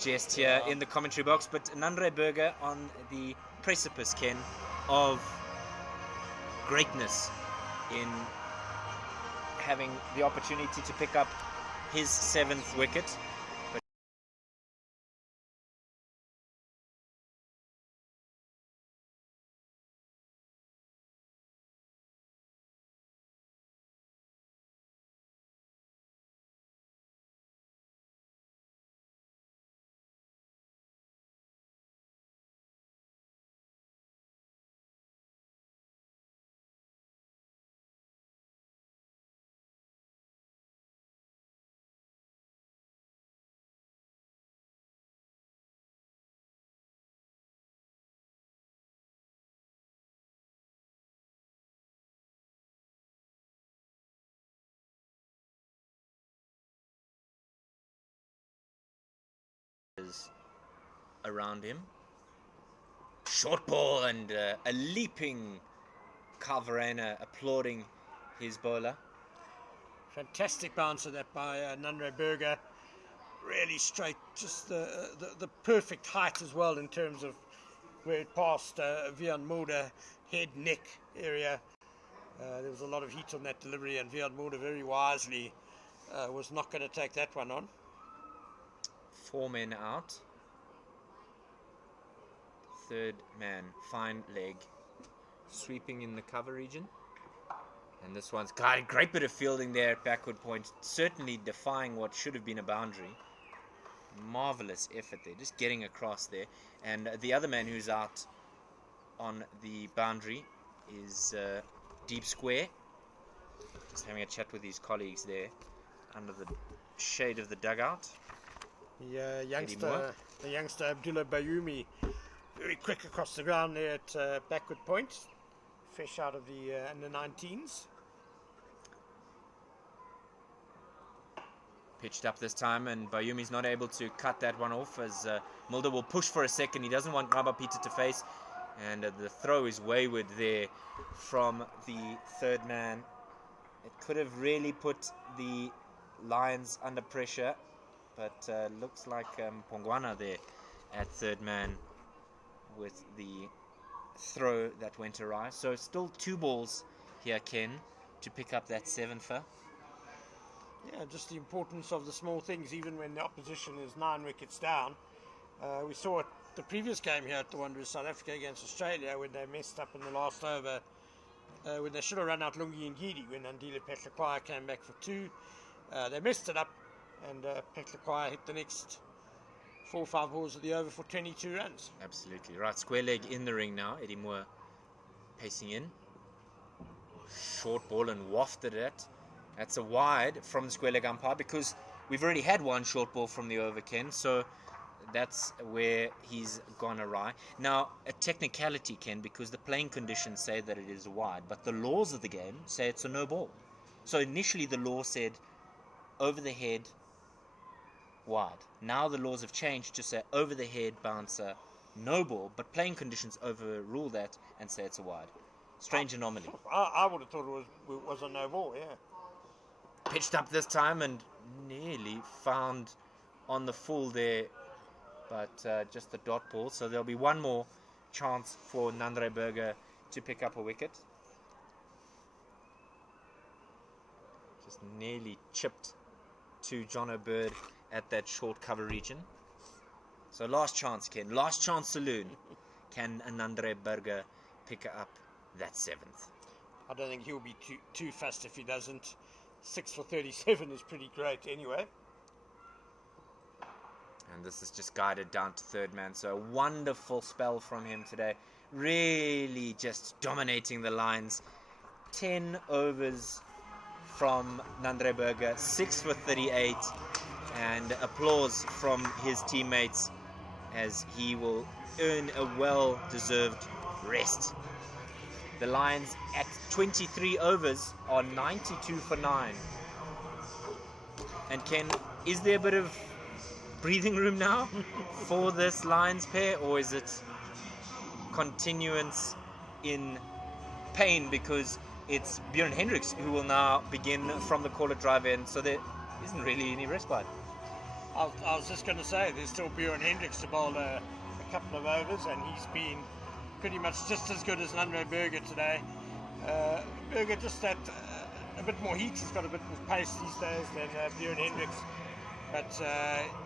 jest here in the commentary box. But Nandre Burger on the precipice, Ken, of greatness in having the opportunity to pick up his 7th wicket. Around him. Short ball and a leaping Carverena applauding his bowler. Fantastic bouncer that by Nandre Burger. Really straight, just the perfect height as well in terms of where it passed Vian Mulder head neck area. There was a lot of heat on that delivery, and Vian Mulder very wisely was not going to take that one on. 4 men out. Third man, fine leg, sweeping in the cover region. And this one's got a great bit of fielding there at backward point, certainly defying what should have been a boundary. Marvelous effort there, just getting across there. And the other man who's out on the boundary is deep square. Just having a chat with his colleagues there under the shade of the dugout. The youngster Abdullah Bayumi, very quick across the ground there at backward point, fresh out of the under 19s. Pitched up this time, and Bayumi's not able to cut that one off as Mulder will push for a second. He doesn't want Ngaba Peter to face, and the throw is wayward there from the third man. It could have really put the Lions under pressure, but looks like Pongwana there at third man with the throw that went awry. So still 2 balls here, Ken, to pick up that 7-fer. Yeah, just the importance of the small things, even when the opposition is 9 wickets down. We saw it the previous game here at the Wanderers, South Africa against Australia, when they messed up in the last over, when they should have run out Lungi and Gidi, when Andile Petlakwaya came back for 2. They messed it up, and Petlakwaya hit the next 4 or 5 balls of the over for 22 runs. Absolutely right. Square leg in the ring now. Eddie Moore pacing in. Short ball and wafted it. That's a wide from the square leg umpire, because we've already had 1 short ball from the over, Ken. So that's where he's gone awry. Now, a technicality, Ken, because the playing conditions say that it is a wide, but the laws of the game say it's a no ball. So initially the law said over the head, wide. Now the laws have changed to say over the head, bouncer, no ball, but playing conditions overrule that and say it's a wide. Strange anomaly. I would have thought it was a no ball, yeah. Pitched up this time and nearly found on the full there, but just the dot ball. So there'll be 1 more chance for Nandre Burger to pick up a wicket. Just nearly chipped to John O'Bird at that short cover region. So last chance, Ken. Last chance saloon. Can Nandre Burger pick up that 7th? I don't think he'll be too fussed if he doesn't. 6 for 37 is pretty great anyway. And this is just guided down to third man. So a wonderful spell from him today. Really just dominating the lines. 10 overs from Nandre Berger, 6 for 38. And applause from his teammates as he will earn a well-deserved rest. The Lions at 23 overs are 92 for 9. And Ken, is there a bit of breathing room now for this Lions pair, or is it continuance in pain because it's Björn Hendricks who will now begin from the caller drive end, so there isn't really any respite? I was just going to say, there's still Björn Hendricks to bowl a couple of overs, and he's been pretty much just as good as Nandre Berger today. Berger just that a bit more heat, he's got a bit more pace these days than Björn Hendricks, but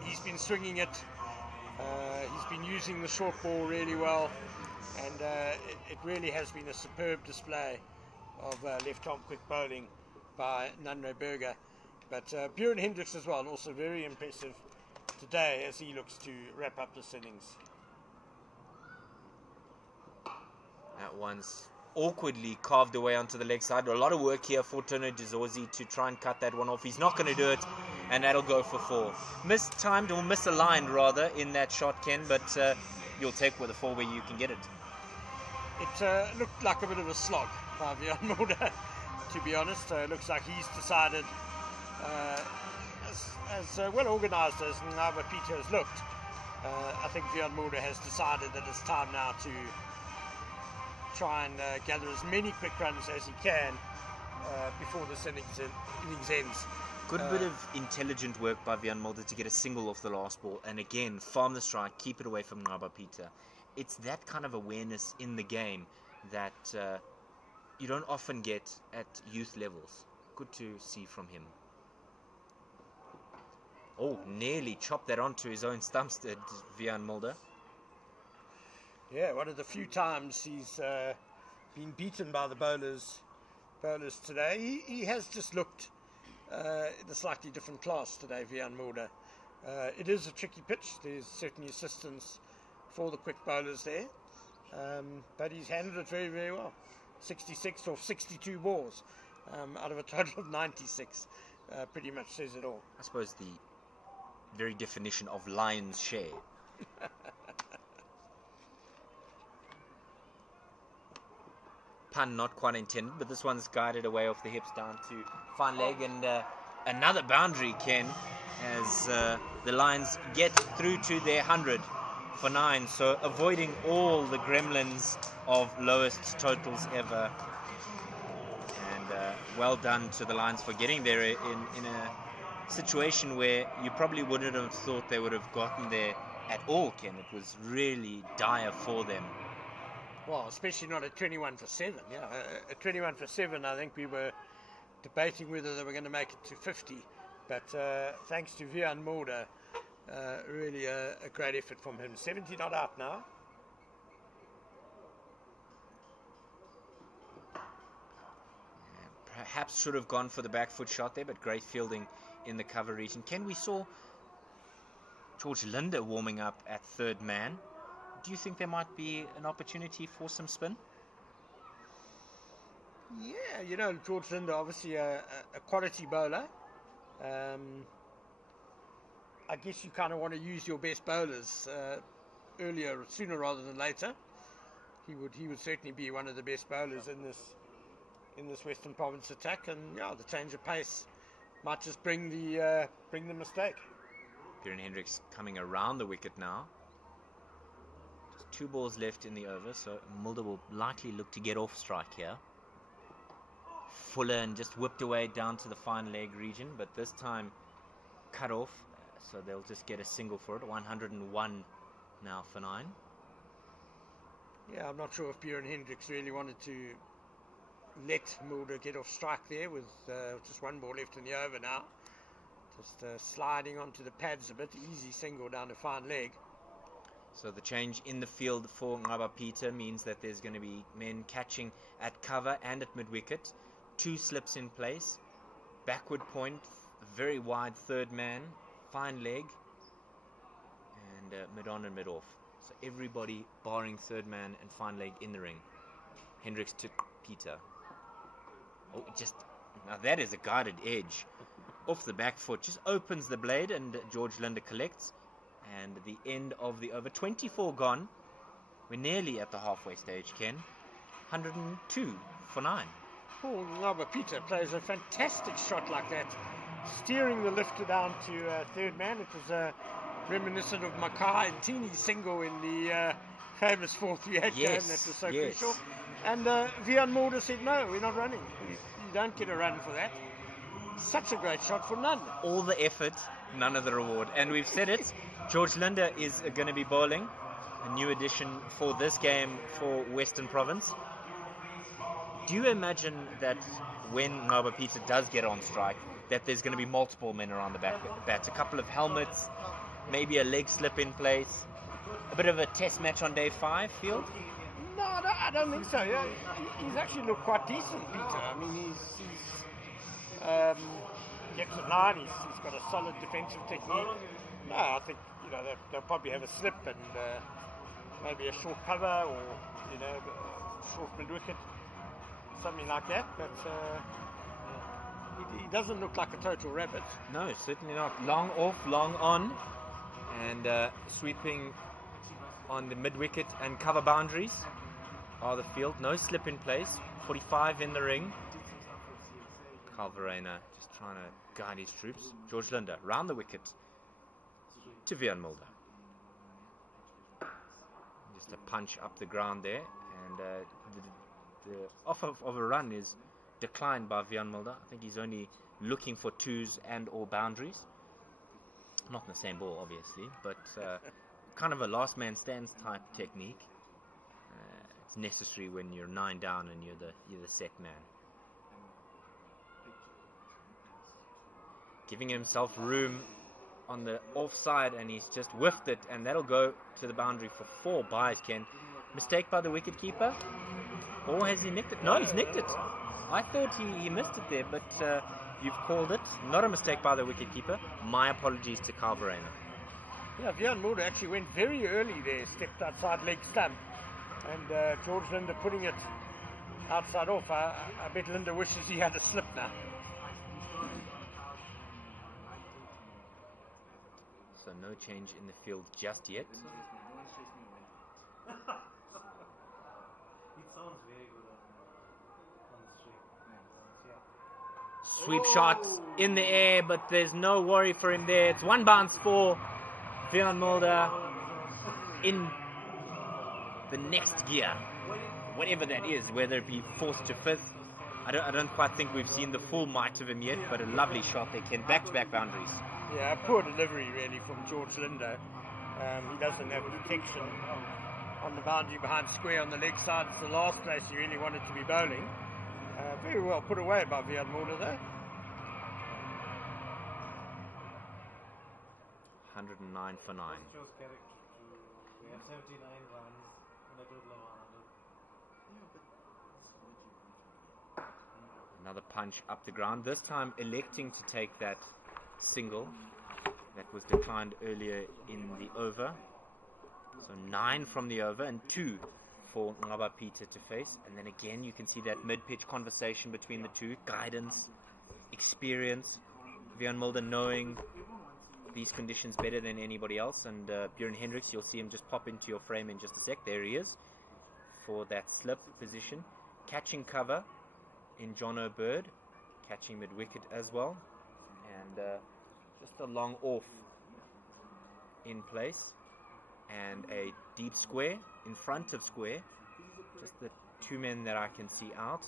he's been swinging it, he's been using the short ball really well, and it really has been a superb display of left-arm quick bowling by Nandre Berger. But Björn Hendricks as well, and also very impressive today as he looks to wrap up this innings. That one's awkwardly carved away onto the leg side. A lot of work here for Tono Dizorzi to try and cut that one off. He's not going to do it, and that'll go for 4. Mistimed or misaligned rather in that shot, Ken, but you'll take with a 4 where you can get it. It looked like a bit of a slog by Björn Mulder, to be honest. It looks like he's decided, as well organised as Ngaba Peter has looked, I think Björn Mulder has decided that it's time now to try and gather as many quick runs as he can before this innings ends. Good bit of intelligent work by Björn Mulder to get a single off the last ball, and again, farm the strike, keep it away from Ngaba Peter. It's that kind of awareness in the game that you don't often get at youth levels. Good to see from him. Oh, nearly chopped that onto his own stumps, did Björn Mulder. Yeah, one of the few times he's been beaten by the bowlers today. He has just looked in a slightly different class today, Björn Mulder. It is a tricky pitch. There's certainly assistance for the quick bowlers there. But he's handled it very, very well. 66 or 62 balls out of a total of 96. Pretty much says it all. I suppose the very definition of lion's share. Pun not quite intended, but this one's guided away off the hips down to fine leg, and another boundary, Ken, as the Lions get through to their 100 for 9, so avoiding all the gremlins of lowest totals ever. And well done to the Lions for getting there in a situation where you probably wouldn't have thought they would have gotten there at all, Ken. It was really dire for them. Well, especially not at 21 for 7. Yeah, at 21 for 7, I think we were debating whether they were going to make it to 50. But thanks to Björn Mulder, really a great effort from him. 70 not out now. Perhaps should have gone for the back foot shot there, but great fielding in the cover region. Ken, we saw George Linder warming up at third man. Do you think there might be an opportunity for some spin? Yeah, you know, George Linder, obviously a quality bowler. I guess you kind of want to use your best bowlers sooner rather than later. He would certainly be one of the best bowlers in this Western Province attack, and yeah, the change of pace might just bring the mistake. Björn Hendricks coming around the wicket now. 2 balls left in the over, so Mulder will likely look to get off strike here. Fuller and just whipped away down to the fine leg region, but this time cut off, so they'll just get a single for it. 101 now for 9. Yeah, I'm not sure if Björn Hendricks really wanted to let Mulder get off strike there with just 1 ball left in the over now. Just sliding onto the pads a bit, easy single down to fine leg. So the change in the field for Ngaba Peter means that there's going to be men catching at cover and at mid-wicket. 2 slips in place. backward point, a very wide third man, fine leg, and mid on and mid off. So everybody barring third man and fine leg in the ring. Hendricks to Peter. Oh, now that is a guided edge. Off the back foot, just opens the blade, and George Linde collects. And the end of the over. 24 gone. We're nearly at the halfway stage, Ken. 102 for 9. Oh, Ngaba Peter plays a fantastic shot like that, steering the lifter down to third man. It was reminiscent of Makai and Tini's single in the famous 4-3-8 game that was so crucial. And Vian Mulder said, no, we're not running. You don't get a run for that. Such a great shot for none. All the effort, none of the reward. And we've said it, George Linde is going to be bowling. A new addition for this game for Western Province. Do you imagine that when Ngaba Peter does get on strike, that there's going to be multiple men around the bats, a couple of helmets, maybe a leg slip in place, a bit of a test match on day 5, Field? No, I don't think so. Yeah, he's actually looked quite decent, Peter. I mean, he's gets a line. He's got a solid defensive technique. No, I think they'll probably have a slip and maybe a short cover or short mid wicket, something like that. But he doesn't look like a total rabbit. No, certainly not. Long off, long on, and sweeping on the mid wicket and cover boundaries are the field. No slip in place. 45 in the ring. Calverena just trying to guide his troops. George Linde round the wicket to Vian Mulder. Just a punch up the ground there, and the offer of a run is declined by Vian Mulder. I think he's only looking for 2s and or boundaries. Not in the same ball, obviously, but kind of a last man stands type technique. It's necessary when you're 9 down and you're the set man. Giving himself room on the offside, and he's just whiffed it, and that'll go to the boundary for 4 byes, Ken. Mistake by the wicketkeeper? Or has he nicked it? No, he's nicked it. I thought he missed it there, but you've called it. Not a mistake by the wicketkeeper. My apologies to Calverena. Yeah, Vian Mulder actually went very early there, stepped outside leg stump, and George Linde putting it outside off. I bet Linde wishes he had a slip now. So no change in the field just yet. Sweep shot in the air, but there's no worry for him there. It's 1 bounce for Vian Mulder in the next gear, whatever that is, whether it be 4th to 5th. I don't quite think we've seen the full might of him yet, but a lovely shot there, Ken. Back-to-back boundaries. Yeah, poor delivery really from George Linde. He doesn't have protection on the boundary behind square on the leg side. It's the last place he really wanted to be bowling. Very well put away by Vian Mulder though. 109 for 9. We have 79 runs and a total of 100. Another punch up the ground, this time electing to take that single that was declined earlier in the over. So 9 from the over and 2 for Ngaba Peter to face. And then again you can see that mid-pitch conversation between the two. Guidance, experience, Vian Mulder knowing these conditions better than anybody else. And Bjorn Hendricks, you'll see him just pop into your frame in just a sec. There he is for that slip position. Catching cover in John O'Bird, catching mid-wicket as well. And just a long off in place. And a deep square in front of square. Just the 2 men that I can see out.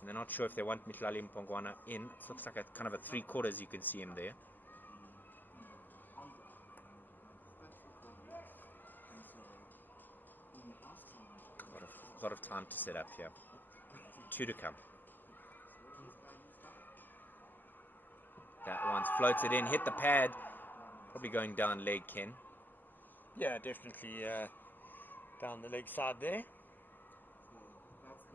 And they're not sure if they want Mitlali Mpongwana in. It looks like a kind of a 3/4 you can see him there. A lot of time to set up here. 2 to come. That one's floated in, hit the pad. Probably going down leg, Ken. Yeah, definitely down the leg side there.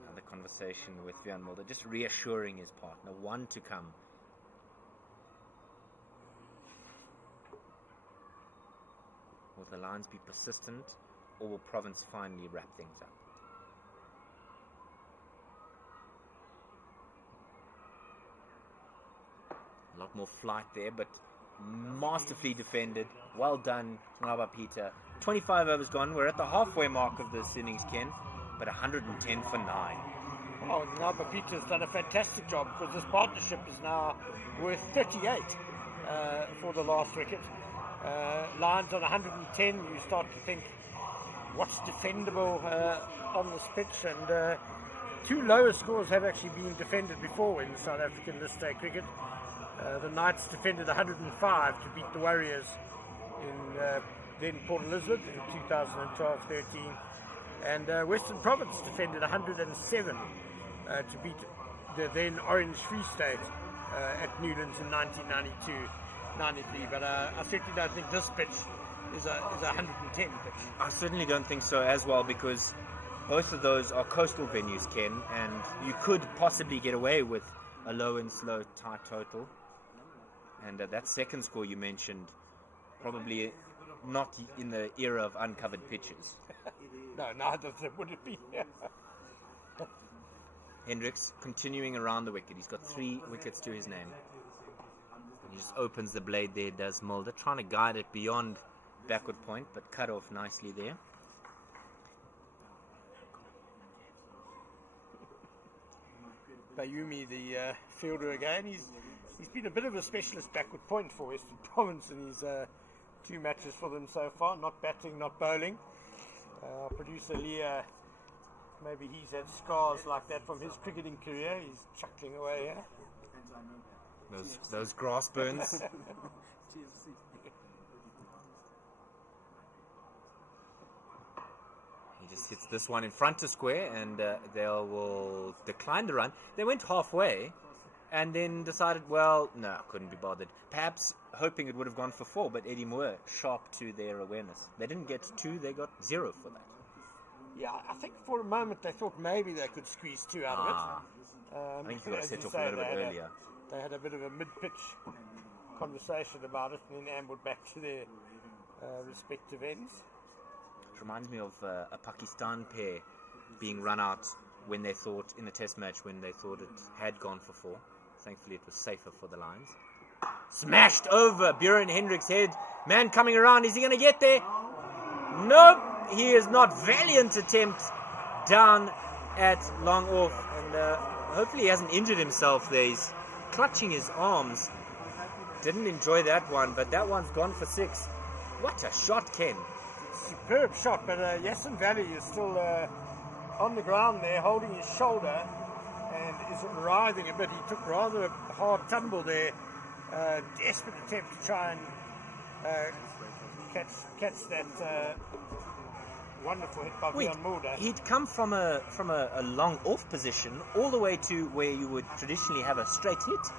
Another conversation with Vian Mulder, just reassuring his partner. 1 to come the Lions be persistent, or will Province finally wrap things up? A lot more flight there, but masterfully defended. Well done, Ngaba Peter. 25 overs gone. We're at the halfway mark of this innings, Ken, but 110 for 9. Oh, Ngaba Peter's done a fantastic job, because this partnership is now worth 38 for the last wicket. Lions on 110, you start to think, what's defendable on this pitch? And two lower scores have actually been defended before in South African List A cricket. The Knights defended 105 to beat the Warriors in then Port Elizabeth in 2012-13, and Western Province defended 107 to beat the then Orange Free State at Newlands in 1992-93. But I certainly don't think this pitch is a 110 pitch. I certainly don't think so as well, because both of those are coastal venues, Ken, and you could possibly get away with a low and slow tight total. And that second score you mentioned, probably not in the era of uncovered pitches. No, neither of them would it be. Hendricks continuing around the wicket. He's got 3 wickets to his name. He just opens the blade there, does Mulder, trying to guide it beyond backward point, but cut off nicely there. Bayumi, the fielder again, he's been a bit of a specialist backward point for Western Province in his 2 matches for them so far, not batting, not bowling. Our producer Leah, maybe he's had scars like that from his cricketing career. He's chuckling away here. Those grass burns. He just hits this one in front of square, and they will decline the run. They went halfway and then decided, well, no, couldn't be bothered. Perhaps hoping it would have gone for 4, but Eddie Moore sharp to their awareness. They didn't get 2, they got 0 for that. Yeah, I think for a moment they thought maybe they could squeeze 2 out of it. I think you got to as set you off say, a little bit earlier. They had a bit of a mid-pitch conversation about it, and then ambled back to their respective ends. It reminds me of a Pakistan pair being run out when they thought, in a test match, when they thought it had gone for 4. Thankfully, it was safer for the Lions. Smashed over Buren Hendricks' head. Man coming around. Is he going to get there? Nope. He is not. Valiant attempt down at long off. And hopefully he hasn't injured himself there. He's clutching his arms. Didn't enjoy that one, but that one's gone for 6. What a shot, Ken. Superb shot, but Yasin Valley is still on the ground there, holding his shoulder and is writhing a bit. He took rather a hard tumble there. Desperate attempt to try and catch that wonderful hit by Bjorn Mulder. He'd come from a long off position all the way to where you would traditionally have a straight hit.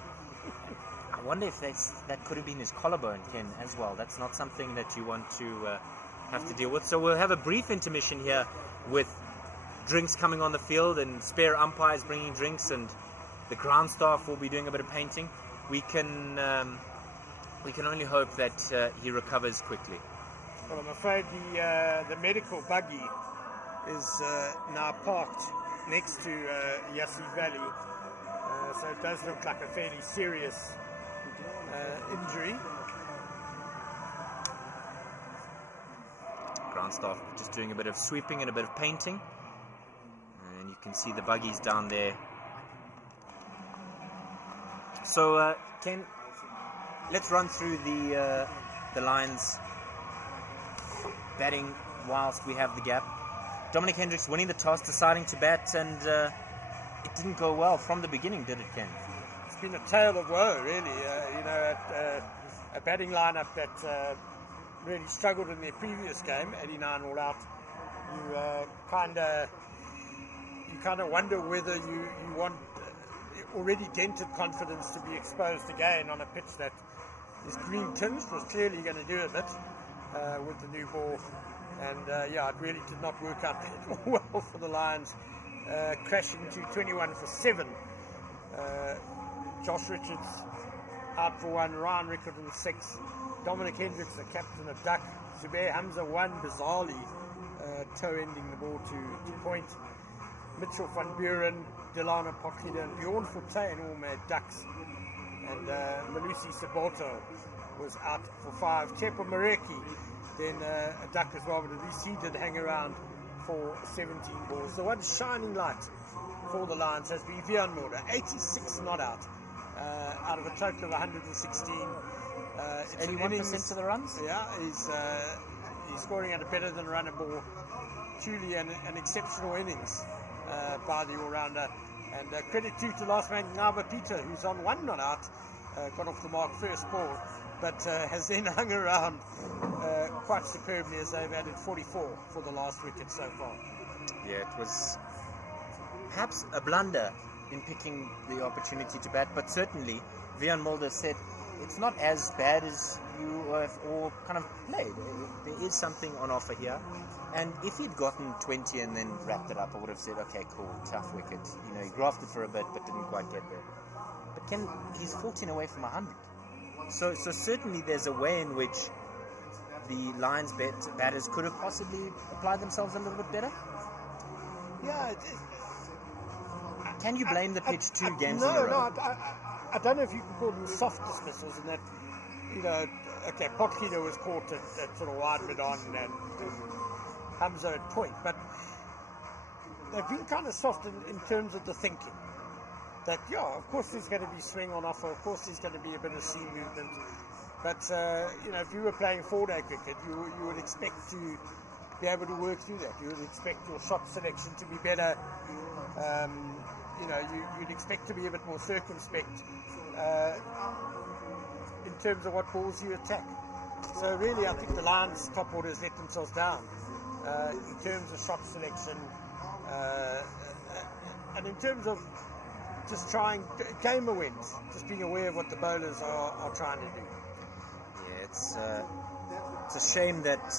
I wonder if that could have been his collarbone, Ken, as well. That's not something that you want to have to deal with. So we'll have a brief intermission here with drinks coming on the field and spare umpires bringing drinks, and the ground staff will be doing a bit of painting. We can only hope that he recovers quickly. Well, I'm afraid the medical buggy is now parked next to Yassi Valley, so it does look like a fairly serious injury. Ground staff just doing a bit of sweeping and a bit of painting, and you can see the buggies down there. So Ken, let's run through the Lions batting whilst we have the gap. Dominic Hendricks winning the toss, deciding to bat, and it didn't go well from the beginning, did it, Ken? It's been a tale of woe, really. A batting lineup that really struggled in their previous game, 89 all out. You kind of wonder whether you want already dented confidence to be exposed again on a pitch that is green tinged. Was clearly going to do a bit with the new ball, and it really did not work out that well for the Lions, crashing to 21 for 7. Josh Richards out for 1. Ryan Rickerton 6. Dominic Hendricks, the captain of Duck. Zubair Hamza 1, bizarrely toe-ending the ball to point. Mitchell van Buren, Delano Pochida, and Bjorn Fortuyn all made ducks. And Malusi Saboto was out for 5. Tepo Mareki, then a duck as well, but at least he did hang around for 17 balls. The one shining light for the Lions has been Vian Mulder, 86 not out of a total of 116. 81% of the runs? Yeah, he's scoring at a better than runner ball. Truly an exceptional innings by the all-rounder. And credit to the last man, Ngaba Peter, who's on 1 not out, got off the mark first ball, but has then hung around quite superbly as they've added 44 for the last wicket so far. Yeah, it was perhaps a blunder in picking the opportunity to bat, but certainly Vian Mulder said it's not as bad as you have all kind of played. There is something on offer here. And if he'd gotten 20 and then wrapped it up, I would have said, okay, cool, tough wicket. You know, he grafted for a bit but didn't quite get there. But he's 14 away from 100. So certainly there's a way in which the Lions batters could have possibly applied themselves a little bit better. Yeah. Can you blame the pitch 2 games in a No, row? I don't know if you can call them soft dismissals in that, you know, okay, Potkino was caught at sort of wide mid-on and Hamza at point, but they've been kind of soft in terms of the thinking. That, yeah, of course there's going to be swing on offer, of course there's going to be a bit of seam movement, but, you know, if you were playing 4-day cricket, you would expect to be able to work through that. You would expect your shot selection to be better. You know, you'd expect to be a bit more circumspect in terms of what balls you attack. So really, I think the Lions' top orders let themselves down in terms of shot selection and in terms of just trying game wins, just being aware of what the bowlers are trying to do. Yeah, it's a shame that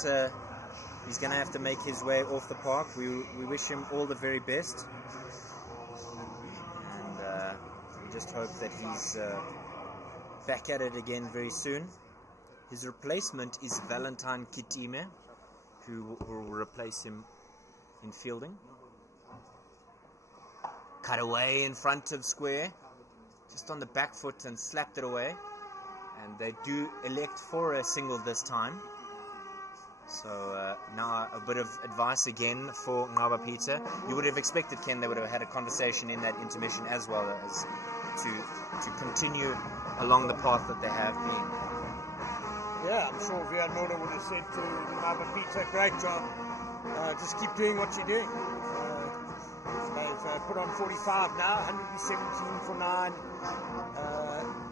he's going to have to make his way off the park. We wish him all the very best. We just hope that he's back at it again very soon. His replacement is Valentine Kitime, who will replace him in fielding. Cut away in front of square, just on the back foot and slapped it away. And they do elect for a single this time. So now a bit of advice again for Ngaba Peter. You would have expected, Ken, they would have had a conversation in that intermission as well as to continue along the path that they have been. Yeah, I'm sure Vian Mulder would have said to Ngaba Peter, great job, just keep doing what you're doing. They've put on 45 now, 117 for 9.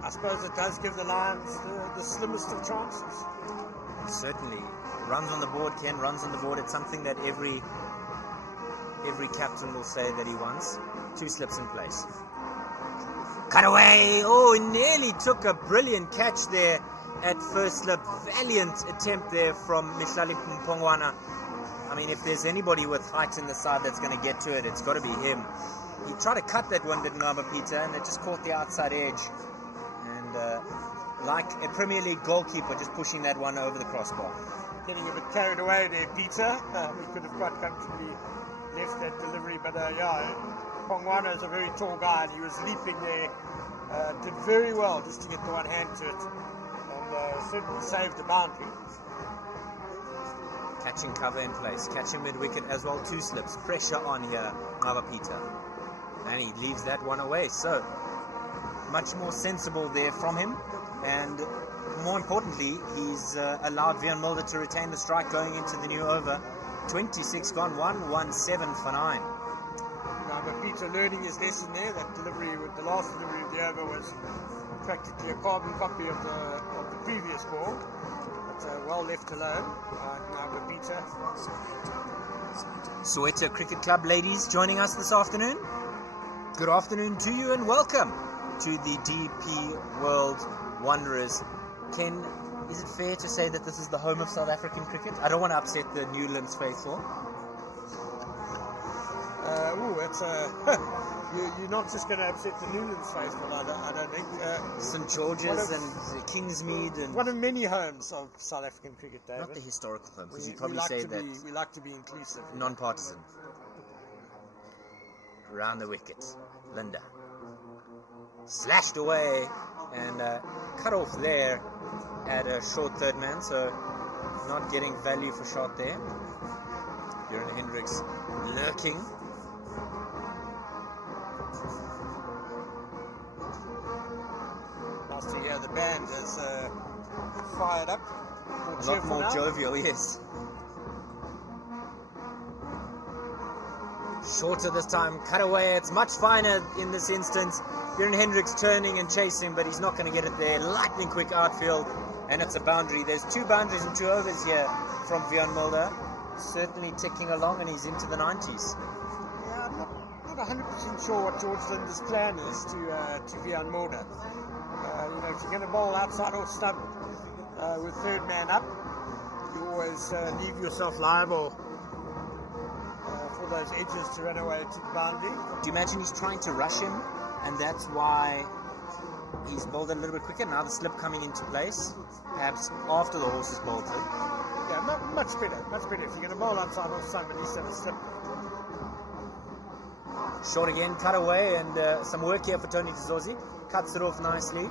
I suppose it does give the Lions the slimmest of chances. Certainly. Runs on the board, Ken, runs on the board. It's something that every captain will say that he wants. 2 slips in place. Cut away! Oh, he nearly took a brilliant catch there at first slip. Valiant attempt there from Mihlali Mpongwana. I mean, if there's anybody with height in the side that's going to get to it, it's got to be him. He tried to cut that one, did Ngaba Peter, and it just caught the outside edge. And like a Premier League goalkeeper, just pushing that one over the crossbar. Getting a bit carried away there, Peter. He could have quite comfortably left that delivery, but yeah, Pongwana is a very tall guy, and he was leaping there. Did very well just to get the one hand to it, and certainly saved the boundary. Catching cover in place, catching mid-wicket as well, 2 slips, pressure on here, Ngaba Peter. And he leaves that one away, so much more sensible there from him, and more importantly, he's allowed Vian Mulder to retain the strike going into the new over. 26 gone, 117 for 9. But Peter learning his lesson there. That delivery, with the last delivery of the over, was practically a carbon copy of the previous ball. But well left alone by Peter. Soweto Cricket Club ladies joining us this afternoon. Good afternoon to you and welcome to the DP World Wanderers. Ken, is it fair to say that this is the home of South African cricket? I don't want to upset the Newlands faithful. That's you're not just going to upset the Newlands faithful, I don't think. St George's and Kingsmead and one of many homes of South African cricket, David. not the historical home, because We- you'd probably we like say to that we like to be inclusive. non-partisan. Around the wicket, Linda slashed away and cut off there at a short third man, so not getting value for shot there. Bjorn Hendricks lurking. Nice to hear the band has fired up. A lot more jovial, yes. Shorter this time, cut away. It's much finer in this instance. Bjorn Hendricks turning and chasing, but he's not going to get it there. Lightning quick outfield, and it's a boundary. There's 2 boundaries and 2 overs here from Vian Mulder. Certainly ticking along, and he's into the 90s. Yeah, I'm not 100% sure what George Linda's plan is to Vian Mulder. If you're going to bowl outside off stump with third man up, you always leave yourself liable for those edges to run away to the boundary. Do you imagine he's trying to rush him, and that's why he's bowled a little bit quicker? Now the slip coming into place, perhaps after the horse is bolted. Yeah, much better. If you're going to bowl outside off stump, at least have a slip. Short again, cut away, and some work here for Tony Dizorzi. Cuts it off nicely,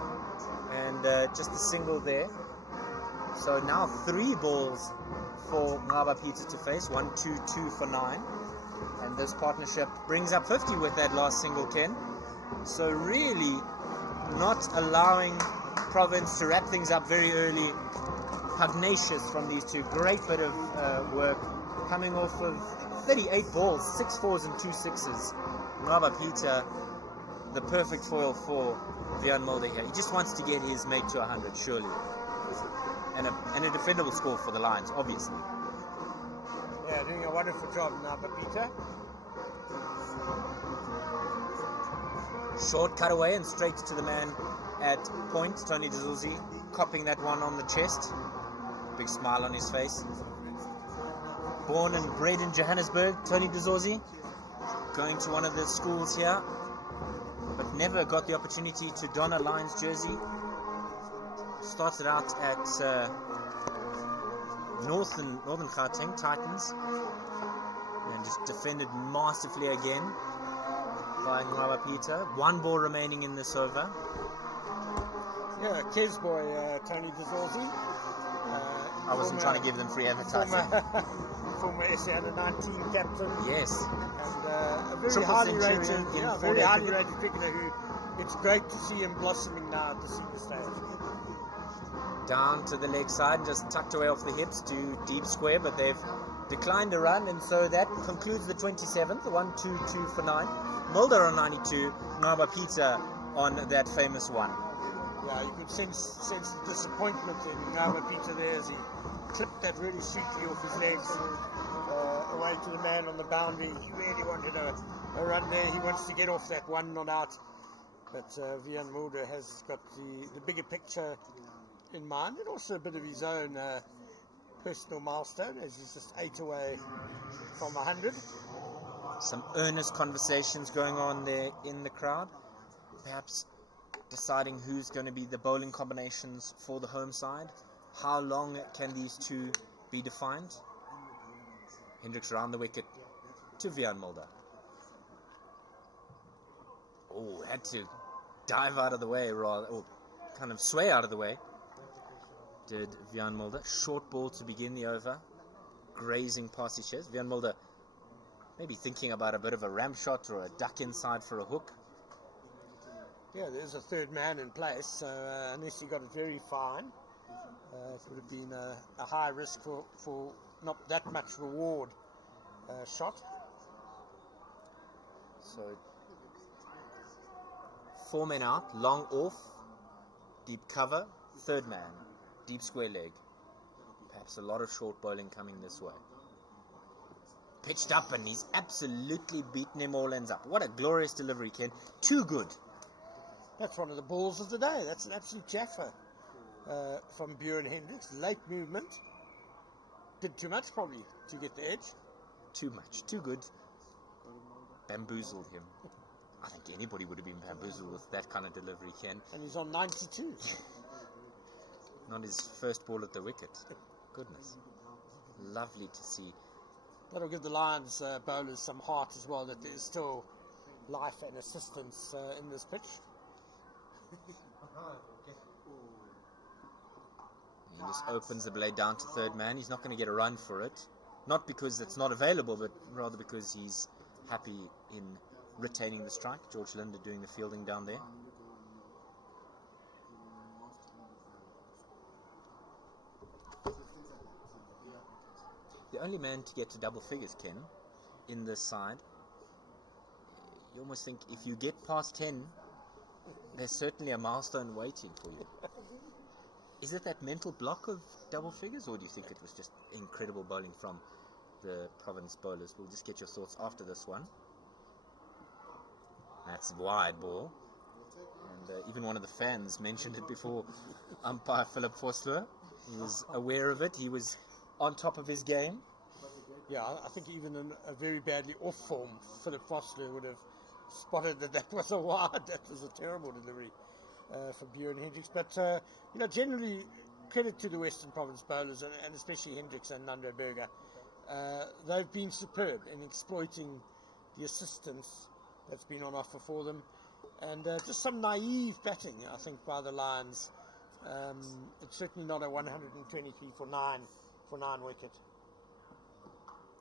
and just a single there. So now 3 balls for Ngaba Peter to face, 1, 2, 2 for 9. And this partnership brings up 50 with that last single, Ken. So really not allowing Province to wrap things up very early. Pugnacious from these two. Great bit of work coming off of 38 balls, 6 4s and 2 6s. Ngaba Peter, the perfect foil for Vian Mulder here. He just wants to get his mate to 100, surely. And a defendable score for the Lions, obviously. Yeah, doing a wonderful job now, but Peter. Short cut away and straight to the man at point, Tony Dizorzi, copping that one on the chest. Big smile on his face. Born and bred in Johannesburg, Tony Dizorzi, going to one of the schools here, but never got the opportunity to don a Lions jersey. Started out at Northern Gauteng Titans, and just defended masterfully again by Ngaba Peter. 1 ball remaining in this over. Yeah, Kes boy, Tony Dizorzi. I wasn't trying to give them free advertising. Former SA Under-19 captain. Yes. And a very Triple highly centurion rated, in very four-day highly cricket. rated cricketer who it's great to see him blossoming now at the senior stage. Down to the leg side, just tucked away off the hips to deep square, but they've declined a run, and so that concludes the 27th. 1-2-2 for 9. Mulder on 92, Ngaba Peter on that famous one. Yeah, you could sense the disappointment in Ngaba Peter there as he clipped that really sweetly off his legs away to the man on the boundary. He really wanted a run there. He wants to get off that one not out. But Vian Mulder has got the bigger picture in mind, and also a bit of his own personal milestone as he's just 8 away from 100. Some earnest conversations going on there in the crowd. Perhaps deciding who's going to be the bowling combinations for the home side. How long can these two be defined? Hendricks around the wicket to Vian Mulder. Oh, had to dive out of the way, rather, or kind of sway out of the way. Did Vian Mulder. Short ball to begin the over. Grazing past his chest. Vian Mulder maybe thinking about a bit of a ramp shot or a duck inside for a hook. Yeah, there's a third man in place, so unless he got it very fine, it would have been a high risk for not that much reward shot. So 4 men out, long off, deep cover, third man, deep square leg. Perhaps a lot of short bowling coming this way. Pitched up, and he's absolutely beaten him all ends up. What a glorious delivery, Ken. Too good. That's one of the balls of the day. That's an absolute jaffer from Bjorn Hendricks. Late movement. Did too much probably to get the edge. Too much, too good. Bamboozled him. I think anybody would have been bamboozled with that kind of delivery, Ken. And he's on 92. Not his first ball at the wicket. Goodness. Lovely to see. That'll give the Lions bowlers some heart as well, that there's still life and assistance in this pitch. He just opens the blade down to third man. He's not going to get a run for it. Not because it's not available, but rather because he's happy in retaining the strike. George Linder doing the fielding down there. The only man to get to double figures, Ken, in this side. You almost think if you get past 10, there's certainly a milestone waiting for you. Is it that mental block of double figures, or do you think it was just incredible bowling from the Province bowlers? We'll just get your thoughts after this one. That's wide ball. And even one of the fans mentioned it before. Umpire Philip Vosloo. He was aware of it. He was on top of his game. Yeah, I think even in a very badly off form, Philip Vosloo would have spotted that was a wide. That was a terrible delivery from Bjorn Hendricks. But, generally, credit to the Western Province bowlers, and especially Hendricks and Nando Berger. They've been superb in exploiting the assistance that's been on offer for them. And just some naive batting, I think, by the Lions. It's certainly not a 123 for 9 wicket.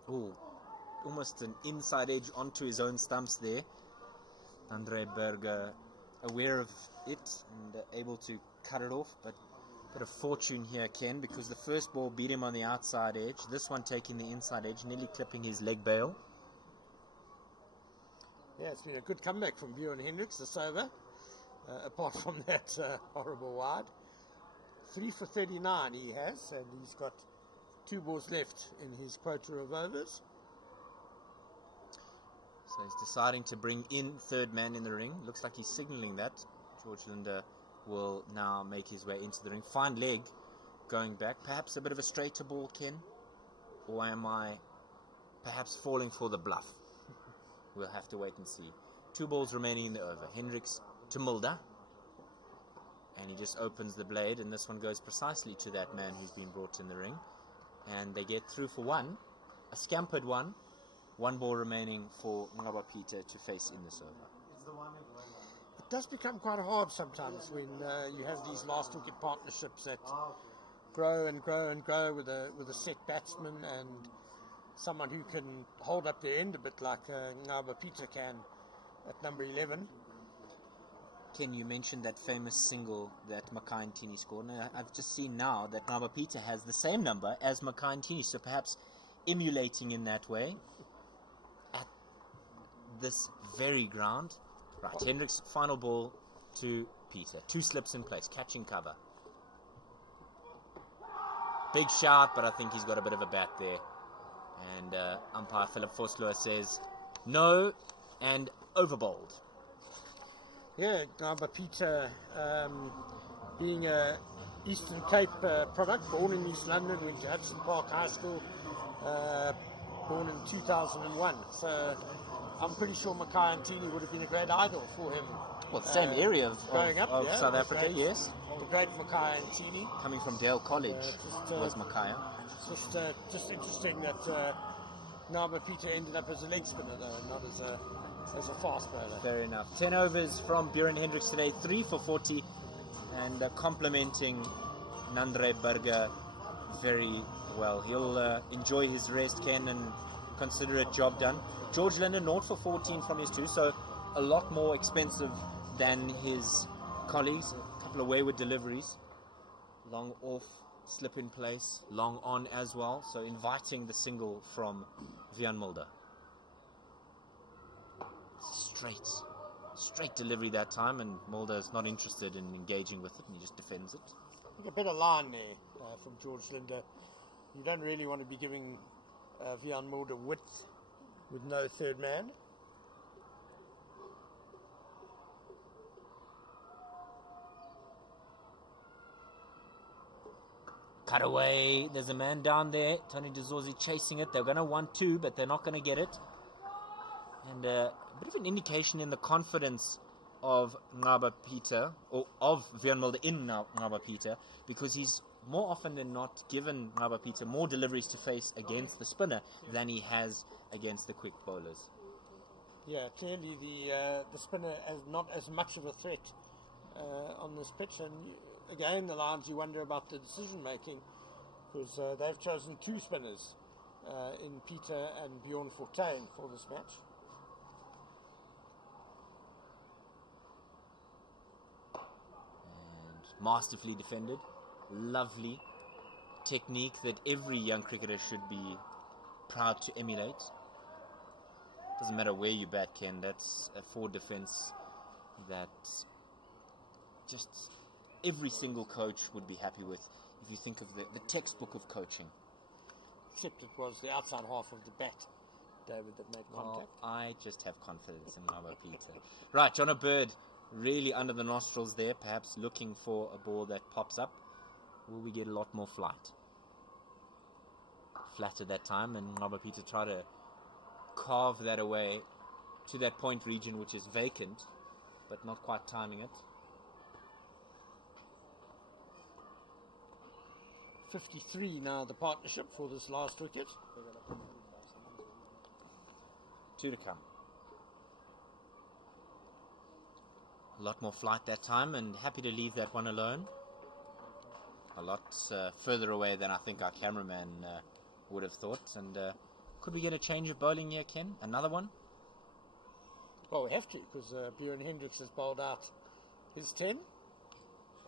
Oh, almost an inside edge onto his own stumps there. Andre Berger aware of it and able to cut it off, but a bit of fortune here, Ken, because the first ball beat him on the outside edge. This one taking the inside edge, nearly clipping his leg bail. Yeah, it's been a good comeback from Bjorn Hendricks this over, apart from that horrible wide. 3 for 39 he has, and he's got 2 balls left in his quota of overs. So he's deciding to bring in third man in the ring. Looks like he's signalling that. George Linder will now make his way into the ring. Fine leg going back. Perhaps a bit of a straighter ball, Ken? Or am I perhaps falling for the bluff? We'll have to wait and see. 2 balls remaining in the over. Hendricks to Mulder. And he just opens the blade, and this one goes precisely to that man who's been brought in the ring. And they get through for 1. A scampered 1. 1 ball remaining for Ngaba Peter to face in this over. It does become quite hard sometimes when you have these last wicket partnerships that grow and grow and grow with a set batsman and someone who can hold up their end a bit like Ngaba Peter can at number 11. Ken, you mentioned that famous single that Makai and Tini scored. Now, I've just seen now that Ngaba Peter has the same number as Makai and Tini, so perhaps emulating in that way at this very ground. Right, Hendricks' final ball to Peter. 2 slips in place, catching cover. Big shot, but I think he's got a bit of a bat there. And umpire Philip Vosloo says no and overbowled. Yeah, Ngaba Peter, being a Eastern Cape product, born in East London, went to Hudson Park High School, born in 2001. So I'm pretty sure Makai and Tini would have been a great idol for him. Well, the same area of yeah, South Africa, great, yes. The great Makai and Tini. Coming from Dale College was Makai. Just interesting that Ngaba Peter ended up as a leg spinner, though, not as a fast bowler. Fair enough. 10 overs from Bjorn Hendricks today, 3 for 40, and complimenting Nandre Berger very well. He'll enjoy his rest, Ken, and consider it job done. George Linder, 0 for 14 from his 2, so a lot more expensive than his colleagues. A couple of wayward deliveries. Long off, slip in place, long on as well, so inviting the single from Vian Mulder. Straight delivery that time, and Mulder's not interested in engaging with it, and he just defends it. I think a better line there from George Linder. You don't really want to be giving Vian Mulder width with no third man. Cut away. There's a man down there. Tony DeZorzi chasing it. They're going to want 2, but they're not going to get it. And a bit of an indication in the confidence of Ngaba Peter, or of Vian Mulder in Ngaba Peter, because he's more often than not given Ngaba Peter more deliveries to face against the spinner than he has against the quick bowlers. Yeah, clearly the spinner is not as much of a threat on this pitch. And again, the Lions, you wonder about the decision making, because they've chosen two spinners in Peter and Bjorn Fortuin for this match. And masterfully defended. Lovely technique that every young cricketer should be proud to emulate. Doesn't matter where you bat, Ken. That's a forward defense that just every single coach would be happy with if you think of the textbook of coaching. Except it was the outside half of the bat, David, that made contact. Well, I just have confidence in Ngaba Peter. Right, John O'Bird really under the nostrils there, perhaps looking for a ball that pops up. Will we get a lot more flight? Flat at that time, and Ngaba Peter tried to carve that away to that point region which is vacant, but not quite timing it. 53 now the partnership for this last wicket. 2 to come. A lot more flight that time, and happy to leave that one alone. A lot further away than I think our cameraman would have thought. And could we get a change of bowling here, Ken? Another one? Well, we have to, because Bjorn Hendricks has bowled out his 10.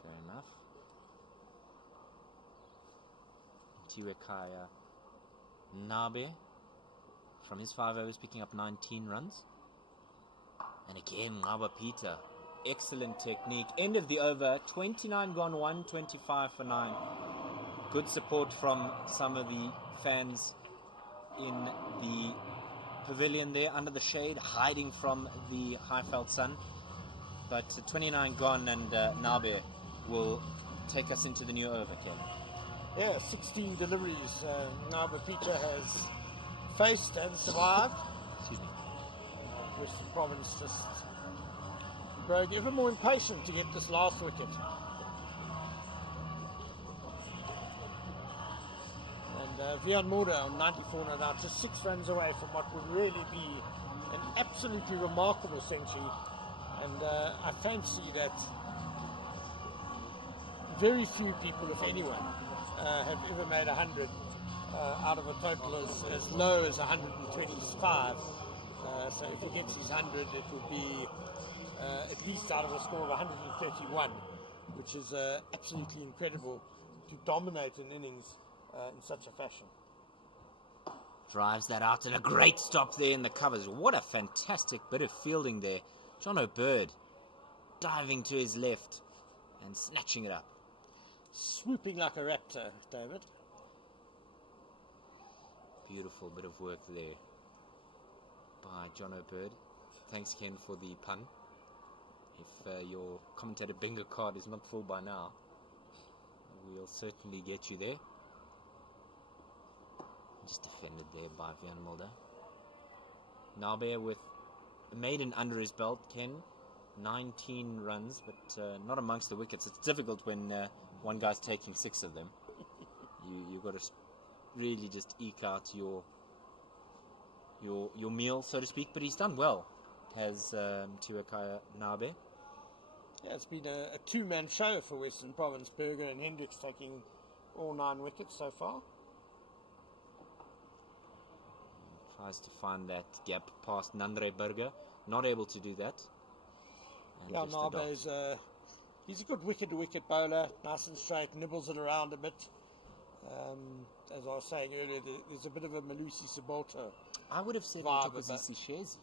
Fair enough. Tiwekaya Nabe from his 5 overs picking up 19 runs. And again, Ngaba Peter. Excellent technique. End of the over. 29 gone, 125 for 9. Good support from some of the fans in the pavilion there under the shade, hiding from the high-felt sun. But 29 gone, and Nabe will take us into the new over, Ken. Yeah, 16 deliveries Ngaba Peter has faced and survived. Excuse me. Western Province just growing ever more impatient to get this last wicket. And Vian Mulder on 94 not out, just 6 runs away from what would really be an absolutely remarkable century. And I fancy that very few people, if anyone, have ever made 100 out of a total as low as 125. So if he gets his 100, it will be at least out of a score of 131, which is absolutely incredible to dominate an innings in such a fashion. Drives that out, and a great stop there in the covers. What a fantastic bit of fielding there. John O'Bird diving to his left and snatching it up. Swooping like a raptor, David. Beautiful bit of work there by John O'Bird. Thanks, Ken, for the pun. If your commentator bingo card is not full by now, we'll certainly get you there. Just defended there by Vian Mulder. Nabe with a maiden under his belt, Ken. 19 runs, but not amongst the wickets. It's difficult when one guy's taking 6 of them. You've got to really just eke out your meal, so to speak. But he's done well, has Tiwekaya Nabe. Yeah, it's been a two-man show for Western Province. Berger and Hendricks taking all 9 wickets so far. Tries to find that gap past Nandre Berger. Not able to do that. And Yeah, just Nabe is he's a good wicket-to-wicket bowler, nice and straight, nibbles it around a bit. As I was saying earlier, there's a bit of a Malusi Sabolta. I would have said vibe Mthokozisi Shezi.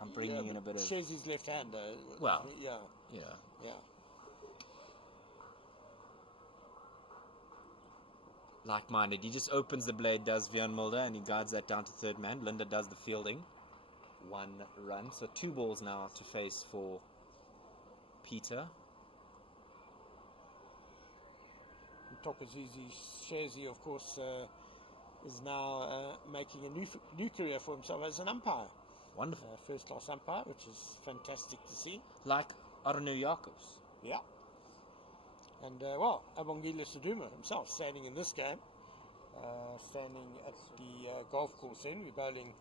I'm bringing in a bit of... Shezi's left-hander. Well, yeah. Yeah. Like-minded. He just opens the blade, does Vian Mulder, and he guides that down to third man. Linda does the fielding. 1 run. So 2 balls now to face for Peter. Mthokozisi Shezi, of course, is now making a new career for himself as an umpire. Wonderful. First-class umpire, which is fantastic to see. Like Arno Jacobs. Yeah. And, well, Abongile Suduma himself standing in this game, standing at the golf course end. We're bowling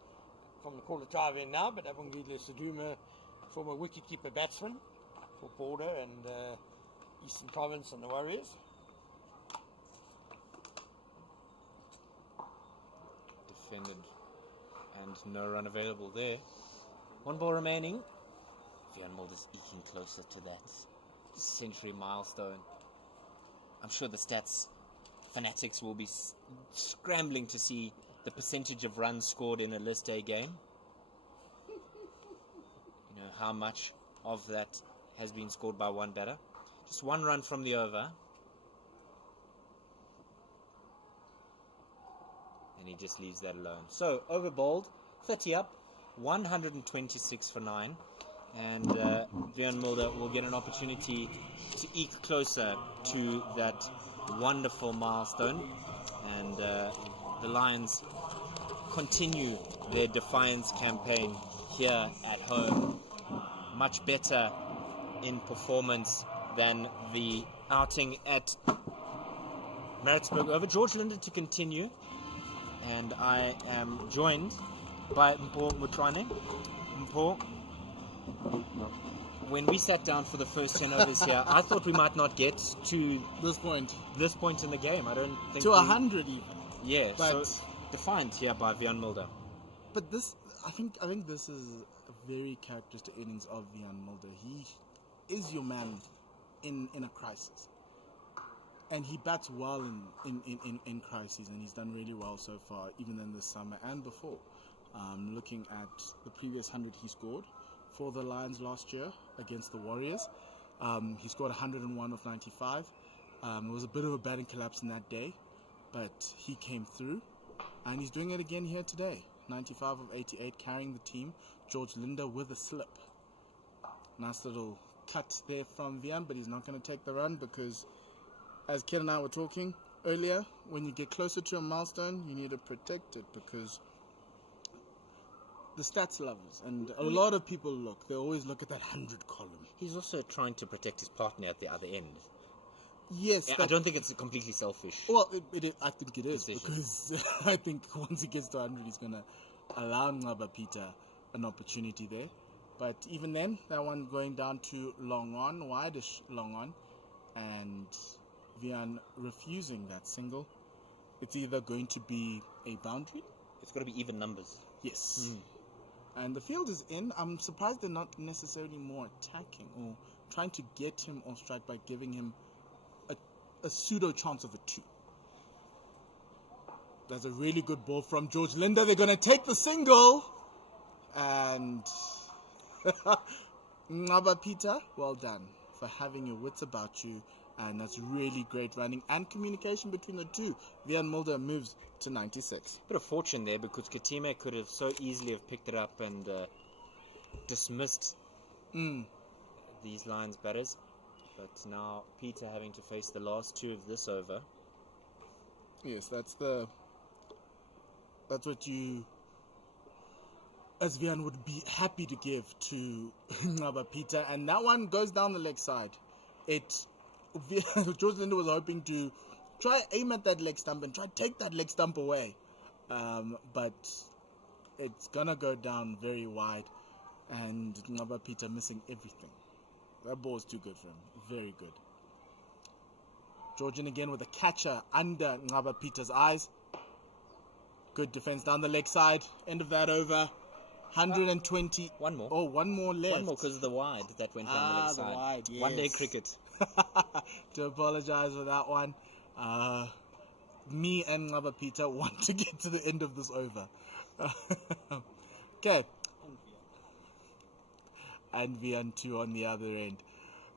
from the corner drive in now, but Abongile Suduma, former wicketkeeper batsman for Border and Eastern Province and the Warriors. Defended and no run available there. One ball remaining. Vian Mulder's eking closer to that century milestone. I'm sure the stats fanatics will be scrambling to see the percentage of runs scored in a List A game. You know, how much of that has been scored by one batter. Just one run from the over. And he just leaves that alone. So, over bowled, 30 up, 126 for 9. And Vian Mulder will get an opportunity to eke closer to that wonderful milestone. And the Lions continue their defiance campaign here at home. Much better in performance than the outing at Maritzburg. Over George Linder to continue. And I am joined by Mpho Mutrane. Mpho, when we sat down for the first 10 overs here, I thought we might not get to This point. in the game. I don't think To 100 even. Yeah, But- so defined here by Vian Mulder. But this, I think this is a very characteristic innings of Vian Mulder. He is your man in a crisis. And he bats well in crises, and he's done really well so far, even in this summer and before. Looking at the previous 100 he scored for the Lions last year against the Warriors, he scored 101 of 95. It was a bit of a batting collapse in that day, but he came through, and he's doing it again here today. 95 of 88, carrying the team. George Linder with a slip. Nice little cut there from Vian, but he's not going to take the run because, as Ken and I were talking earlier, when you get closer to a milestone, you need to protect it because the stats lovers and a lot of people they always look at that 100 column. He's also trying to protect his partner at the other end. Yes, I don't think it's completely selfish. Well, I think it is decision. because I think once he gets to 100, he's going to allow Ngaba Peter an opportunity there. But even then, that one going down to long on, wideish long on, and Vian refusing that single. It's either going to be a boundary. It's got to be even numbers. Yes. And the field is in. I'm surprised they're not necessarily more attacking or trying to get him on strike by giving him a pseudo chance of a 2. That's a really good ball from George Linder. They're going to take the single. And Ngaba Peter, well done for having your wits about you. And that's really great running and communication between the two. Vian Mulder moves to 96. Bit of fortune there because Katime could have so easily have picked it up and dismissed these Lions batters. But now Peter having to face the last 2 of this over. Yes, that's what you, as Vian, would be happy to give to Ngaba Peter. And that one goes down the leg side. George Linder was hoping to try aim at that leg stump and try take that leg stump away. But it's going to go down very wide. And Ngaba Peter missing everything. That ball is too good for him. Very good. Georgian again with a catcher under Ngaba Peter's eyes. Good defense down the leg side. End of that over. 120. One more. Oh, one more left. One more because of the wide that went down the leg side. Wide, yes. One day cricket. To apologize for that one. Me and Ngaba Peter want to get to the end of this over. Okay. And Vian 2 on the other end.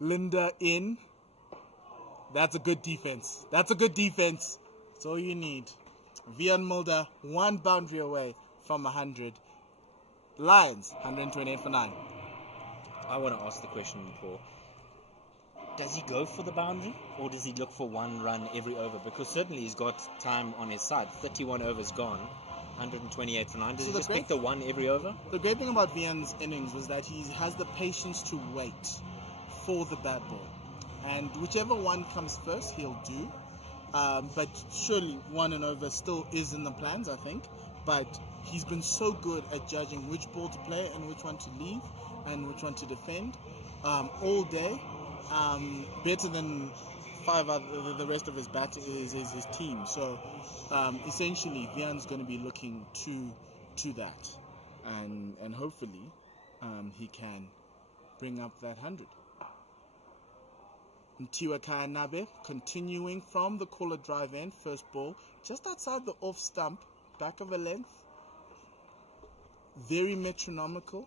Linda in. That's a good defense. That's all you need. Vian Mulder, 1 boundary away from 100. Lions, 128 for 9. I want to ask the question before. does he go for the boundary or does he look for one run every over? Because certainly he's got time on his side. 31 overs gone, 128 for 9. Does he just pick the one every over? The great thing about Vian's innings was that he has the patience to wait for the bad ball. And whichever one comes first, he'll do. But surely one and over still is in the plans, I think. But he's been so good at judging which ball to play and which one to leave and which one to defend all day. Better than the rest of his batting is his team. So essentially, Vian's going to be looking to that, and hopefully he can bring up that 100. Mtiwa Kayanabe continuing from the caller drive end, first ball just outside the off stump, back of a length. Very metronomical.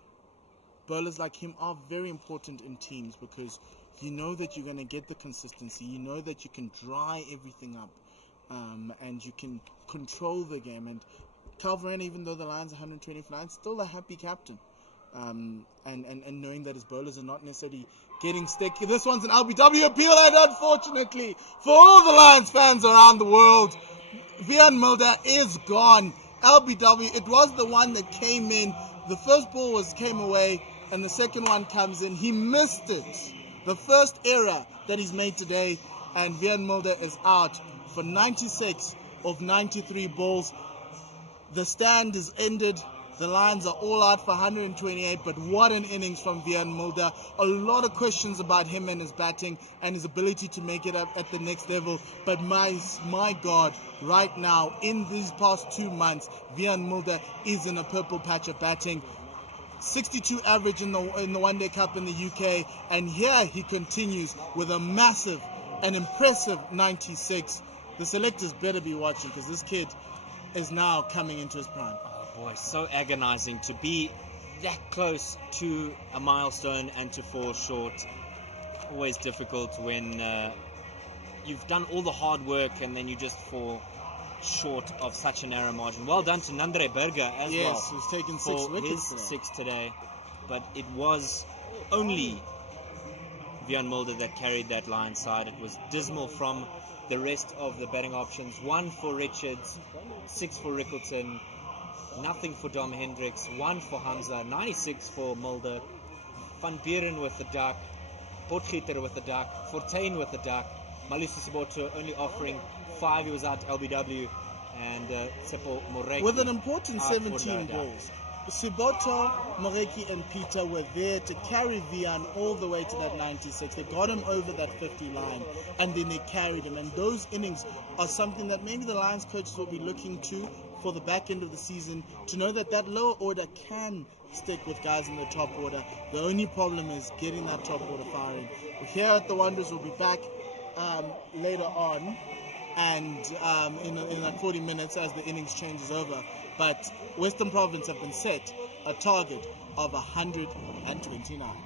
Bowlers like him are very important in teams because you know that you're going to get the consistency. You know that you can dry everything up, and you can control the game. And Calveren, even though the line's 129, still a happy captain. And knowing that his bowlers are not necessarily getting stick. This one's an LBW appeal, and unfortunately for all the Lions fans around the world, Vian Mulder is gone. LBW, it was the one that came in. The first ball came away, and the second one comes in. He missed it. The first error that he's made today, and Vian Mulder is out for 96 of 93 balls. The stand is ended. The Lions are all out for 128, but what an innings from Vian Mulder. A lot of questions about him and his batting and his ability to make it up at the next level. But my God, right now, in these past 2 months, Vian Mulder is in a purple patch of batting. 62 average in the One Day Cup in the UK, and here he continues with a massive and impressive 96. The selectors better be watching because this kid is now coming into his prime. Boy, so agonizing to be that close to a milestone and to fall short. Always difficult when you've done all the hard work and then you just fall short of such a narrow margin. Well done to Nandre Berger as well. Yes, he's taken 6 for wickets his today. 6 today. But it was only Vian Mulder that carried that line side. It was dismal from the rest of the batting options. 1 for Richards, 6 for Rickleton, nothing for Dom Hendricks, 1 for Hamza, 96 for Mulder, Van Buren with the duck, Potgieter with the duck, Fortuin with the duck, Malusi Siboto only offering 5, he was out LBW, and Tsepo Moreki with an important out for 17 no doubt. balls. Siboto, Moreki and Peter were there to carry Vian all the way to that 96. They got him over that 50 line and then they carried him. And those innings are something that maybe the Lions coaches will be looking to for the back end of the season, to know that that lower order can stick with guys in the top order. The only problem is getting that top order firing. Here at the Wanderers, we'll be back later on and in like 40 minutes as the innings changes over. But Western Province have been set a target of 129.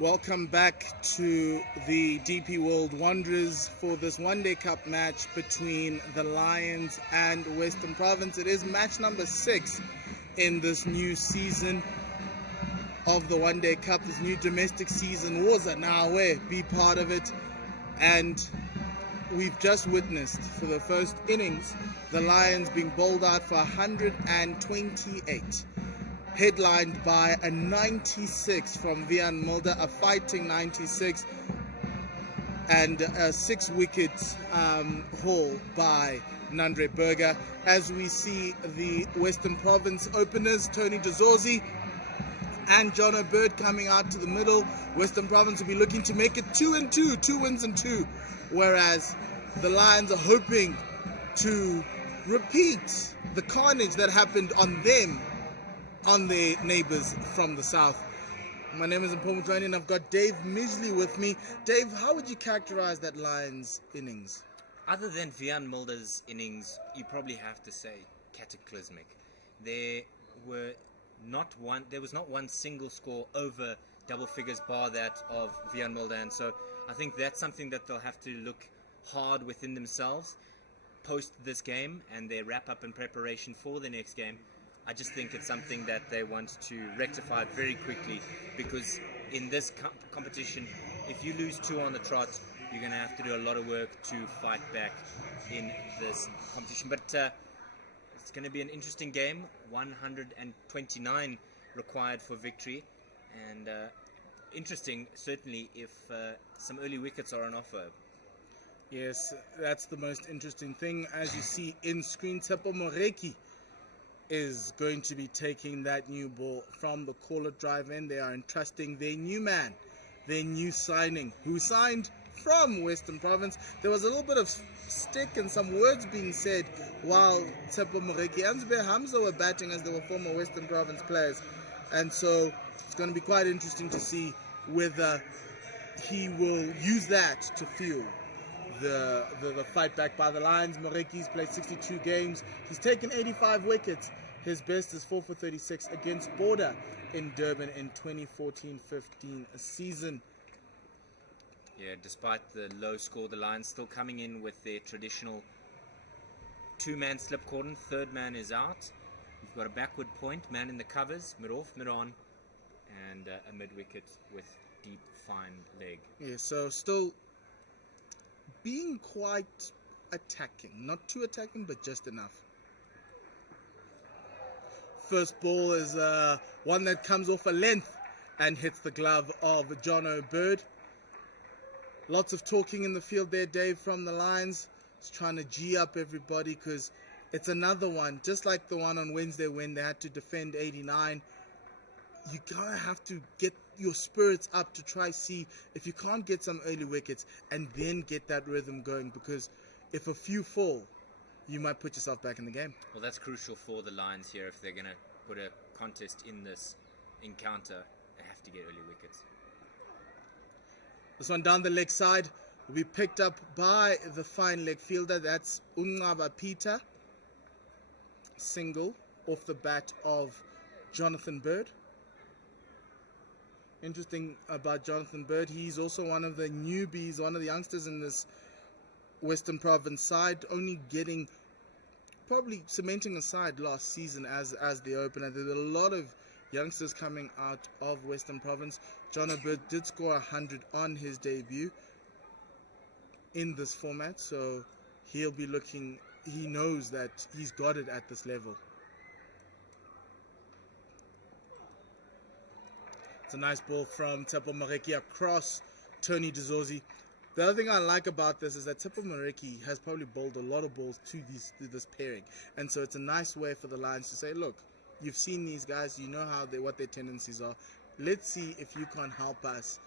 Welcome back to the DP World Wanderers for this One Day Cup match between the Lions and Western Province. It is match number 6 in this new season of the One Day Cup, this new domestic season. Waza now be part of it. And we've just witnessed for the first innings the Lions being bowled out for 128. Headlined by a 96 from Vian Mulder, a fighting 96, and a 6-wicket haul by Nandre Berger. As we see the Western Province openers, Tony Dezorzi and John O'Bird coming out to the middle. Western Province will be looking to make it 2-2, 2 wins and 2, whereas the Lions are hoping to repeat the carnage that happened on them, on their neighbors from the south. My name is Mpho Mtlweni and I've got Dave Midgley with me. Dave, how would you characterize that Lions innings? Other than Vian Mulder's innings, you probably have to say cataclysmic. There was not one single score over double figures bar that of Vian Mulder, and so I think that's something that they'll have to look hard within themselves post this game and their wrap up in preparation for the next game. I just think it's something that they want to rectify very quickly, because in this competition, if you lose 2 on the trot, you're going to have to do a lot of work to fight back in this competition. But it's going to be an interesting game. 129 required for victory, and interesting certainly if some early wickets are on offer. Yes, that's the most interesting thing. As you see in screen, Tshepo Moreki is going to be taking that new ball from the caller drive in. They are entrusting their new man, their new signing, who signed from Western Province. There was a little bit of stick and some words being said while Tshepo Moreki and Zube Hamza were batting, as they were former Western Province players. And so it's going to be quite interesting to see whether he will use that to fuel the fight back by the Lions. Moreki's played 62 games. He's taken 85 wickets. His best is 4 for 36 against Border in Durban in 2014-15 season. Yeah, despite the low score, the Lions still coming in with their traditional 2-man slip cordon. Third man is out. You've got a backward point, man in the covers, mid off, mid on, and a mid wicket with deep, fine leg. Yeah, so still being quite attacking. Not too attacking, but just enough. First ball is one that comes off a length and hits the glove of John O'Bird. Lots of talking in the field there, Dave, from the Lions. Just trying to G up everybody, because it's another one, just like the one on Wednesday when they had to defend 89. You gotta have to get your spirits up to try see if you can't get some early wickets and then get that rhythm going, because if a few fall, you might put yourself back in the game. Well, that's crucial for the Lions here. If they're going to put a contest in this encounter, they have to get early wickets. This one down the leg side will be picked up by the fine leg fielder. That's Unqaba Peter. Single off the bat of Jonathan Bird. Interesting about Jonathan Bird, he's also one of the newbies, one of the youngsters in this Western Province side, only getting, probably cementing a side last season as the opener. There's a lot of youngsters coming out of Western Province. John O'Bird did score 100 on his debut in this format, so he'll be looking, he knows that he's got it at this level. It's a nice ball from Tshepo Moreki across Tony Dezorzi. The other thing I like about this is that Tshepo Moreki has probably bowled a lot of balls to this pairing. And so it's a nice way for the Lions to say, look, you've seen these guys, you know what their tendencies are. Let's see if you can help us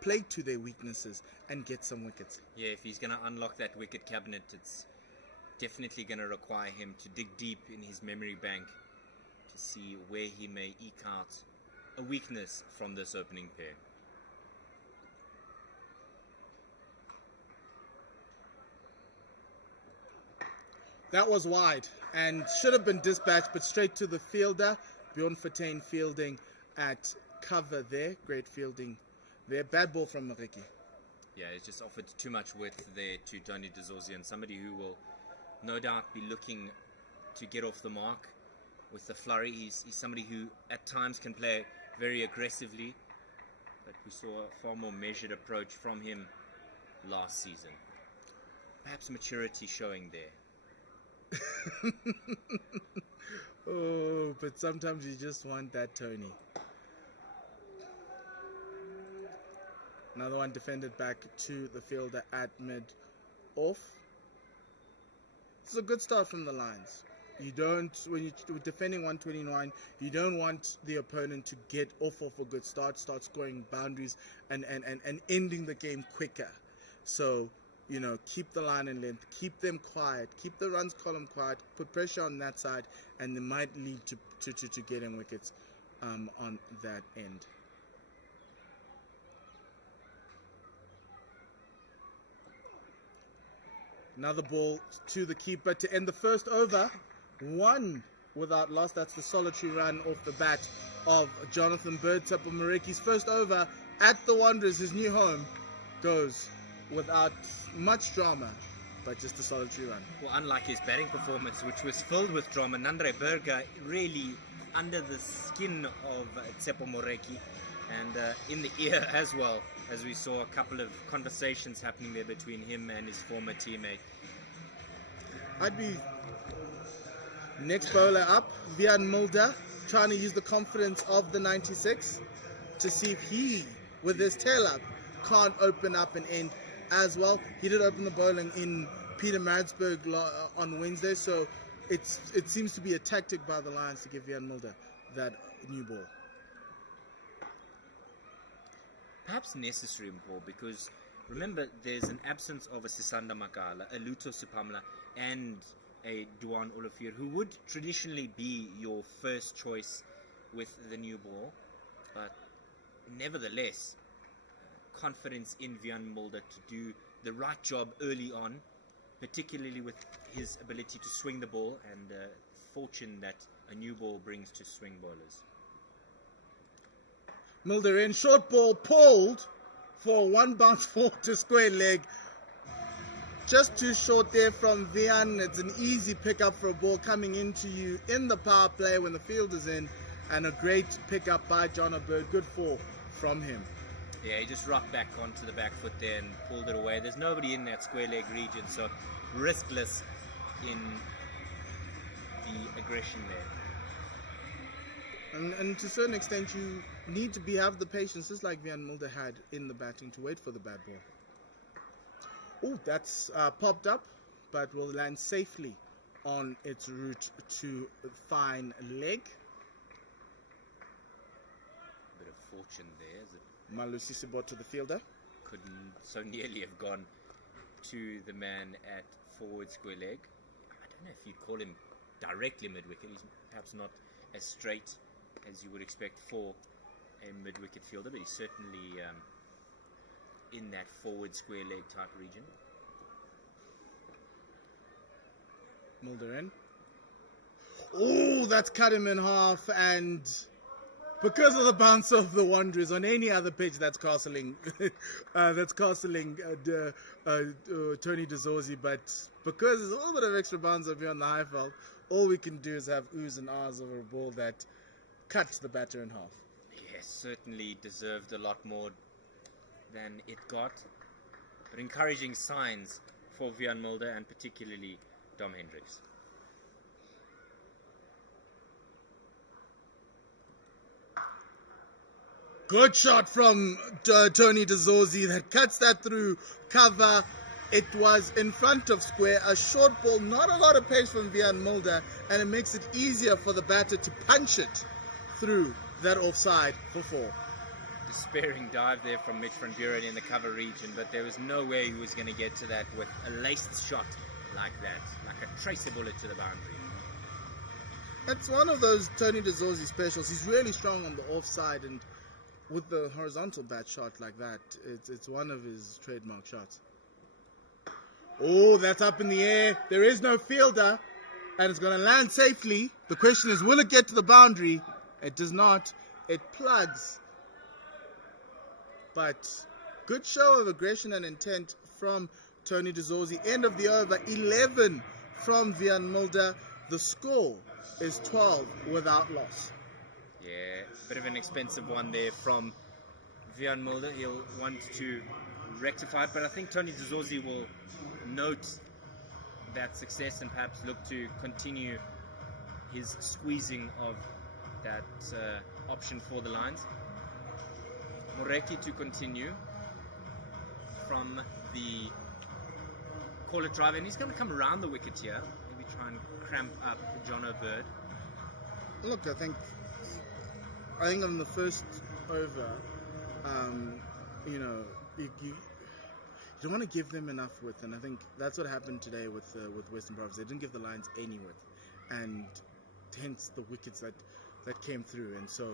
play to their weaknesses and get some wickets. Yeah, if he's going to unlock that wicket cabinet, it's definitely going to require him to dig deep in his memory bank to see where he may eke out a weakness from this opening pair. That was wide and should have been dispatched, but straight to the fielder. Bjorn Fontaine fielding at cover there. Great fielding They're bad ball from Mariki. Yeah, it's just offered too much width there to Johnny DeZorzi, and somebody who will no doubt be looking to get off the mark with the flurry. He's somebody who at times can play very aggressively, but we saw a far more measured approach from him last season. Perhaps maturity showing there. Oh, but sometimes you just want that, Tony. Another one defended back to the fielder at mid-off. This is a good start from the Lions. You don't, when you're defending 129, you don't want the opponent to get off a good start, start scoring boundaries and ending the game quicker. So, you know, keep the line in length, keep them quiet, keep the runs column quiet, put pressure on that side, and they might lead to getting wickets on that end. Another ball to the keeper to end the first over. One without loss. That's the solitary run off the bat of Jonathan Bird. Tsepo Moreki's first over at the Wanderers, his new home, goes without much drama, but just a solitary run. Well, unlike his batting performance, which was filled with drama, Nandre Berger really under the skin of Tsepo Moreki, and in the ear as well, as we saw a couple of conversations happening there between him and his former teammate. I'd be next bowler up, Vian Mulder, trying to use the confidence of the 96 to see if he, with his tail up, can't open up and end as well. He did open the bowling in Peter Maritzburg on Wednesday, so it seems to be a tactic by the Lions to give Vian Mulder that new ball. Perhaps necessary, Paul, because remember there's an absence of a Sisanda Makala, a Luto Supamla, and a Duan Olafir, who would traditionally be your first choice with the new ball, but nevertheless, confidence in Vian Mulder to do the right job early on, particularly with his ability to swing the ball, and fortune that a new ball brings to swing bowlers. Mulder in, short ball pulled for one bounce forward to square leg. Just too short there from Vian. It's an easy pickup for a ball coming into you in the power play when the field is in, and a great pickup by John Bird. Good fall from him. Yeah, he just rocked back onto the back foot there and pulled it away. There's nobody in that square leg region, so riskless in the aggression there. And to a certain extent, you need to have the patience, just like Vian Mulder had in the batting, to wait for the bad ball. Oh, that's popped up, but will land safely on its route to fine leg. Bit of fortune there, as it Malusi Sibot to the fielder. couldn't so nearly have gone to the man at forward square leg. I don't know if you'd call him directly mid-wicket. He's perhaps not as straight as you would expect for a mid-wicket fielder, but he's certainly in that forward square leg type region. Mulder in. Oh, that's cut him in half, and because of the bounce of the Wanderers on any other pitch, that's castling, Tony DeZorzi. But because there's a little bit of extra bounce up here on the high felt, all we can do is have oohs and ahs over a ball that cuts the batter in half. Yes, certainly deserved a lot more than it got, but encouraging signs for Vian Mulder and particularly Dom Hendricks. Good shot from Tony DeZorzi that cuts that through cover. It was in front of square, a short ball, not a lot of pace from Vian Mulder, and it makes it easier for the batter to punch it through that offside for 4. Despairing dive there from Mitch van Buren in the cover region, but there was no way he was going to get to that with a laced shot like that, like a tracer bullet to the boundary. That's one of those Tony DeZorzi specials. He's really strong on the offside, and with the horizontal bat shot like that, it's one of his trademark shots. Oh, that's up in the air. There is no fielder, and it's going to land safely. The question is, will it get to the boundary? It does not. It plugs but good show of aggression and intent from Tony DeZorzi. End of the over, 11 from Vian Mulder. The score is 12 without loss. Yeah, bit of an expensive one there from Vian Mulder. He'll want to rectify it, but I think Tony DeZorzi will note that success and perhaps look to continue his squeezing of that option for the lines. Moreki to continue from the call-it drive, and he's going to come around the wicket here, maybe try and cramp up John O'Bird. Look, I think on the first over, you don't want to give them enough width, and I think that's what happened today with Western Province. They didn't give the lines any width, and hence the wickets that came through. And so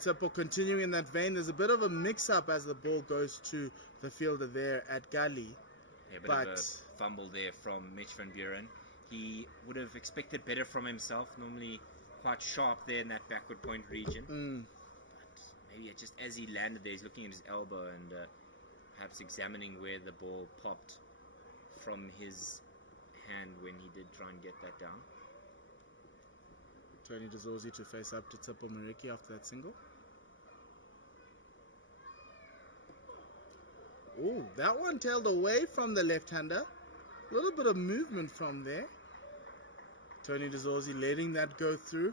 Tsepo continuing in that vein. There's a bit of a mix-up as the ball goes to the fielder there at Gali. Yeah, a bit of a fumble there from Mitch van Buren. He would have expected better from himself. Normally quite sharp there in that backward point region. But maybe just as he landed there, he's looking at his elbow and perhaps examining where the ball popped from his hand when he did try and get that down. Tony DeZorzi to face up to Tsepo Moreki after that single. Oh, that one tailed away from the left-hander. A little bit of movement from there. Tony DeZorzi letting that go through.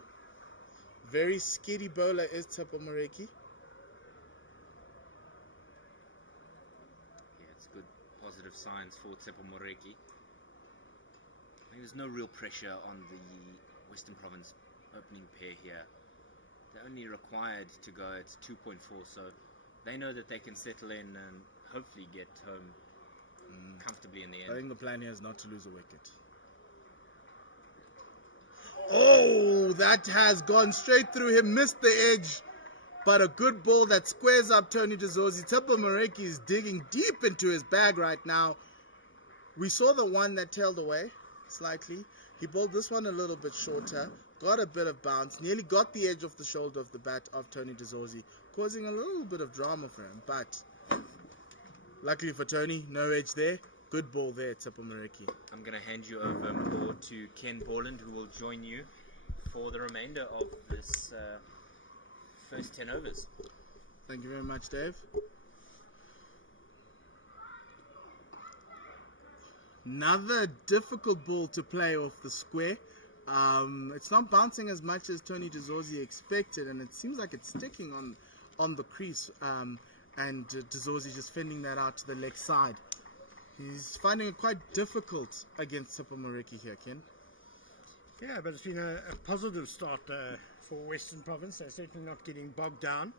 Very skiddy bowler is Tsepo Moreki. Yeah, it's good positive signs for Tsepo Moreki. There's no real pressure on the Western Province opening pair here. They're only required to go at 2.4, so they know that they can settle in and hopefully get home comfortably in the end. I think the plan here is not to lose a wicket. Oh, that has gone straight through him, missed the edge, but a good ball that squares up Tony DeZorzi. Tsepo Moreki is digging deep into his bag right now. We saw the one that tailed away slightly. He bowled this one a little bit shorter, got a bit of bounce, nearly got the edge of the shoulder of the bat of Tony DeZorzi, causing a little bit of drama for him, but luckily for Tony, no edge there. Good ball there, Tsepo Moreki. I'm going to hand you over more to Ken Borland, who will join you for the remainder of this first 10 overs. Thank you very much, Dave. Another difficult ball to play off the square. It's not bouncing as much as Tony DeZorzi expected, and it seems like it's sticking on the crease. And DeZorzi just fending that out to the leg side. He's finding it quite difficult against Tsepo Moreki here, Ken. Yeah, but it's been a positive start for Western Province. They're certainly not getting bogged down.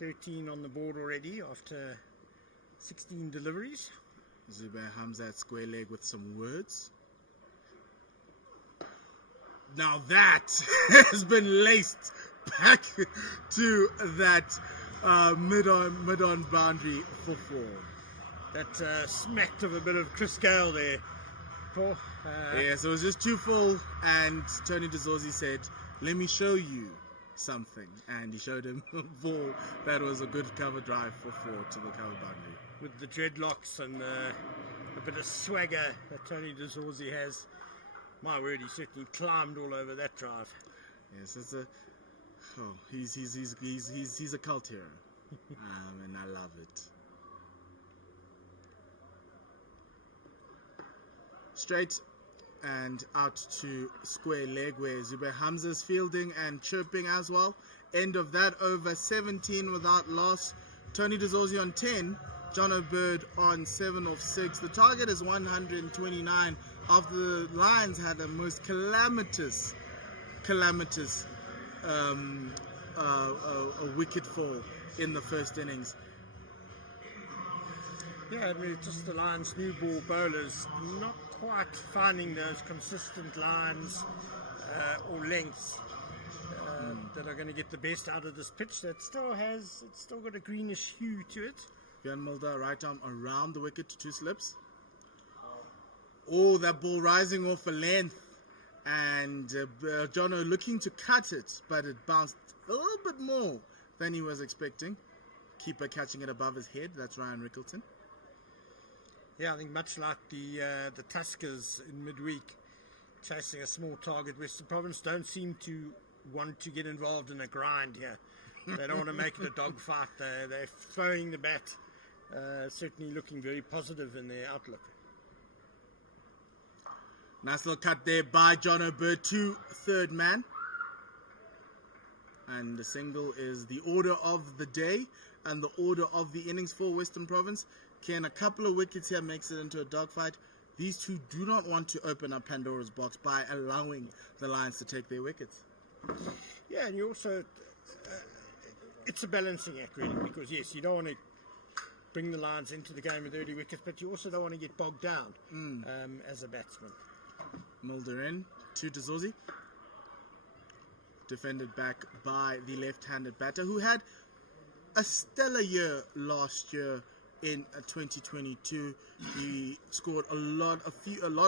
13 on the board already after 16 deliveries. Zubair Hamza at square leg with some words. Now that has been laced back to that mid-on boundary for 4. That smacked of a bit of Chris Gale there, Paul. Yeah, so it was just too full, and Tony DeZorzi said, "Let me show you something," and he showed him a ball that was a good cover drive for 4 to the cover boundary. With the dreadlocks and a bit of swagger that Tony DeZorzi has, my word, he certainly climbed all over that drive. Yes, it's he's a cult hero, and I love it. Straight and out to square leg where Zubair Hamza's fielding and chirping as well. End of that over, 17 without loss. Tony DeZorzi on 10, John O'Bird on 7 of 6. The target is 129. After the Lions had the most calamitous a wicket fall in the first innings. Yeah, I mean, just the Lions' new ball bowlers not quite finding those consistent lines or lengths that are going to get the best out of this pitch. It's still got a greenish hue to it. Vian Mulder, right arm around the wicket to 2 slips. Oh, that ball rising off a length, and Jono looking to cut it, but it bounced a little bit more than he was expecting. Keeper catching it above his head. That's Ryan Rickleton. Yeah, I think much like the Tuskers in midweek, chasing a small target, Western Province don't seem to want to get involved in a grind here. They don't want to make it a dogfight. They're throwing the bat, certainly looking very positive in their outlook. Nice little cut there by John O'Bird to third man. And the single is the order of the day and the order of the innings for Western Province. Ken, a couple of wickets here makes it into a dogfight. These two do not want to open up Pandora's box by allowing the Lions to take their wickets. Yeah, and you also, it's a balancing act really, because yes, you don't want to bring the Lions into the game with early wickets, but you also don't want to get bogged down as a batsman. Mulder in to Dzozi. Defended back by the left-handed batter who had a stellar year last year in 2022. He scored a lot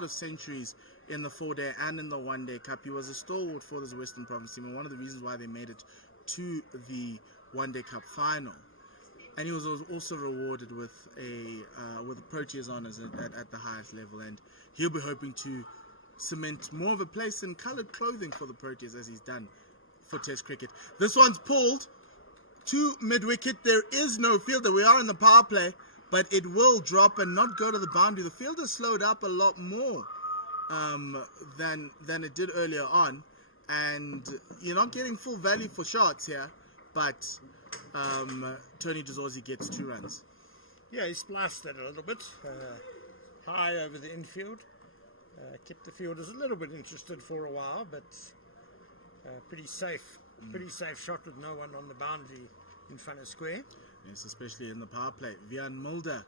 of centuries in the 4-day and in the 1-day cup. He was a stalwart for this Western Province team and one of the reasons why they made it to the 1-day cup final. And he was also rewarded with the Proteas honours at the highest level, and he'll be hoping to cement more of a place in coloured clothing for the Proteas as he's done for Test cricket. This one's pulled to mid-wicket. There is no fielder. We are in the power play, but it will drop and not go to the boundary. The fielder slowed up a lot more than it did earlier on, and you're not getting full value for shots here, but Tony Dzozi gets 2 runs. Yeah, he spliced that a little bit high over the infield. Kept the fielders a little bit interested for a while, but pretty safe shot with no one on the boundary in front of square. Yes, especially in the power play. Vian Mulder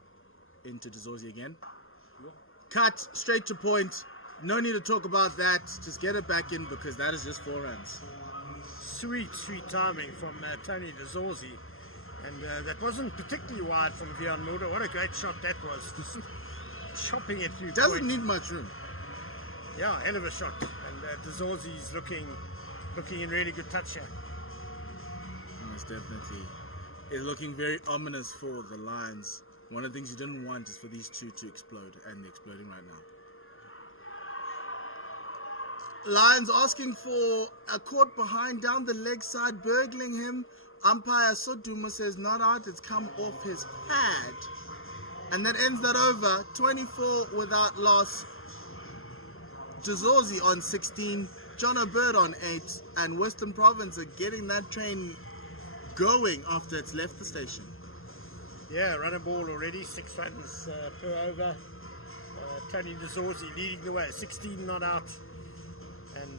into Dzozi again. Cut straight to point. No need to talk about that. Just get it back in because that is just 4 runs. Sweet timing from Tony Dzozi. And that wasn't particularly wide from Vian Mulder. What a great shot that was. Just chopping it through. Doesn't need much room. Yeah, hell of a shot. And Dzozi's looking in really good touch here. Most definitely. It's looking very ominous for the Lions. One of the things you didn't want is for these two to explode, and they're exploding right now. Lions asking for a caught behind down the leg side, burgling him. Umpire Soduma says not out, it's come off his pad. And that ends that over. 24 without loss. Dzozi on 16, John O'Bird on 8, and Western Province are getting that train going after it's left the station. Yeah, run a ball already, 6 runs per over. Tony Dzozi leading the way, 16 not out. And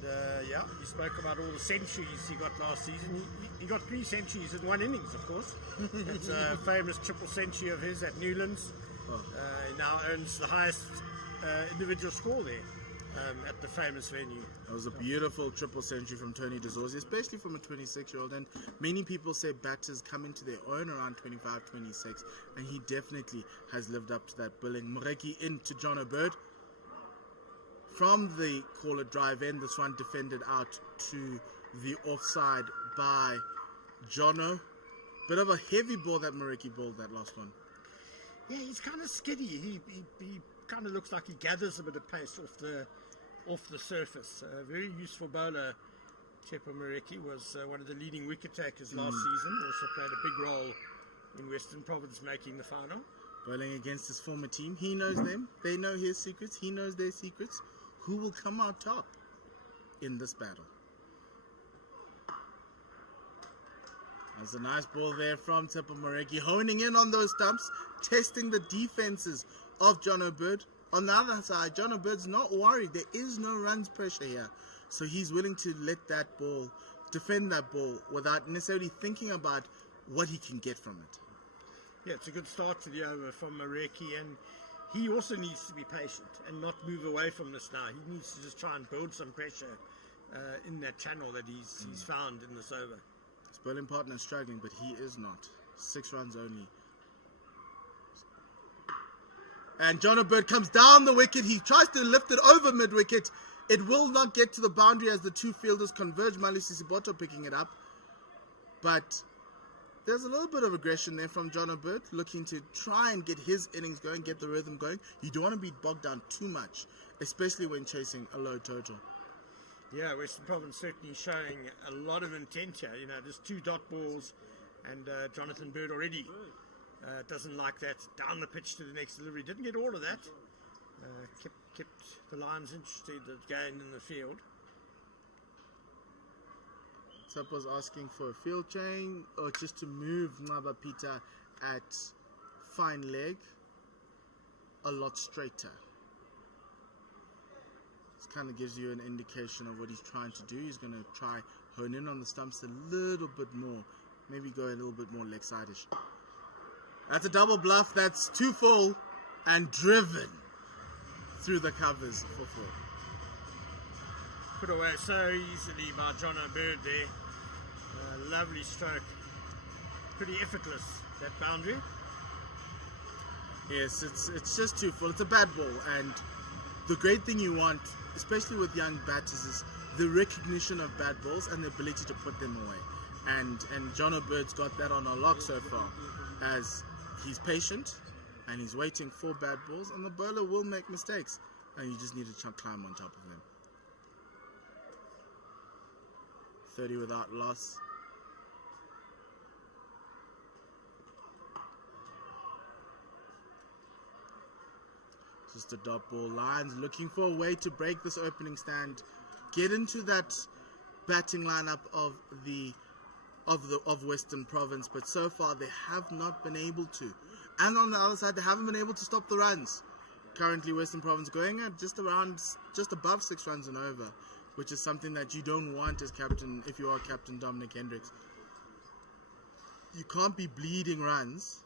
you spoke about all the centuries he got last season. He got 3 centuries in 1 innings, of course. It's a famous triple century of his at Newlands. He now owns the highest individual score there. At the famous venue. It was a beautiful triple century from Tony Dzozi, especially from a 26-year-old, and many people say batters come into their own around 25, 26, and he definitely has lived up to that billing. Moreki into John O'Bird. From the caller drive in, this one defended out to the offside by Jono. Bit of a heavy ball that Moreki bowled, that last one. Yeah, he's kind of skiddy. He kind of looks like he gathers a bit of pace off the surface. A very useful bowler. Chepa Moreki was one of the leading wicket takers last season. Also played a big role in Western Province making the final. Bowling against his former team. He knows them. They know his secrets. He knows their secrets. Who will come out top in this battle? That's a nice ball there from Chepa Moreki, honing in on those stumps, testing the defenses of John O'Bird. On the other side, John O'Bird's not worried. There is no runs pressure here. So he's willing to let that ball, defend that ball, without necessarily thinking about what he can get from it. Yeah, it's a good start to the over from Moreki, and he also needs to be patient and not move away from this now. He needs to just try and build some pressure in that channel that he's found in this over. His bowling partner is struggling, but he is not. 6 runs only. And John O'Bird comes down the wicket. He tries to lift it over mid-wicket. It will not get to the boundary as the 2 fielders converge. Malisi Siboto picking it up. But there's a little bit of aggression there from John O'Byrd, looking to try and get his innings going, get the rhythm going. You don't want to be bogged down too much, especially when chasing a low total. Yeah, Western Province certainly showing a lot of intent here. You know, there's 2 dot balls, and Jonathan Bird already doesn't like that. Down the pitch to the next delivery. Didn't get all of that. Kept the Lions interested again in the field. Sap was asking for a field change or just to move Ngaba Peter at fine leg a lot straighter. This kind of gives you an indication of what he's trying to do. He's going to try hone in on the stumps a little bit more. Maybe go a little bit more leg side-ish. That's a double bluff. That's 2 full and driven through the covers for 4. Put away so easily by John O'Byrd there. Lovely stroke. Pretty effortless, that boundary. Yes, it's just 2 full. It's a bad ball, and the great thing you want, especially with young batters, is the recognition of bad balls and the ability to put them away. And John O'Byrd's got that on a lock so far, as he's patient and he's waiting for bad balls, and the bowler will make mistakes, and you just need to climb on top of them. 30 without loss. Just a dot ball. Lions looking for a way to break this opening stand, get into that batting lineup of Western Province, but so far they have not been able to. And on the other side, they haven't been able to stop the runs. Currently, Western Province going at just above 6 runs and over, which is something that you don't want as captain if you are Captain Dominic Hendricks. You can't be bleeding runs.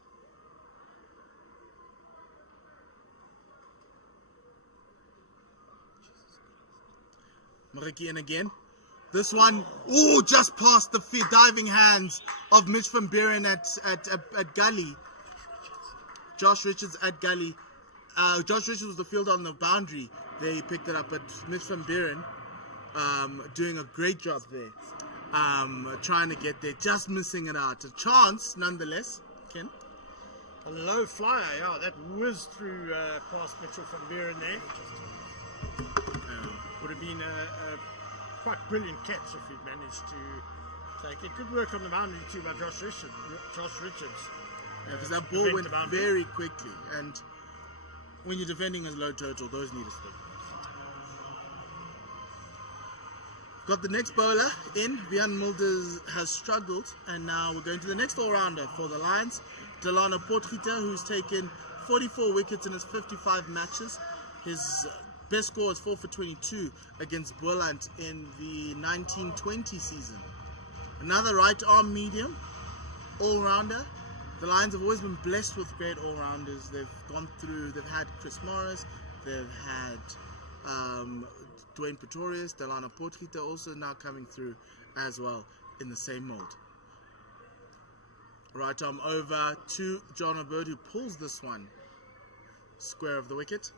Mariki in again. This one, just past the diving hands of Mitch van Buren at Gully. Josh Richards at Gully. Josh Richards was the fielder on the boundary. They picked it up, but Mitch van Buren doing a great job there. Trying to get there, just missing it out. A chance, nonetheless. Ken? A low flyer, yeah, that whizzed through past Mitchell van Buren there. Would have been a quite brilliant catch if he'd managed to take it. Good work on the boundary too by Josh Richards. Because that ball went very quickly, and when you're defending a low total, those need a stick. Got the next bowler in. Vian Mulder has struggled, and now we're going to the next all-rounder for the Lions. Delano Potgieter, who's taken 44 wickets in his 55 matches. His best score is 4 for 22 against Boland in the 1920 season. Another right-arm medium, all-rounder. The Lions have always been blessed with great all-rounders. They've had Chris Morris, they've had Dwayne Pretorius, Delano Potgieter also now coming through as well in the same mold. Right arm over to John O'Byrd, who pulls this one square of the wicket.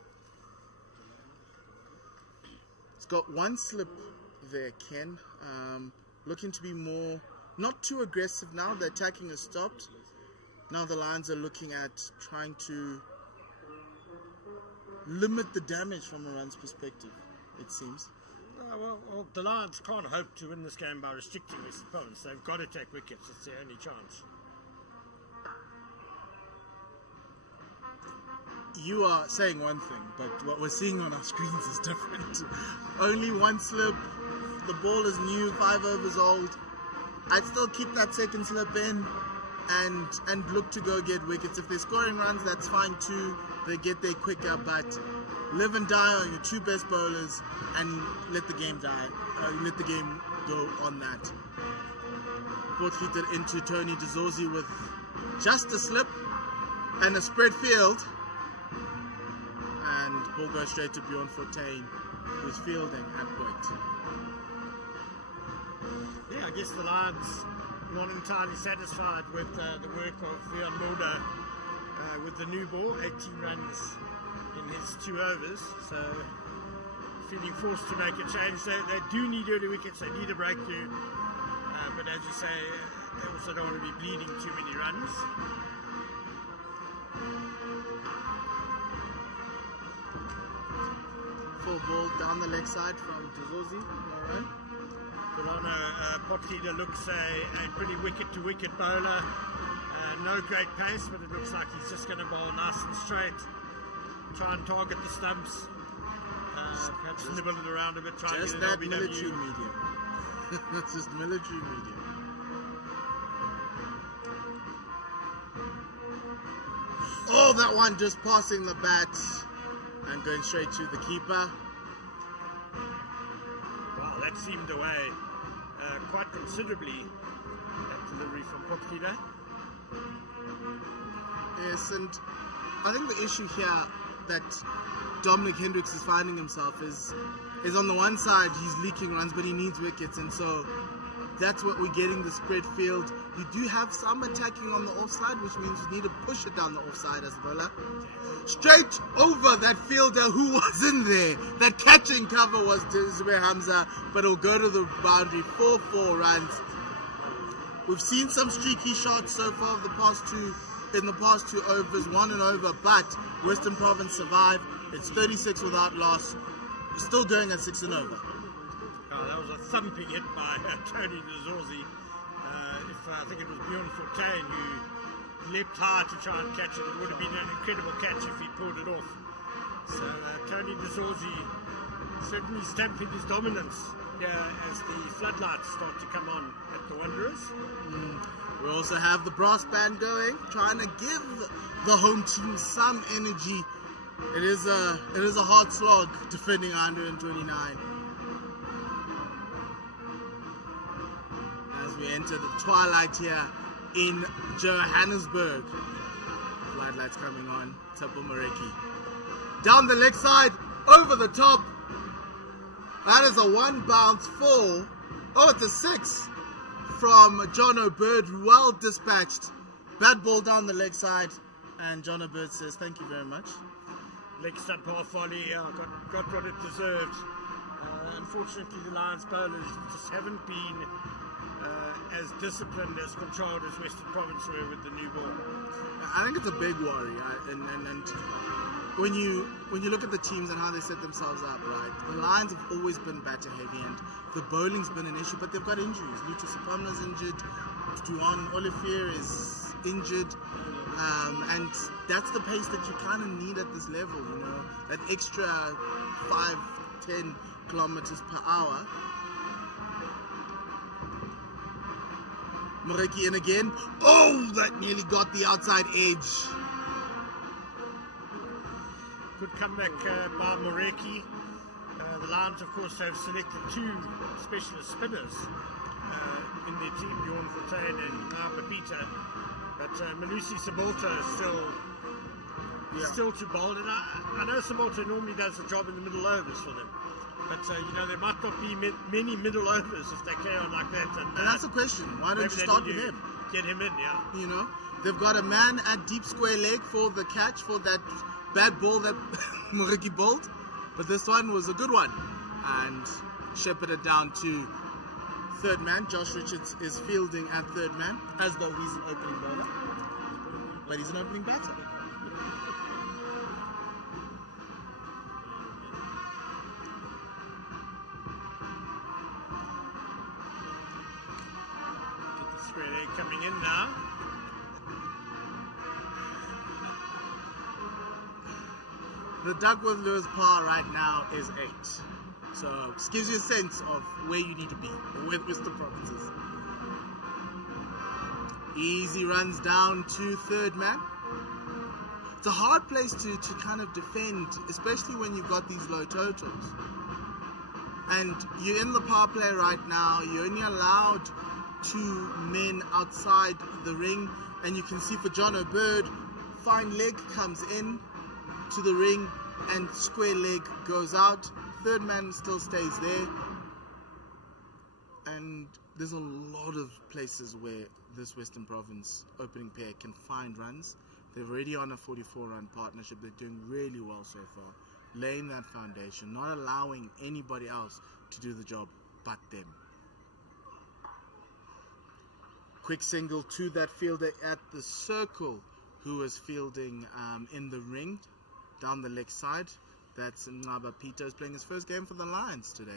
It's got one slip there, Ken. Looking to be more, not too aggressive now. The attacking has stopped. Now the Lions are looking at trying to limit the damage from a runs perspective, it seems. Well, the Lions can't hope to win this game by restricting Western Province. They've got to take wickets. It's their only chance. You are saying one thing, but what we're seeing on our screens is different. Only one slip. The ball is new, 5 overs old. I'd still keep that second slip in and look to go get wickets. If they're scoring runs, that's fine too. They get there quicker, but live and die on your 2 best bowlers and let the game die. Let the game go on that. Potgieter into Tony DeZorzi with just a slip and a spread field. And ball goes straight to Bjorn Fortuin, who's fielding at point. Yeah, I guess the Lions not entirely satisfied with the work of Vian Mulder with the new ball, 18 runs in his 2 overs. So feeling forced to make a change. They do need early wickets, they need a breakthrough. But as you say, they also don't want to be bleeding too many runs. Full ball down the leg side from Duzozi. No run. Delano pot leader looks a pretty wicket-to-wicket bowler. No great pace, but it looks like he's just going to bowl nice and straight. Try and target the stumps. Perhaps nibble it around a bit. Try Just and get that an military LBW. medium. That's just military medium. Oh, that one just passing the bat and going straight to the keeper. Wow, that seemed away quite considerably, that delivery from Potkida. Yes, and I think the issue here that Dominic Hendricks is finding himself is on the one side he's leaking runs, but he needs wickets, and so that's what we're getting, the spread field. You do have some attacking on the offside, which means you need to push it down the offside as a bowler. Straight over that fielder who was in there. That catching cover was Zubair Hamza, but it'll go to the boundary for 4 runs. We've seen some streaky shots so far of the past two overs, 1 and over, but Western Province survived. It's 36 without loss. Still going at 6 and over. Oh, that was a thumping hit by Tony Dezorzi. I think it was Bjorn Fortuyn who leapt hard to try and catch it. It would have been an incredible catch if he pulled it off. So Tony Dezorzi certainly stamping his dominance here as the floodlights start to come on at the Wanderers. We also have the brass band going, trying to give the home team some energy. It is a hard slog defending 129. As we enter the twilight here in Johannesburg. Floodlights coming on. Tsepo Moreki. Down the leg side, over the top. That is a 1 bounce 4. Oh, it's a 6 from John O'Bird. Well dispatched. Bad ball down the leg side. And John O'Bird says, thank you very much. Leg stump half volley, got what it deserved. Unfortunately, the Lions bowlers just haven't been as disciplined, as controlled as Western Province were with the new ball. I think it's a big worry, and when you look at the teams and how they set themselves up, right? The Lions have always been batter heavy, and the bowling's been an issue, but they've got injuries. Lutus Apamna's injured, Duan Olivier is injured, and that's the pace that you kind of need at this level. You know, that extra 5-10 kilometers per hour. Moreki in again. Oh, that nearly got the outside edge. Good comeback by Moreki. The Lions, of course, have selected 2 specialist spinners in their team, Bjorn Fortuyn and now Pepita. But Malusi Sabolta is still to bowl. And I know Sabolta normally does the job in the middle overs for them. But, there might not be many middle overs if they carry on like that. And that's the question. Why don't you start with him? Get him in, yeah. You know, they've got a man at deep square leg for the catch, for that bad ball that Moreki bowled. But this one was a good one. And shepherded down to third man. Josh Richards is fielding at third man, as though he's an opening bowler. But he's an opening batter. Square leg coming in now. The Duckworth Lewis par right now is 8. So this gives you a sense of where you need to be, where Western Province is. Easy runs down to third man. It's a hard place to kind of defend, especially when you've got these low totals. And you're in the power play right now. You're only allowed 2 men outside the ring, and you can see for John O'Bird, fine leg comes in to the ring and square leg goes out. Third man still stays there, and there's a lot of places where this Western Province opening pair can find runs. They're already on a 44-run partnership. They're doing really well so far, laying that foundation, not allowing anybody else to do the job but them. Quick single to that fielder at the circle who was fielding in the ring down the leg side. That's Ngaba Peter, is playing his first game for the Lions today.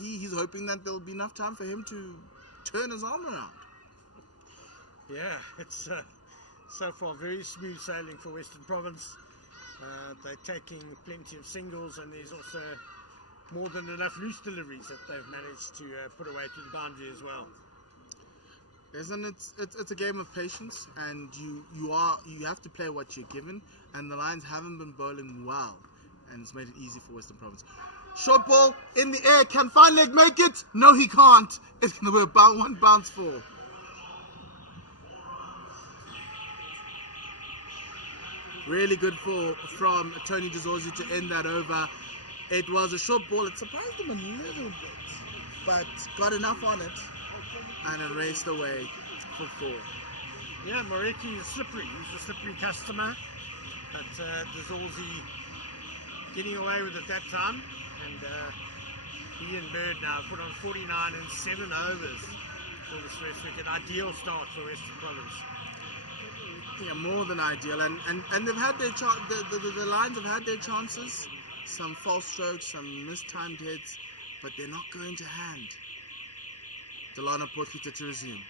He's hoping that there'll be enough time for him to turn his arm around. Yeah, it's so far very smooth sailing for Western Province. They're taking plenty of singles, and there's also more than enough loose deliveries that they've managed to put away to the boundary as well. Isn't it? It's a game of patience, and you have to play what you're given. And the Lions haven't been bowling well, and it's made it easy for Western Province. Short ball in the air. Can Fine Leg make it? No, he can't. It's going to be about one bounce for. Really good from Tony Dezorzi to end that over. It was a short ball. It surprised him a little bit, but got enough on it, and it raced away for 4. Yeah, Moreki is slippery. He's a slippery customer, but Dezorzi getting away with it that time. And he and Bird now put on 49 and 7 overs for this first wicket. Ideal start for Western Province. Yeah, more than ideal, and they've had their the Lions have had their chances. Some false strokes, some mistimed hits, but they're not going to hand. Delano Potgieter to resume.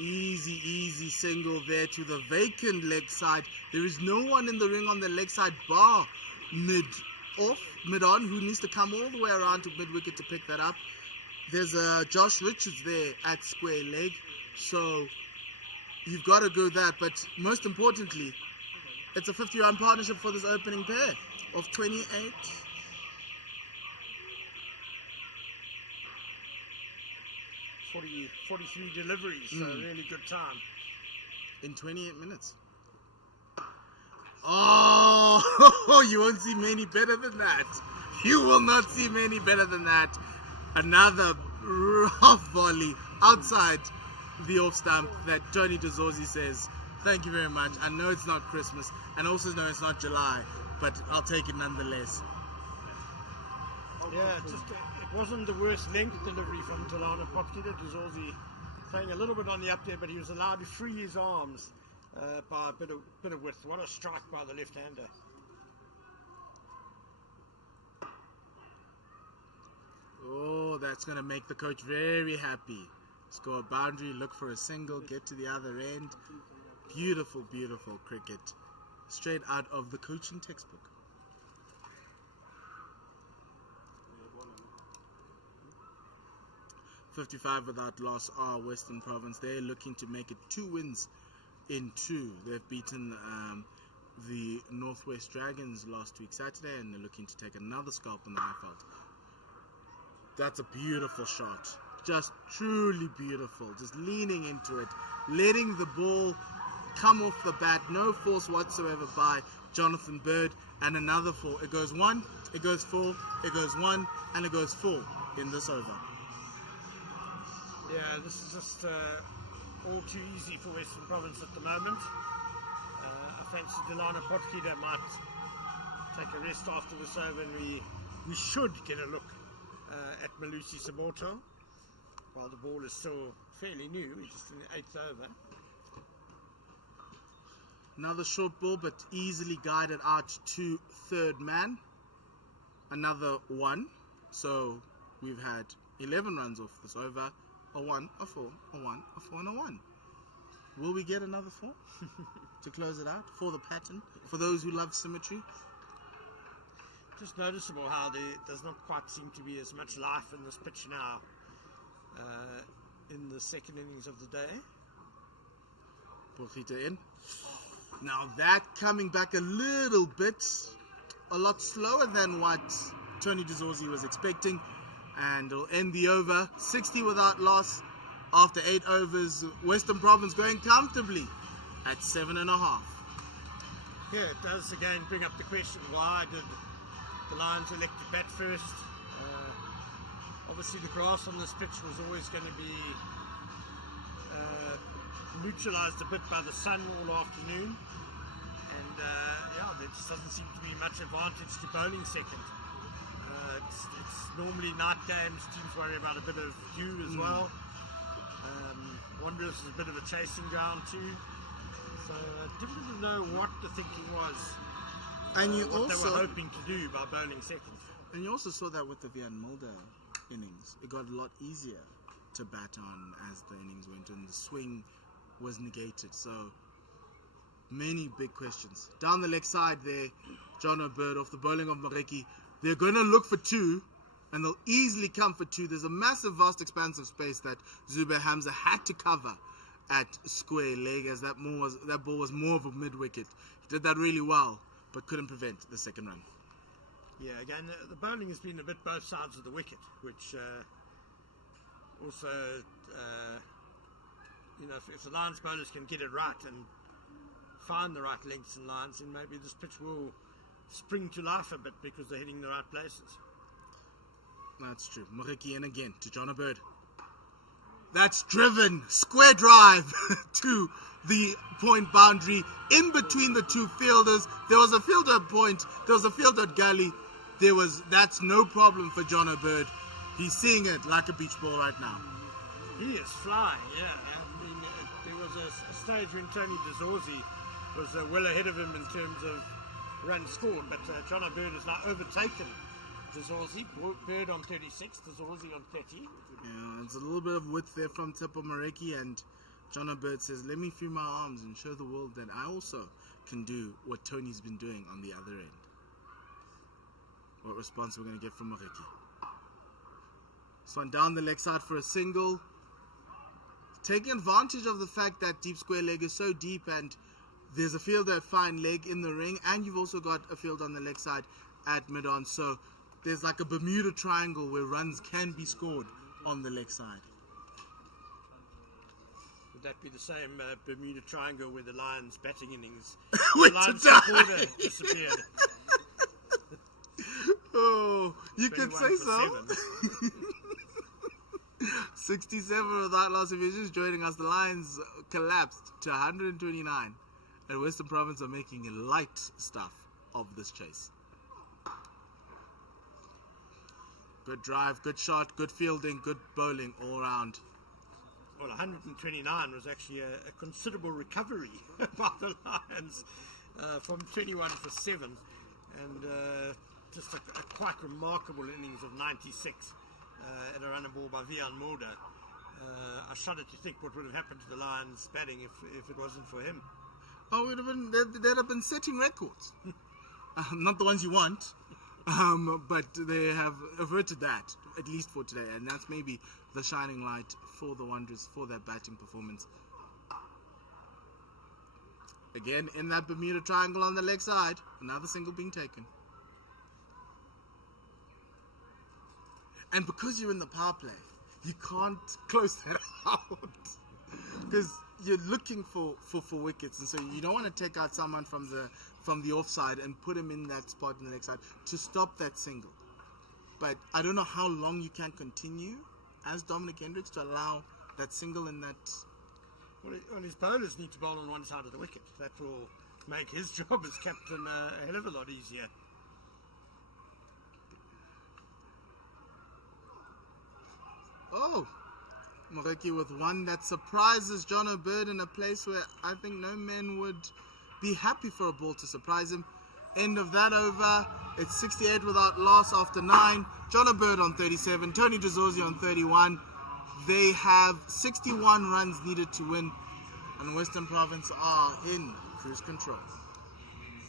Easy single there to the vacant leg side. There is no one in the ring on the leg side bar mid-on, who needs to come all the way around to mid-wicket to pick that up. There's Josh Richards there at square leg, so you've got to go that. But most importantly, it's a 50-run partnership for this opening pair of 28. 43 deliveries, so really good time. In 28 minutes. Oh, you won't see many better than that. You will not see many better than that. Another rough volley outside the off stump that Tony Dezorzi says, thank you very much. I know it's not Christmas, and also know it's not July, but I'll take it nonetheless. Yeah, it wasn't the worst length delivery from Delano Potgieter. Dezorzi playing a little bit on the up there, but he was allowed to free his arms by a bit of width. What a strike by the left-hander. Oh, that's going to make the coach very happy. Score a boundary, look for a single, get to the other end. Beautiful, beautiful cricket. Straight out of the coaching textbook. .55 without loss are Western Province. They're looking to make it 2 wins in 2. They've beaten the Northwest Dragons last week Saturday, and they're looking to take another scalp on the Highveld. That's a beautiful shot. Just truly beautiful. Just leaning into it, letting the ball come off the bat. No force whatsoever by Jonathan Bird. And another 4. It goes 1, it goes 4, it goes 1, and it goes 4 in this over. Yeah, this is just all too easy for Western Province at the moment. I fancy Delano Potgieter might take a rest after this over, and we should get a look at Malusi Samoto while the ball is still fairly new. We're just in the 8th over. Another short ball, but easily guided out to third man. Another 1. So we've had 11 runs off this over. A 1, a 4, a 1, a 4, and a 1. Will we get another 4 to close it out for the pattern? For those who love symmetry? Just noticeable how there does not quite seem to be as much life in this pitch now in the second innings of the day. Potgieter in. Now that coming back a little bit, a lot slower than what Tony Dezorzi was expecting. And it'll end the over. 60 without loss after 8 overs. Western Province going comfortably at 7.5. Yeah, it does again bring up the question, why did the Lions elect to bat first? Obviously the grass on this pitch was always going to be neutralized a bit by the sun all afternoon. And yeah, there just doesn't seem to be much advantage to bowling second. It's normally night games. Teams worry about a bit of dew as well. Wanderers is a bit of a chasing ground too. So difficult to know what the thinking was. And you what also they were hoping to do by bowling second. And you also saw that with the Van Mulder innings. It got a lot easier to bat on as the innings went and the swing was negated. So many big questions. Down the leg side there, John O'Bird off the bowling of Mareki. They're going to look for two and they'll easily come for two. There's a massive, vast expanse of space that Zubair Hamza had to cover at square leg as that ball was more of a mid-wicket. He did that really well, but couldn't prevent the second run. Yeah, again, the bowling has been a bit both sides of the wicket, which also, if the Lions bowlers can get it right and find the right lengths and lines, then maybe this pitch will spring to life a bit because they're hitting the right places. That's true. Mareki in again to John O'Bird. That's driven. Square drive to the point boundary in between the two fielders. There was a fielder at point. There was a fielder at gully. That's no problem for John O'Bird. He's seeing it like a beach ball right now. He is flying, yeah. I mean, there was a stage when Tony DeZorzi was well ahead of him in terms of runs scored, but John O'Bird has now overtaken DeZorzi. Bird on 36, DeZorzi on 30. Yeah, it's a little bit of width there from Tipo Mareki, and John O'Bird says, let me free my arms and show the world that I also can do what Tony's been doing on the other end. What response we're going to get from Mareki? Swan down the leg side for a single. Taking advantage of the fact that deep square leg is so deep and there's a fielder at fine leg in the ring, and you've also got a field on the leg side at mid-on. So there's like a Bermuda triangle where runs can be scored on the leg side. Would that be the same Bermuda triangle where the Lions batting innings Went the Lions to die. supporter disappeared? Oh, you could 21 say for so. 67 without loss of issues joining us. The Lions collapsed to 129, and Western Province are making light stuff of this chase. Good drive, good shot, good fielding, good bowling all round. Well, 129 was actually a considerable recovery by the Lions from 21 for 7, and just a quite remarkable innings of 96 at a runner ball by Van Mulder. I shudder to think what would have happened to the Lions batting if it wasn't for him. Oh, they'd have been setting records. Not the ones you want, but they have averted that, at least for today, and that's maybe the shining light for the Wanderers for their batting performance. Again, in that Bermuda triangle on the leg side, another single being taken. And because you're in the power play, you can't close that out because you're looking for wickets, and so you don't want to take out someone from the offside and put him in that spot in the next side to stop that single. But I don't know how long you can continue as Dominic Hendricks to allow that single in that. Well, his bowlers need to bowl on one side of the wicket. That will make his job as captain a hell of a lot easier. Oh, Mareki with one that surprises John O'Bird in a place where I think no man would be happy for a ball to surprise him. End of that over. It's 68 without loss after 9. John O'Bird on 37. Tony DeZorzi on 31. They have 61 runs needed to win, and Western Province are in cruise control.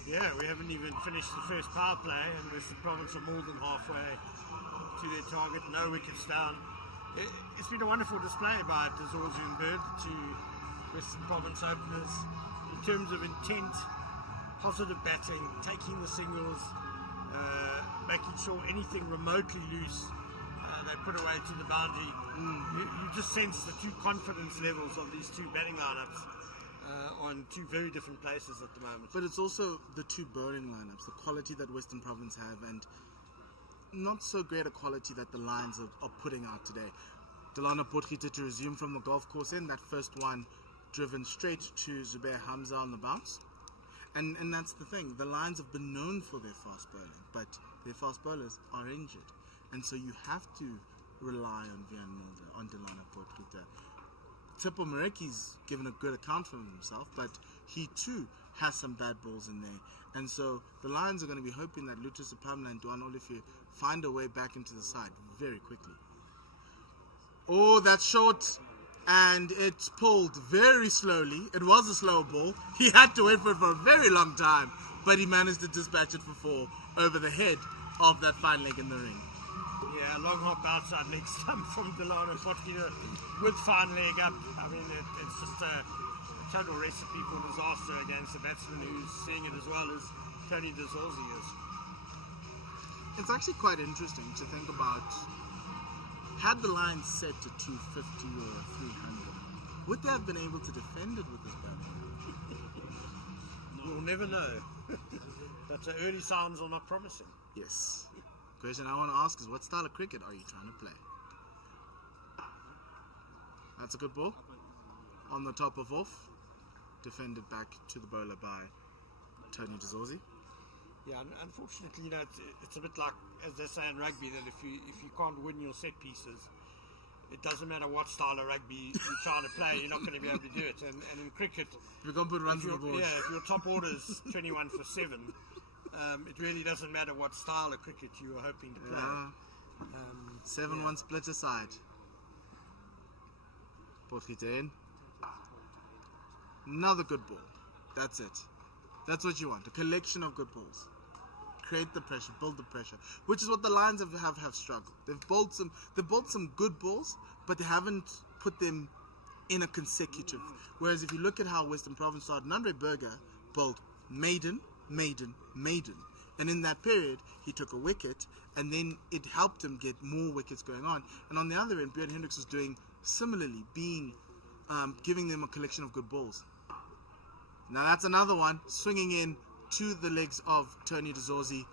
Yeah, we haven't even finished the first power play, and Western Province are more than halfway to their target. No wickets down. It's been a wonderful display by DeZorzi and Bird, the two Western Province openers, in terms of intent, positive batting, taking the singles, making sure anything remotely loose they put away to the boundary. You just sense the two confidence levels of these two batting lineups on two very different places at the moment. But it's also the two bowling lineups, the quality that Western Province have, and not so great a quality that the Lions are putting out today. Delano Potgieter to resume from the golf course in that first one, driven straight to Zubair Hamza on the bounce. And that's the thing. The Lions have been known for their fast bowling, but their fast bowlers are injured. And so you have to rely on Vian Mulder, on Delano Potgieter. Tipo Mareki's given a good account for himself, but he too has some bad balls in there. And so the Lions are going to be hoping that Lutus Pamela and Duan Olivier find a way back into the side very quickly. Oh, that's short. And it's pulled very slowly. It was a slow ball. He had to wait for it for a very long time, but he managed to dispatch it for 4 over the head of that fine leg in the ring. Yeah, long hop outside leg stump from Delano Potgieter with fine leg up. I mean, it's just a total recipe for disaster against a batsman who's seeing it as well as Tony de Zorzi is. It's actually quite interesting to think about. Had the line set to 250 or 300, would they have been able to defend it with this bowling? We'll never know. But the early signs are not promising. Yes. Question I want to ask is, what style of cricket are you trying to play? That's a good ball. On the top of off. Defended back to the bowler by Tony de Zorzi. Yeah, unfortunately, you know, it's a bit like, as they say in rugby, that if you can't win your set pieces, it doesn't matter what style of rugby you're trying to play, you're not going to be able to do it. And in cricket, you can't put runs on the board. Yeah, if your top order's 21 for 7, it really doesn't matter what style of cricket you are hoping to play. Yeah. 7-1 split aside. Potgieter in. Another good ball. That's it. That's what you want. A collection of good balls. Create the pressure, build the pressure, which is what the Lions have struggled. They've bowled some good balls, but they haven't put them in a consecutive. Whereas if you look at how Western Province started, Andre Berger bowled maiden, maiden, maiden, and in that period he took a wicket, and then it helped him get more wickets going on. And on the other end, Björn Hendricks was doing similarly, giving them a collection of good balls. Now that's another one, swinging in to the legs of Tony de Zorzi,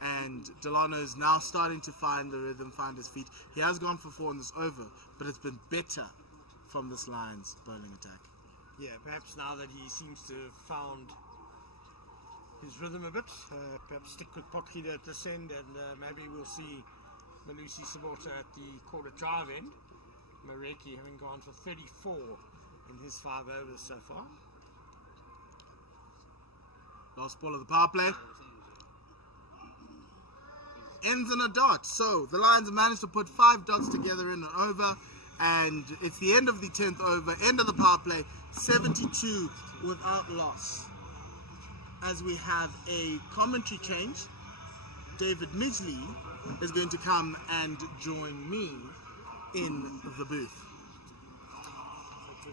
and Delano is now starting to find the rhythm, find his feet. He has gone for 4 in this over, but it's been better from this Lions bowling attack. Yeah, perhaps now that he seems to have found his rhythm a bit, perhaps stick with Potgieter at this end, and maybe we'll see Malusi Sabota at the quarter drive end. Mareki having gone for 34 in his 5 overs so far. Last ball of the power play. Ends in a dot. So the Lions have managed to put 5 dots together in an over, and it's the end of the 10th over, end of the power play, 72 without loss. As we have a commentary change, David Midgley is going to come and join me in the booth.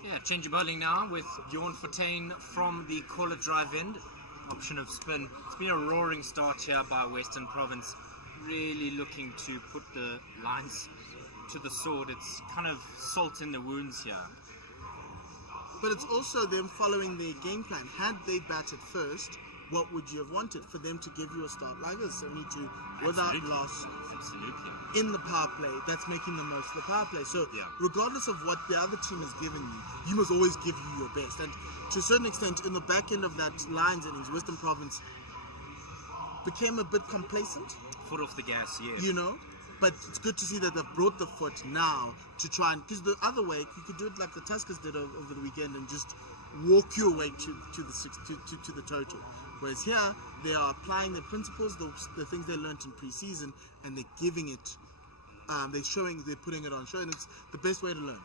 Yeah, change of bowling now with Bjorn Fortuin from the caller drive end. Option of spin. It's been a roaring start here by Western Province. Really looking to put the Lions to the sword. It's kind of salt in the wounds here. But it's also them following their game plan. Had they batted first, what would you have wanted? For them to give you a start like this, 72 without loss. Absolutely. In the power play, that's making the most of the power play. So regardless of what the other team has given you, you must always give you your best. And to a certain extent, in the back end of that Lions innings, Western Province became a bit complacent. Foot off the gas, yeah. You know? But it's good to see that they've brought the foot now to try and... Because the other way, you could do it like the Tuskers did over the weekend and just walk your way to the total. Whereas here, they are applying their principles, the things they learned in pre-season, and they're giving it... they're putting it on show, and it's the best way to learn.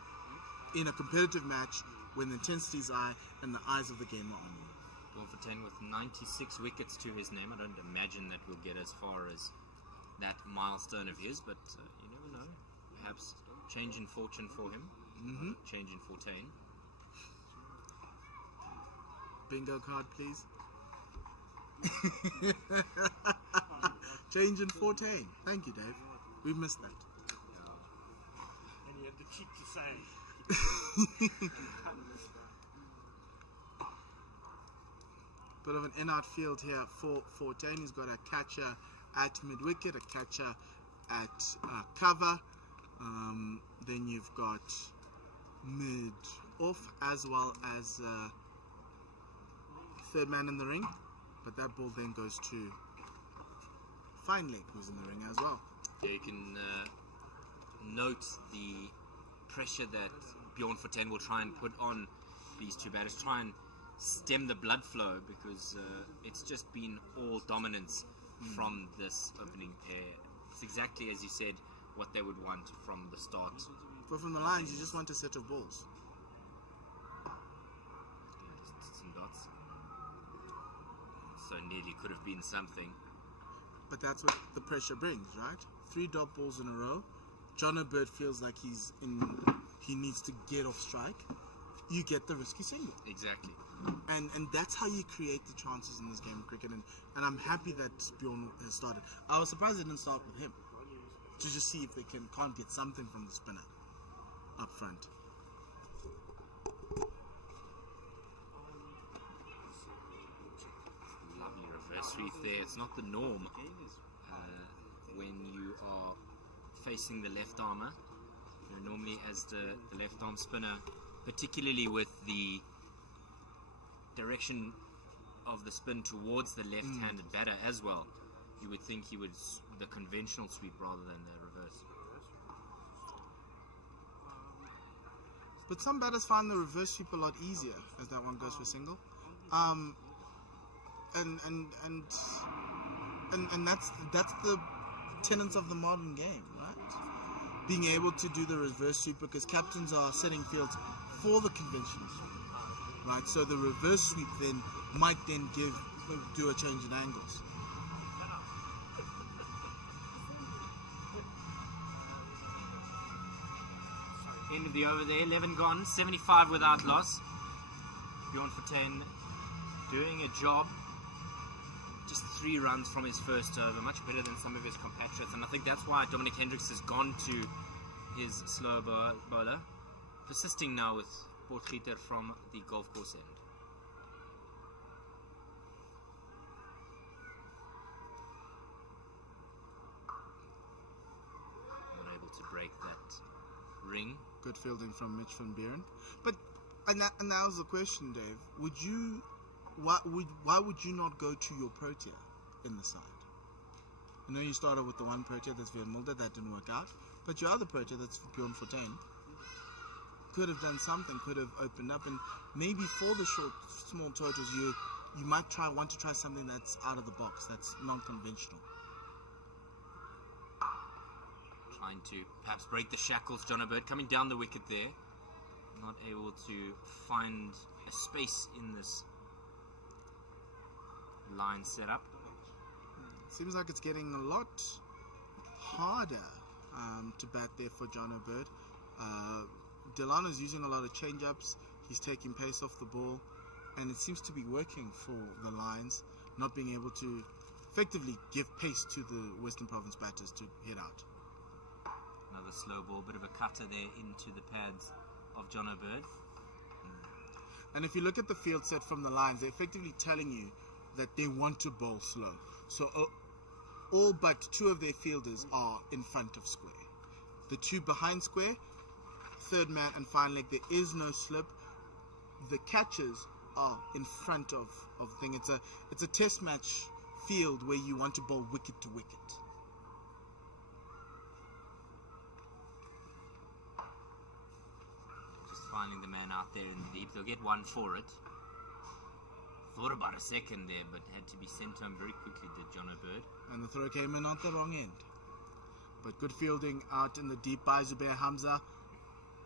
In a competitive match, when the intensity is high and the eyes of the game are on you. Bjorn Fortuin with 96 wickets to his name. I don't imagine that we'll get as far as that milestone of his, but you never know. Perhaps change in fortune for him. Change in Fortuin. Bingo card, please. Change in Fortuin. Thank you, Dave. We missed that. And he had the cheek to say. Bit of an in-out field here for Fortuin. He's got a catcher at mid-wicket, a catcher at cover. Then you've got mid-off as well as third man in the ring. But that ball then goes to Fine Leg, who's in the ring as well. Yeah, you can note the pressure that Bjorn Fortuin will try and put on these two batters, try and stem the blood flow, because it's just been all dominance from this opening pair. It's exactly as you said, what they would want from the start. But from the Lions, you just want a set of balls. Some dots. So nearly could have been something. But that's what the pressure brings, right? 3 dot balls in a row. John O'Bird feels like he needs to get off strike. You get the risky single. Exactly. And that's how you create the chances in this game of cricket. And I'm happy that Bjorn has started. I was surprised they didn't start with him, to just see if they can't get something from the spinner up front. Lovely reverse sweep there. It's not the norm when you are facing the left armour. You know, normally as the left arm spinner, particularly with the direction of the spin towards the left-handed batter as well, you would think he would the conventional sweep rather than the reverse. But some batters find the reverse sweep a lot easier as that one goes for single. And that's the tenets of the modern game, right? Being able to do the reverse sweep, because captains are setting fields for the conventional sweep, right? So the reverse sweep then might then do a change in angles. End of the over there, 11 gone, 75 without loss. Bjorn Fortuin doing a job. Just 3 runs from his first over, much better than some of his compatriots, and I think that's why Dominic Hendricks has gone to his slower bowler, persisting now with Potgieter from the golf course end. Not able to break that ring. Good fielding from Mitch van Buren. But and that was the question, Dave. Why would you not go to your Protea in the side? I know you started with the one Protea that's Van Mulder, that didn't work out. But your other Protea, that's Bjorn Fortuin, could have done something, could have opened up, and maybe for the small totals, you might want to try something that's out of the box, that's non-conventional. Trying to perhaps break the shackles, John O'Bird coming down the wicket there. Not able to find a space in this line setup. Seems like it's getting a lot harder to bat there for John O'Bird. Delano's using a lot of change-ups. He's taking pace off the ball, and it seems to be working for the Lions, not being able to effectively give pace to the Western Province batters to hit out. Another slow ball, bit of a cutter there into the pads of John O'Bird. And if you look at the field set from the Lions, they're effectively telling you that they want to bowl slow. So all but 2 of their fielders are in front of square. The 2 behind square, third man and fine leg, there is no slip. The catches are in front of the thing. It's a test match field where you want to bowl wicket to wicket. Just finding the man out there in the deep. They'll get one for it. Thought about a second there, but had to be sent home very quickly, did John O'Bird. And the throw came in at the wrong end. But good fielding out in the deep by Zubair Hamza.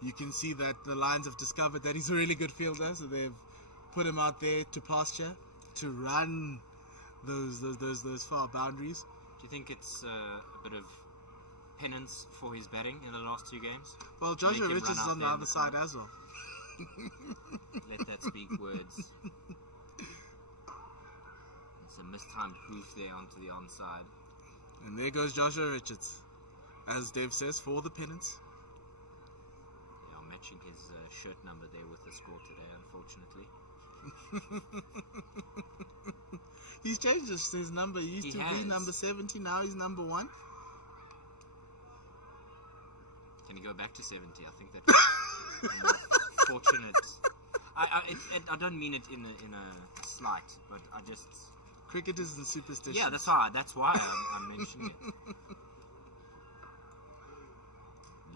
You can see that the Lions have discovered that he's a really good fielder, so they've put him out there to pasture, to run those far boundaries. Do you think it's a bit of penance for his batting in the last 2 games? Well, Joshua Richards is on the other side as well. Let that speak words. It's a mistimed hoof there onto the onside. And there goes Joshua Richards, as Dave says, for the penance. Yeah, I'm matching his shirt number there with the score today, unfortunately. He's changed his number. He used to be number 70, now he's number 1. Can he go back to 70? I think that's a more fortunate. I don't mean it in a slight, but I just Cricket is the superstition. Yeah, that's why I'm mentioning it.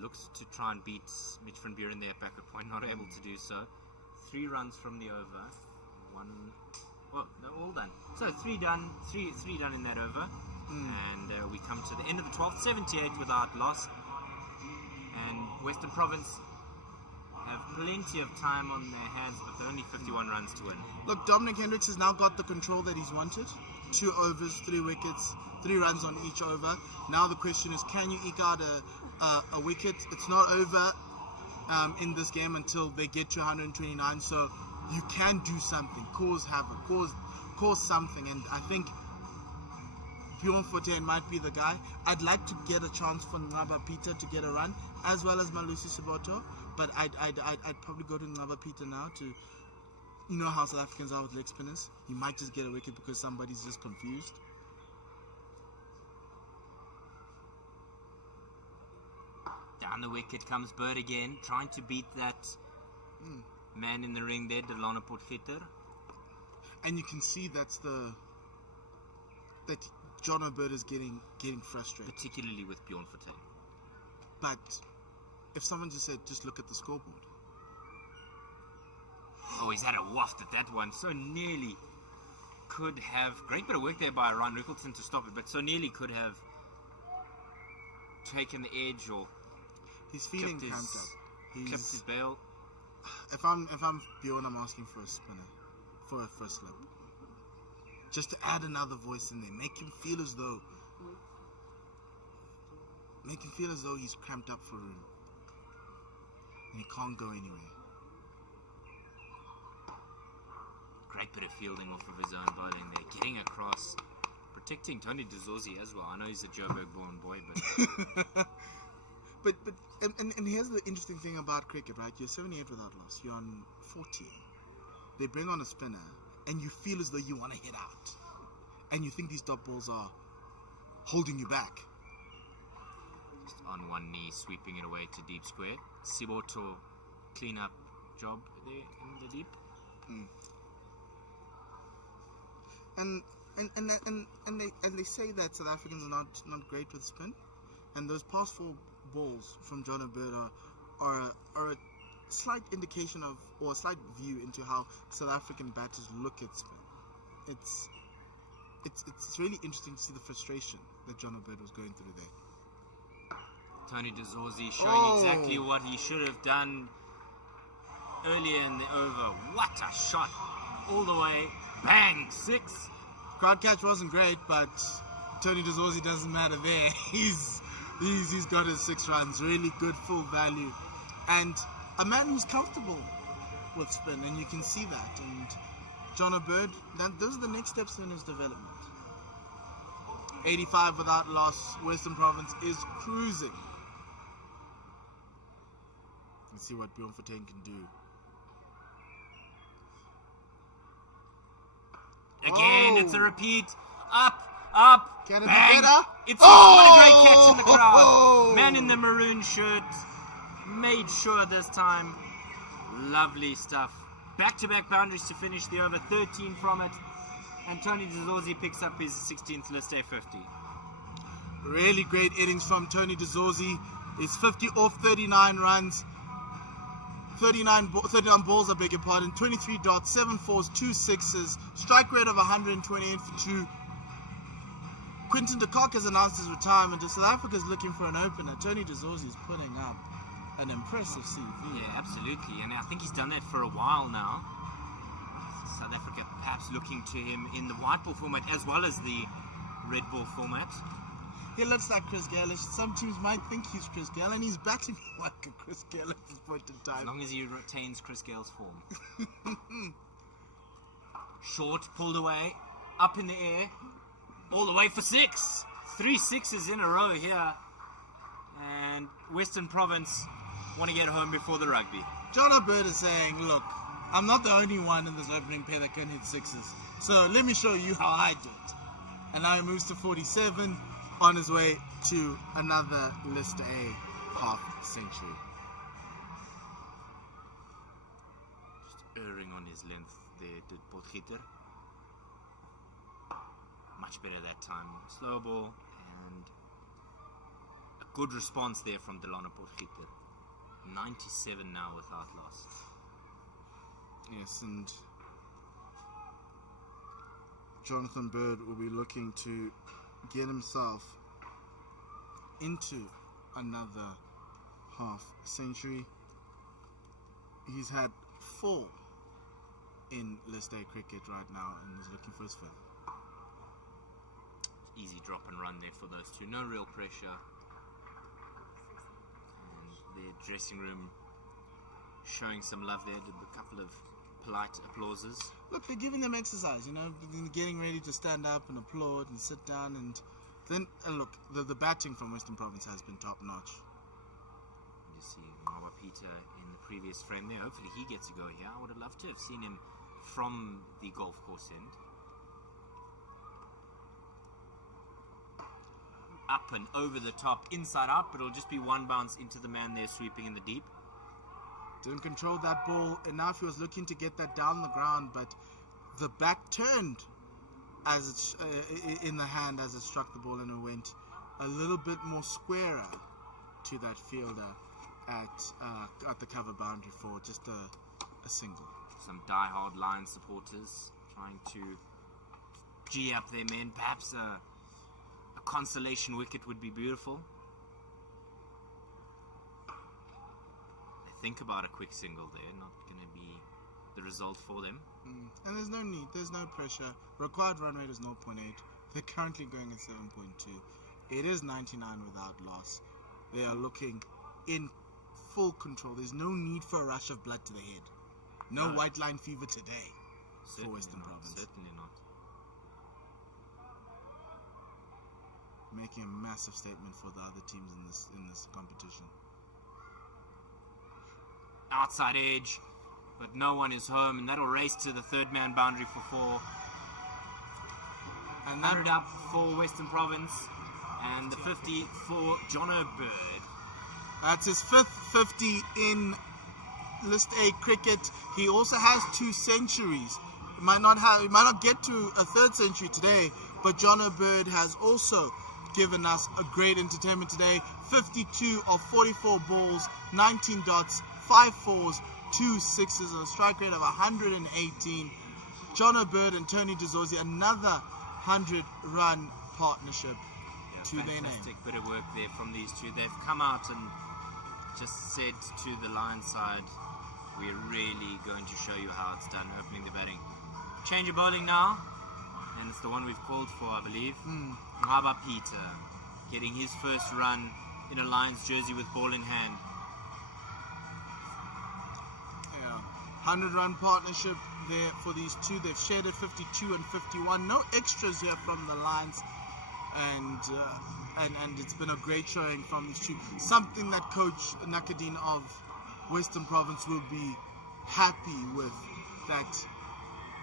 Looks to try and beat Mitch van Buren there at backward point, not able to do so. 3 runs from the over. They're all done. So 3 done in that over. And we come to the end of the 12th, 78 without loss. And Western Province have plenty of time on their hands, but only 51 runs to win. Look, Dominic Hendricks has now got the control that he's wanted. 2 overs, 3 wickets, 3 runs on each over. Now the question is, can you eke out a wicket? It's not over in this game until they get to 129, so you can do something, cause havoc, cause something, and I think Bjorn Fortuin might be the guy. I'd like to get a chance for Ngaba Peter to get a run, as well as Malusi Siboto, but I'd probably go to Ngaba Peter now to, you know how South Africans are with leg spinners. He might just get a wicket because somebody's just confused. Down the wicket comes Bird again, trying to beat that man in the ring there, Delano Potgieter. And you can see that John O'Bird is getting frustrated. Particularly with Bjorn Fortuin. But if someone just said, just look at the scoreboard. Oh, he's had a waft at that one. So nearly could have... Great bit of work there by Ryan Rickleton to stop it, but so nearly could have taken the edge or... He's feeling cramped up. Clipped his bail. If I'm Bjorn, I'm asking for a spinner. For a first slip. Just to add another voice in there. Make him feel as though he's cramped up for room. And he can't go anywhere. Great bit of fielding off of his own bowling there. Getting across. Protecting Tony Dezorzi as well. I know he's a Joburg born boy, but... And here's the interesting thing about cricket, right? You're 78 without loss. You're on 14. They bring on a spinner, and you feel as though you want to hit out. And you think these dot balls are holding you back. Just on one knee, sweeping it away to deep square. Siboto, clean up job there in the deep. And they say that South Africans are not great with spin, and those past 4 balls from John O'Bird are a slight indication of, or a slight view into how South African batters look at spin. It's really interesting to see the frustration that John O'Bird was going through there. Tony Dezorzi showing exactly what he should have done earlier in the over. What a shot! All the way, bang, 6. Crowd catch wasn't great, but Tony Dezorzi doesn't matter there. He's got his 6 runs, really good full value, and a man who's comfortable with spin, and you can see that. And John O'Bird, those are the next steps in his development. 85 without loss. Western Province is cruising. Let's see what Bjorn Fortuin can do. Again, it's a repeat. Up, Can it be bang. better? It's what a great catch in the crowd. Man in the maroon shirt made sure this time. Lovely stuff. Back-to-back boundaries to finish the over, 13 from it. And Tony Dezorzi picks up his 16th list A50. Really great innings from Tony Dezorzi. He's 50 off 39 runs. 39 balls, I beg your pardon. 23 dots, 7 fours, 2 sixes. Strike rate of 128 for 2. Quinton de Kock has announced his retirement. South Africa is looking for an opener. Tony Dezorzi is putting up an impressive CV. Yeah, absolutely. And I think he's done that for a while now. South Africa perhaps looking to him in the white ball format as well as the red ball format. He looks like Chris Gayle. Some teams might think he's Chris Gayle, and he's batting like a Chris Gayle at this point in time. As long as he retains Chris Gayle's form. Short, pulled away, up in the air, all the way for 6. 3 sixes in a row here. And Western Province want to get home before the rugby. John O'Bird is saying, look, I'm not the only one in this opening pair that can hit 6s. So let me show you how I do it. And now he moves to 47 on his way to another List A half century. Just erring on his length there, did Potgieter. much better that time. Slow ball and a good response there from Delano Potgieter. 97 now without loss. Yes, and Jonathan Bird will be looking to get himself into another half century. He's had 4 in List A cricket right now and is looking for his 5th. Easy drop and run there for those two. No real pressure. And the dressing room showing some love there. Did a couple of polite applauses. Look, they're giving them exercise, getting ready to stand up and applaud and sit down. And then, look, the batting from Western Province has been top notch. You see Marwa Peter in the previous frame there. Hopefully he gets a go here. I would have loved to have seen him from the golf course end. Up and over the top, inside out, but it'll just be one bounce into the man there sweeping in the deep. Didn't control that ball enough. He was looking to get that down the ground, but the back turned as it, in the hand as it struck the ball, and it went a little bit more squarer to that fielder at the cover boundary for just a single. Some die-hard Lions supporters trying to gee up their men. Perhaps a consolation wicket would be beautiful. Think about a quick single there, not going to be the result for them. And there's no need, there's no pressure. Required run rate is 0.8. They're currently going at 7.2. It is 99 without loss. They are looking in full control. There's no need for a rush of blood to the head. No white line fever today for Western Province. Certainly not. Making a massive statement for the other teams in this competition. Outside edge, but no one is home, and that'll race to the third man boundary for 4. And 100 up for Western Province, and the 50 for Jono Bird. That's his 5th 50 in List A cricket. He also has 2 centuries. He might not get to a 3rd century today, but Jono Bird has also given us a great entertainment today. 52 of 44 balls, 19 dots, 5 4s, 2 6s, and a strike rate of 118. Jono Bird and Tony DeZorzi, another 100-run partnership to their name. Fantastic bit of work there from these two. They've come out and just said to the Lions side, we're really going to show you how it's done, opening the batting. Change of bowling now, and it's the one we've called for, I believe. Marwa Peter getting his first run in a Lions jersey with ball in hand. 100-run partnership there for these two. They've shared it 52 and 51. No extras here from the Lions, and it's been a great showing from these two. Something that Coach Nakadine of Western Province will be happy with, that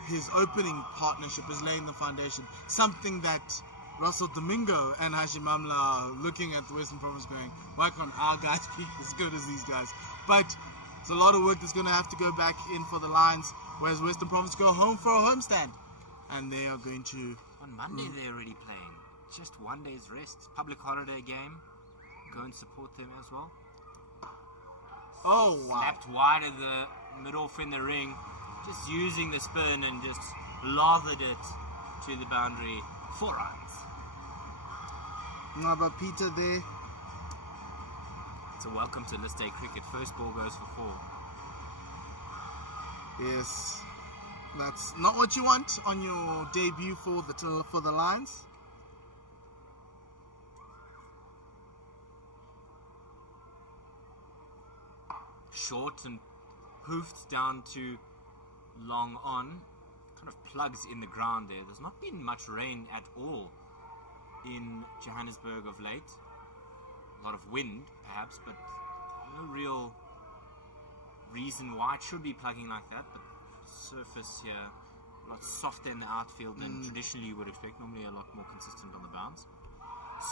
his opening partnership is laying the foundation. Something that Russell Domingo and Hashim Amla are looking at the Western Province going, why can't our guys be as good as these guys? But it's a lot of work that's going to have to go back in for the Lions, whereas Western Province go home for a homestand. And they are going to... On Monday they're already playing. Just 1 day's rest. Public holiday game. Go and support them as well. Oh, wow. Slapped wide of the mid-off in the ring. Just using the spin and just lathered it to the boundary. 4 runs. Marwa Peter there. It's a welcome to List A cricket. First ball goes for 4. Yes, that's not what you want on your debut for the Lions. Short and hoofed down to long on. Kind of plugs in the ground there. There's not been much rain at all in Johannesburg of late. A lot of wind, perhaps, but no real reason why it should be plugging like that. But surface here a lot softer in the outfield than traditionally you would expect. Normally a lot more consistent on the bounce.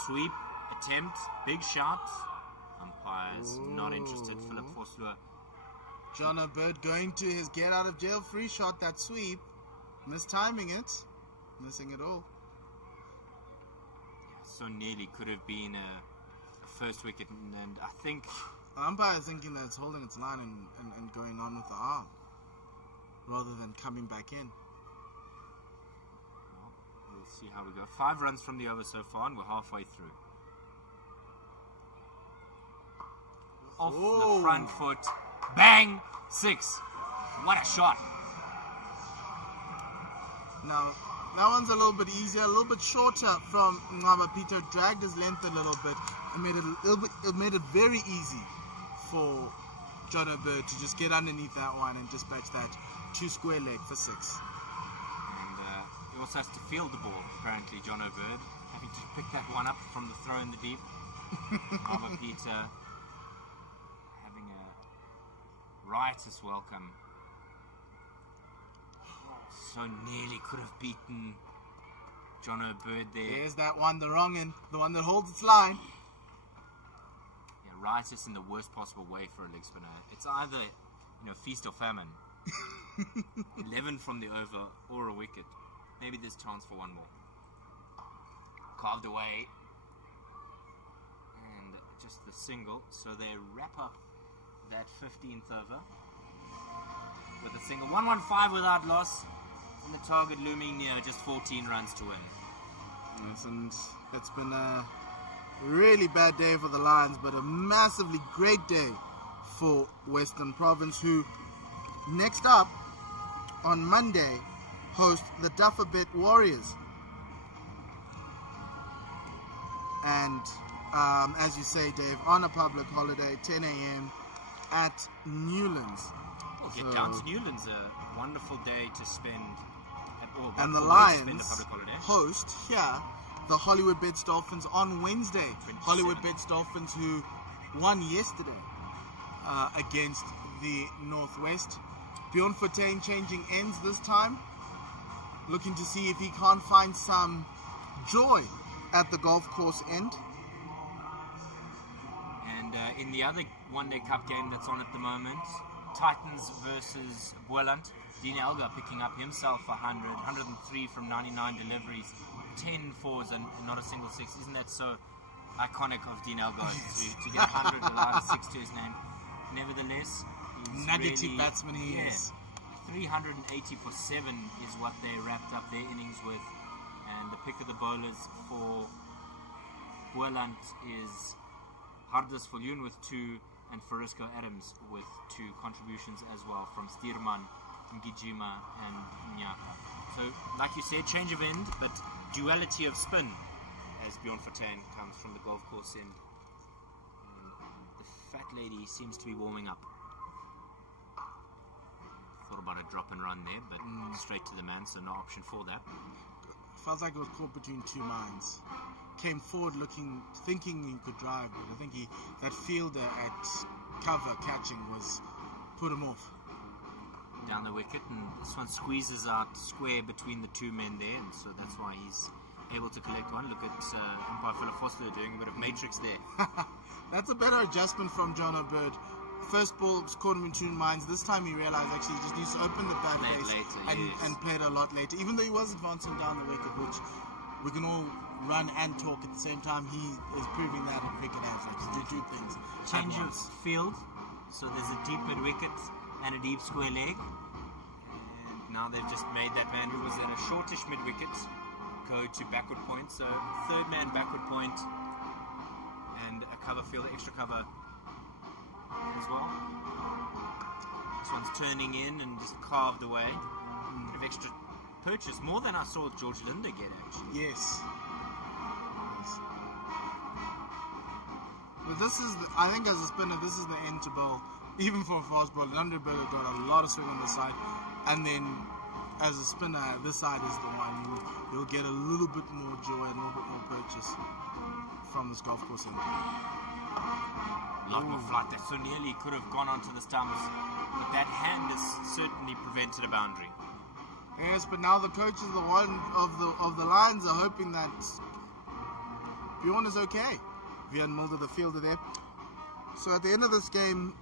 Sweep attempt, big shot. Umpires not interested. Philip Vosloo. Jono Bird going to his get out of jail free shot. That sweep, mistiming it, missing it all. so nearly could have been a first wicket, and I think The umpire is thinking that it's holding its line and going on with the arm rather than coming back in. we'll see how we go. 5 runs from the over so far, and we're halfway through. Off the front foot, bang, 6. What a shot! Now, that one's a little bit easier, a little bit shorter from Ngaba. Peter dragged his length a little bit and made it very easy for John O'Bird to just get underneath that one and dispatch that 2 square leg for 6. And he also has to field the ball, apparently, John O'Bird, having to pick that one up from the throw in the deep. Ngaba Peter having a riotous welcome. So nearly could have beaten John O'Bird there. There's that one, the wrong end, the one that holds its line. Yeah, riotous in the worst possible way for a leg spinner. It's either, feast or famine. 11 from the over or a wicket. Maybe there's chance for one more. Carved away. And just the single. So they wrap up that 15th over with a single. 115 without loss. And the target looming near, just 14 runs to win. Yes, and it's been a really bad day for the Lions, but a massively great day for Western Province, who next up on Monday host the Dufferbet Warriors. And as you say, Dave, on a public holiday, 10 a.m. at Newlands. Well, get down to Newlands, a wonderful day to spend. And the Lions host here the Hollywood Bets Dolphins on Wednesday. Hollywood Bets Dolphins, who won yesterday against the Northwest. Bjorn Fortuin changing ends this time, looking to see if he can't find some joy at the golf course end. And in the other One Day Cup game that's on at the moment, Titans versus Boland. Dean Elgar picking up himself 100, 103 from 99 deliveries, 10 fours and not a single 6. Isn't that so iconic of Dean Elgar to get 100 without a 6 to his name? Nevertheless, he's Negative really, batsman he is. 380 for 7 is what they wrapped up their innings with. And the pick of the bowlers for Boland is Hardus Viljoen with 2 and Farisco Adams with 2 contributions as well from Stierman, Ngijima and Nyaka. So, like you said, change of end, but duality of spin as Bjorn Fortuin comes from the golf course end. And the fat lady seems to be warming up. Thought about a drop and run there, but straight to the man, so no option for that. Felt like it was caught between 2 minds. Came forward looking, thinking he could drive, but I think that fielder at cover catching put him off. Down the wicket, and this one squeezes out square between the 2 men there, and so that's why he's able to collect one. Look at umpire Philip Foster doing a bit of matrix there. That's a better adjustment from John O'Bird. First ball was caught him in 2 minds. This time he realized actually he just needs to open the bat Play it face later, and play it a lot later. Even though he was advancing down the wicket, which we can all run and talk at the same time, he is proving that in cricket as to do 2 things. Change of field, so there's a deep mid wicket and a deep square leg. And now they've just made that man who was at a shortish mid wicket go to backward point. So 3rd man backward point and a cover field, extra cover as well. This one's turning in and just carved away. Bit of extra purchase, more than I saw George Linder get actually. Yes. But this is, I think as a spinner, this is the end to bowl. Even for a fast bowler, Underberg got a lot of swing on the side. And then as a spinner, this side is the one you'll get a little bit more joy and a little bit more purchase from this golf course end. A lot more flight. That so nearly could have gone onto the stumps, but that hand has certainly prevented a boundary. Yes, but now the coaches of the Lions are hoping that Bjorn is okay. Vian Mulder, the fielder there. So at the end of this game,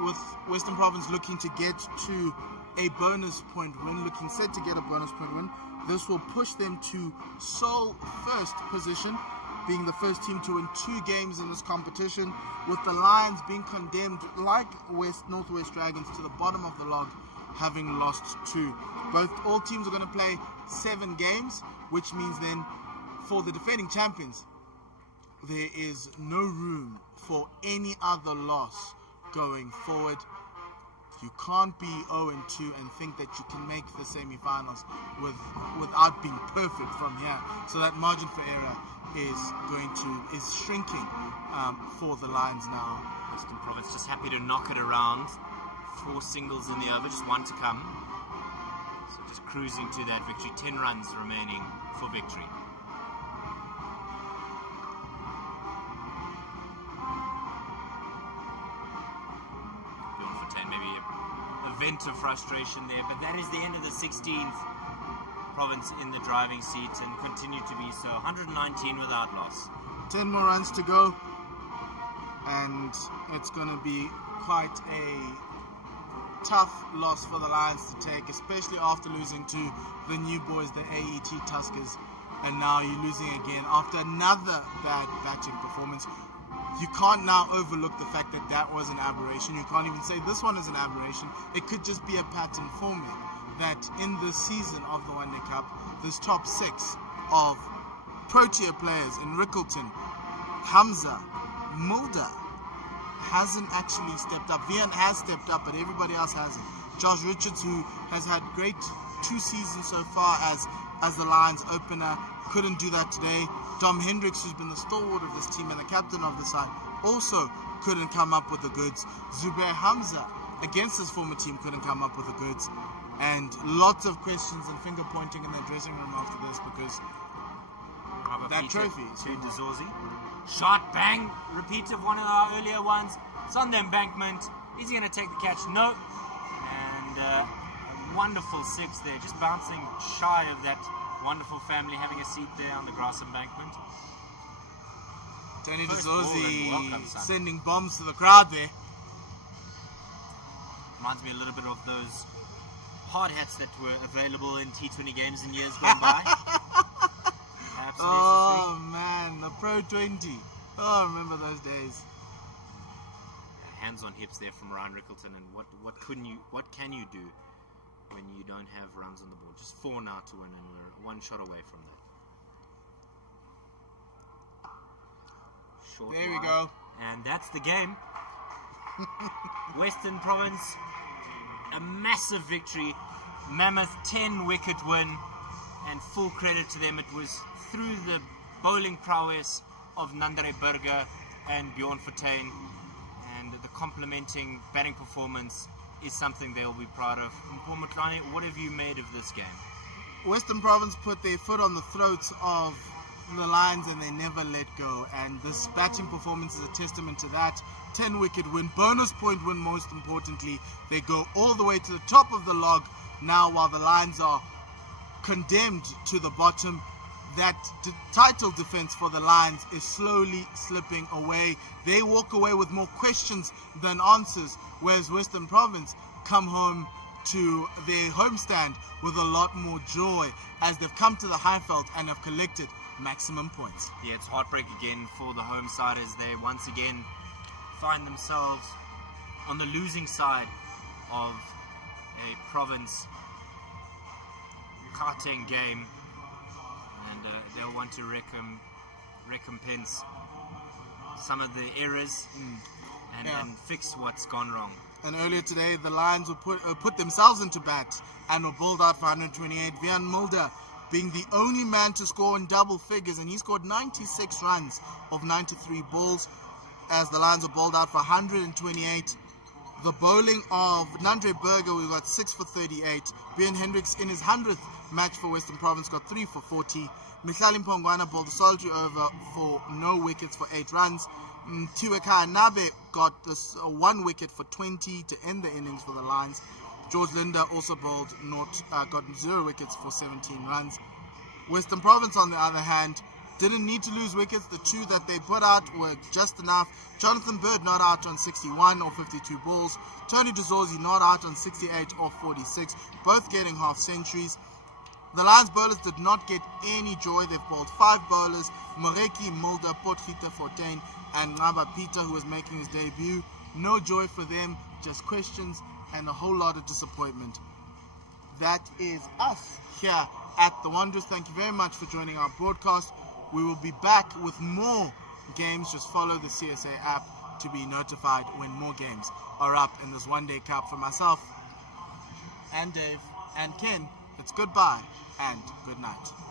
with Western Province looking to get to a bonus point win, looking set to get a bonus point win, this will push them to sole first position being the first team to win 2 games in this competition, with the Lions being condemned, like Northwest Dragons, to the bottom of the log, having lost 2. All teams are going to play 7 games, which means then for the defending champions, there is no room for any other loss going forward. You can't be 0-2 and think that you can make the semi-finals without being perfect from here. So that margin for error is shrinking for the Lions now. Western Province just happy to knock it around. 4 singles in the over, just 1 to come. So just cruising to that victory. 10 runs remaining for victory. Maybe a vent of frustration there, but that is the end of the 16th province in the driving seat and continue to be so. 119 without loss. 10 more runs to go, and it's going to be quite a tough loss for the Lions to take, especially after losing to the new boys, the AET Tuskers, and now you're losing again after another bad batting performance. You can't now overlook the fact that that was an aberration. You can't even say this one is an aberration. It could just be a pattern forming that in this season of the One Day Cup, this top 6 of Protea players in Rickleton, Hamza, Mulder, hasn't actually stepped up. Vian has stepped up, but everybody else hasn't. Josh Richards, who has had great 2 seasons so far as the Lions opener, couldn't do that today. Dom Hendricks, who's been the stalwart of this team and the captain of the side, also couldn't come up with the goods. Zubair Hamza, against his former team, couldn't come up with the goods. And lots of questions and finger pointing in the dressing room after this, because that trophy to Dezorzi. Shot, bang, repeat of one of our earlier ones. It's on the embankment. Is he going to take the catch? No. And a wonderful 6 there, just bouncing shy of that wonderful family having a seat there on the grass embankment. Tony Dezorzi sending bombs to the crowd there. Reminds me a little bit of those hard hats that were available in T20 games in years gone by. Oh man, the Pro 20. Oh, I remember those days. Hands on hips there from Ryan Rickleton, and what can you do when you don't have runs on the board? Just 4 now to win, and we're 1 shot away from that. Short there we line, go. and that's the game. Western Province, a massive victory. Mammoth 10-wicket win, and full credit to them. It was through the bowling prowess of Nandare Burger and Bjorn Fortuin, and the complementing batting performance is something they'll be proud of. Paul Matlani, what have you made of this game? Western Province put their foot on the throats of the Lions and they never let go, and this batting performance is a testament to that. 10-wicket win, bonus point win most importantly. They go all the way to the top of the log now, while the Lions are condemned to the bottom. That title defense for the Lions is slowly slipping away. They walk away with more questions than answers, whereas Western Province come home to their homestand with a lot more joy as they've come to the Highveld and have collected maximum points. Yeah, it's heartbreak again for the home side as they once again find themselves on the losing side of a province Gauteng game, and they'll want to recompense some of the errors and fix what's gone wrong. And earlier today, the Lions will put themselves into bat and were bowled out for 128. Vian Mulder being the only man to score in double figures, and he scored 96 runs of 93 balls as the Lions are bowled out for 128. The bowling of Nandre Burger, we got 6 for 38. Bjorn Hendricks in his 100th match for Western Province got 3 for 40. Mihlali Mpongwana bowled the solitary over for no wickets for 8 runs. Tiweka Nabe got this 1 wicket for 20 to end the innings for the Lions. George Linder also bowled got 0 wickets for 17 runs. Western Province, on the other hand, didn't need to lose wickets. The 2 that they put out were just enough. Jonathan Bird not out on 61 or 52 balls. Tony Dezorzi not out on 68 or 46, both getting half centuries. The Lions bowlers did not get any joy. They've bowled 5 bowlers: Moreki, Mulder, Potgieter, Fortuin, and Ngaba Peter, who was making his debut. No joy for them, just questions and a whole lot of disappointment. That is us here at the Wanderers. Thank you very much for joining our broadcast. We will be back with more games. Just follow the CSA app to be notified when more games are up in this one-day cup. For myself and Dave and Ken, it's goodbye and good night.